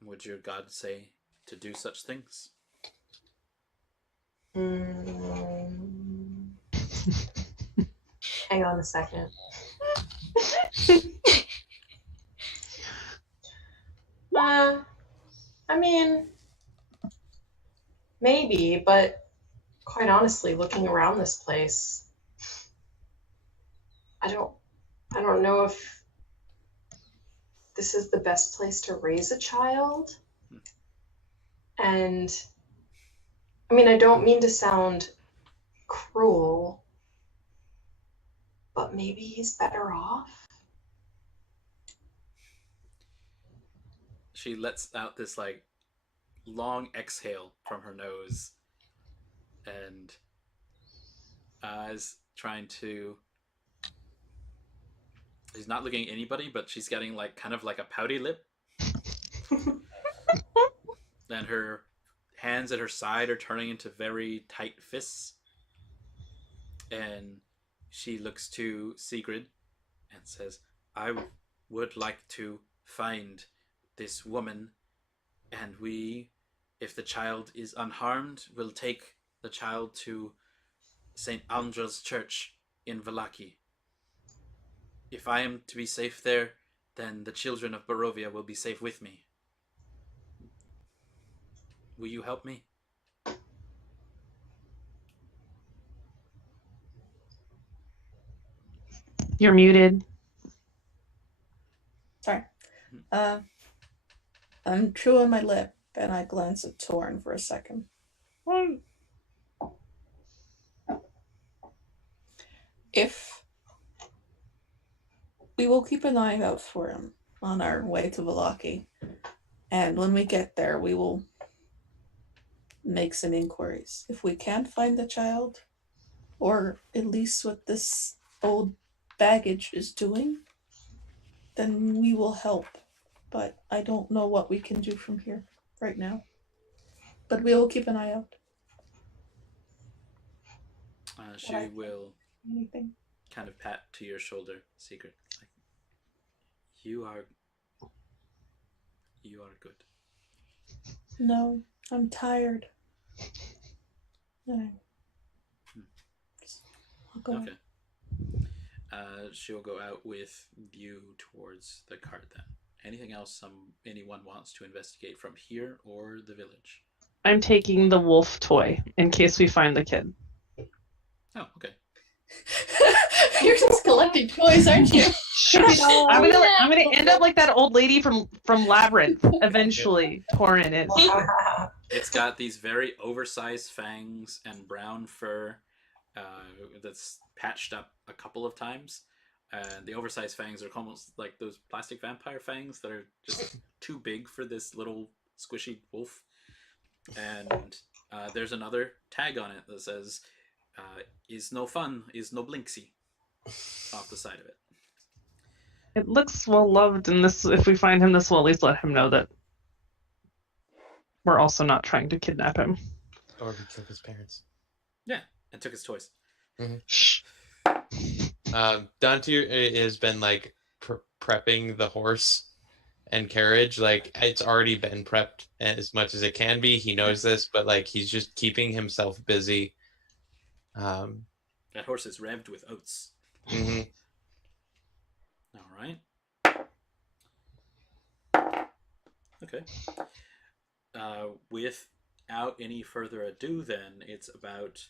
Would your god say to do such things? Hang on a second. I mean, maybe, but quite honestly, looking around this place, I don't know if this is the best place to raise a child. And I mean, I don't mean to sound cruel, but maybe he's better off. She lets out this like long exhale from her nose and is trying to, she's not looking at anybody, but she's getting like kind of like a pouty lip. And her hands at her side are turning into very tight fists. And she looks to Segrid and says, I would like to find this woman, and we, if the child is unharmed, will take the child to St. Andra's church in Vallaki. If I am to be safe there, then the children of Barovia will be safe with me. Will you help me? You're muted. Sorry. I'm chewing my lip and I glance at Toren for a second. If we will keep an eye out for him on our way to Vallaki, and when we get there, we will make some inquiries. If we can't find the child, or at least what this old baggage is doing, then we will help. But I don't know what we can do from here right now. But we will keep an eye out. She will Anything? kind of pat to your shoulder, Segrid. Like, you are good. No, I'm tired. No. I'll go. Okay. She'll go out with you towards the cart then. Anything else anyone wants to investigate from here or the village? I'm taking the wolf toy in case we find the kid. Oh, okay. You're just collecting toys, aren't you? I'm gonna end up like that old lady from Labyrinth eventually. Toren is. It's got these very oversized fangs and brown fur, that's patched up a couple of times. And the oversized fangs are almost like those plastic vampire fangs that are just too big for this little squishy wolf. And there's another tag on it that says, is no fun, is no blinksy, off the side of it. It looks well loved, and this, if we find him, this will at least let him know that we're also not trying to kidnap him. Or we kill his parents. Yeah, and took his toys. Shh. Dantiir has been like prepping the horse and carriage. Like it's already been prepped as much as it can be. He knows this, but like he's just keeping himself busy. That horse is revved with oats. Mm-hmm. All right. Okay. Without any further ado, then it's about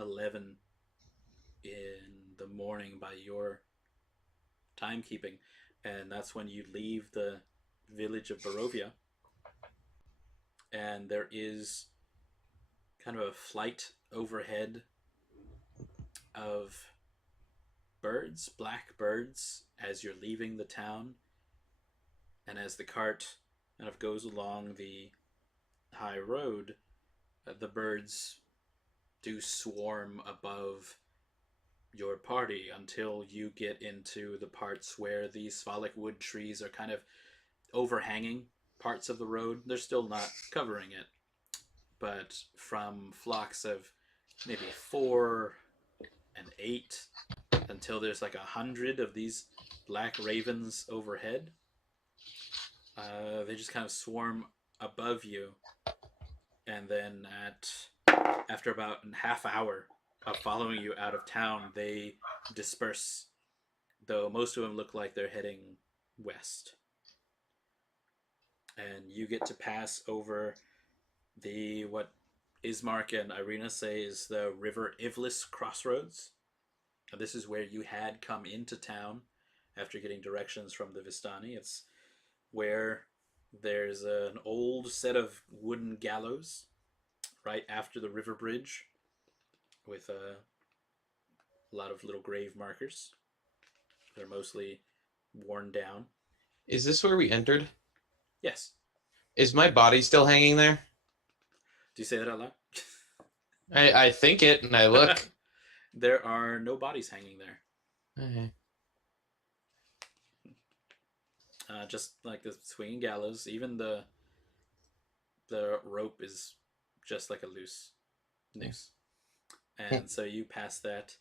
11 in the morning by your timekeeping, and that's when you leave the village of Barovia. And there is kind of a flight overhead of birds, black birds, as you're leaving the town. And as the cart kind of goes along the high road, the birds do swarm above your party until you get into the parts where the Svalak wood trees are kind of overhanging parts of the road. They're still not covering it, but from flocks of maybe 4 and 8 until there's like 100 of these black ravens overhead. They just kind of swarm above you, and then after about a half hour of following you out of town, they disperse, though most of them look like they're heading west. And you get to pass over what Ismark and Ireena say is the River Ivlis crossroads. This is where you had come into town after getting directions from the Vistani. It's where there's an old set of wooden gallows right after the river bridge with a lot of little grave markers. They're mostly worn down. Is this where we entered? Yes. Is my body still hanging there? Do you say that out loud? I think it, and I look. There are no bodies hanging there. Okay. Just like the swinging gallows, even the rope is just like a loose noose. And so you pass that.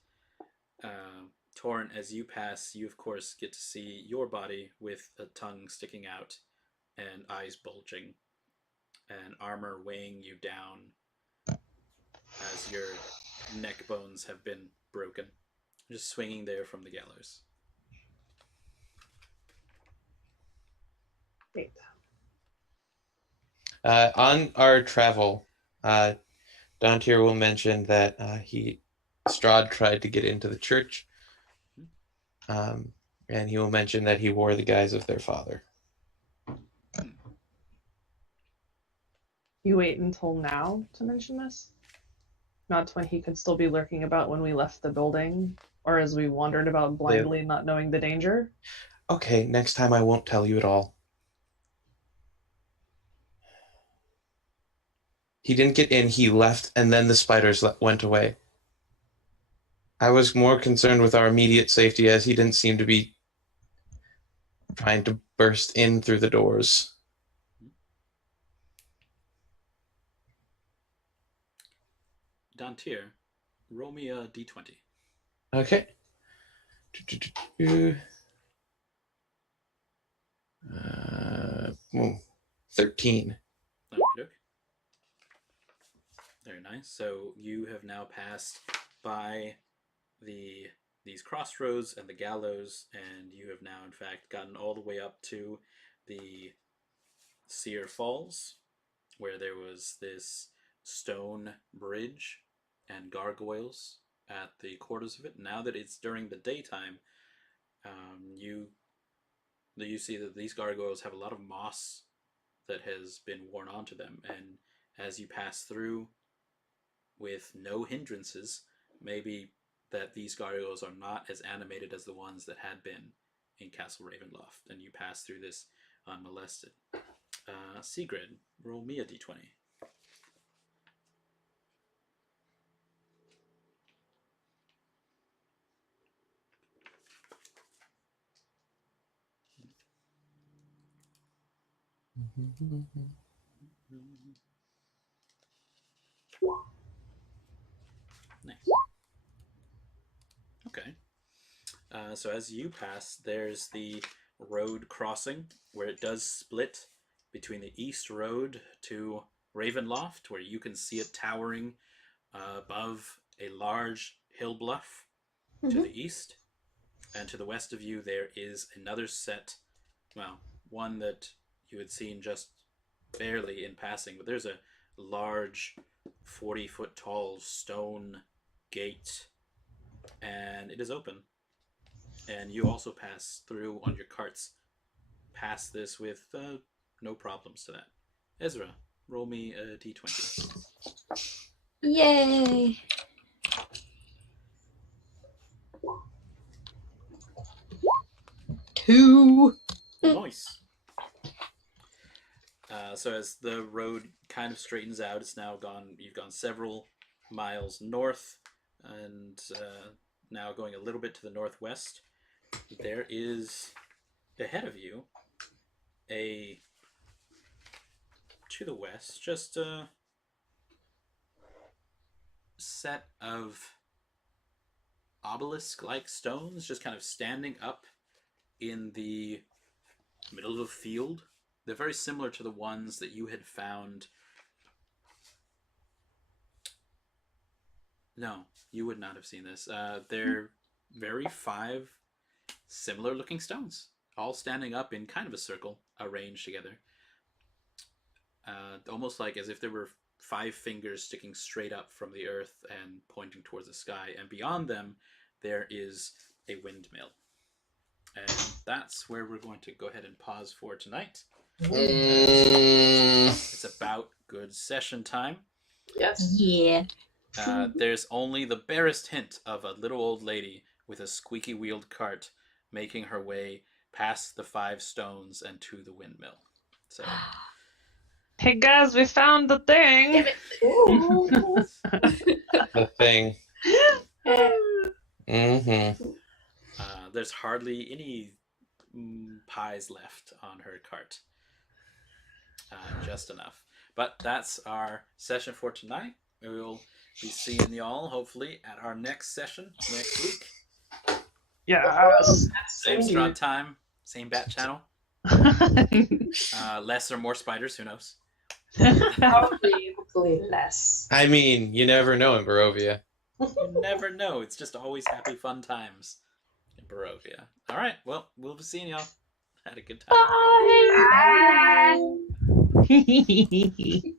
Toren, as you pass, you of course get to see your body with a tongue sticking out and eyes bulging and armor weighing you down as your neck bones have been broken. Just swinging there from the gallows. Great. On our travel, Dantiir will mention that Strahd tried to get into the church, and he will mention that he wore the guise of their father. You wait until now to mention this? Not when he could still be lurking about when we left the building, or as we wandered about blindly not knowing the danger? Okay, next time I won't tell you at all. He didn't get in, he left, and then the spiders went away. I was more concerned with our immediate safety, as he didn't seem to be trying to burst in through the doors. Dantiir, roll me a d20. Okay. 13. Okay. Very nice. So you have now passed by these crossroads and the gallows, and you have now, in fact, gotten all the way up to the Seer Falls, where there was this stone bridge and gargoyles at the quarters of it. Now that it's during the daytime, you see that these gargoyles have a lot of moss that has been worn onto them, and as you pass through with no hindrances. Maybe that these gargoyles are not as animated as the ones that had been in Castle Ravenloft, and you pass through this unmolested. Segrid, roll me a d20. Nice. Okay. So as you pass, there's the road crossing where it does split between the east road to Ravenloft, where you can see it towering above a large hill bluff to the east. And to the west of you, there is another set, well, one that you had seen just barely in passing, but there's a large 40-foot tall stone gate, and it is open. And you also pass through on your carts, past this with no problems to that. Ezra, roll me a d20. Yay! Two. Nice. So as the road kind of straightens out, it's now gone. You've gone several miles north, and now going a little bit to the northwest. There is ahead of you to the west, just a set of obelisk-like stones, just kind of standing up in the middle of a field. They're very similar to the ones that you had found. No, you would not have seen this. They're very 5 similar looking stones, all standing up in kind of a circle, arranged together. Almost like as if there were 5 fingers sticking straight up from the earth and pointing towards the sky. And beyond them, there is a windmill. And that's where we're going to go ahead and pause for tonight. It's about good session time. Yes. Yeah. There's only the barest hint of a little old lady with a squeaky wheeled cart making her way past the 5 stones and to the windmill. So, Hey guys, we found the thing. The thing. there's hardly any pies left on her cart. Just enough. But that's our session for tonight. We will be seeing y'all hopefully at our next session next week. Yes. Same Strahd time, same bat channel. Less or more spiders, who knows? Hopefully less. I mean, you never know in Barovia. You never know. It's just always happy, fun times in Barovia. All right. Well, we'll be seeing y'all. Had a good time. Bye. Bye.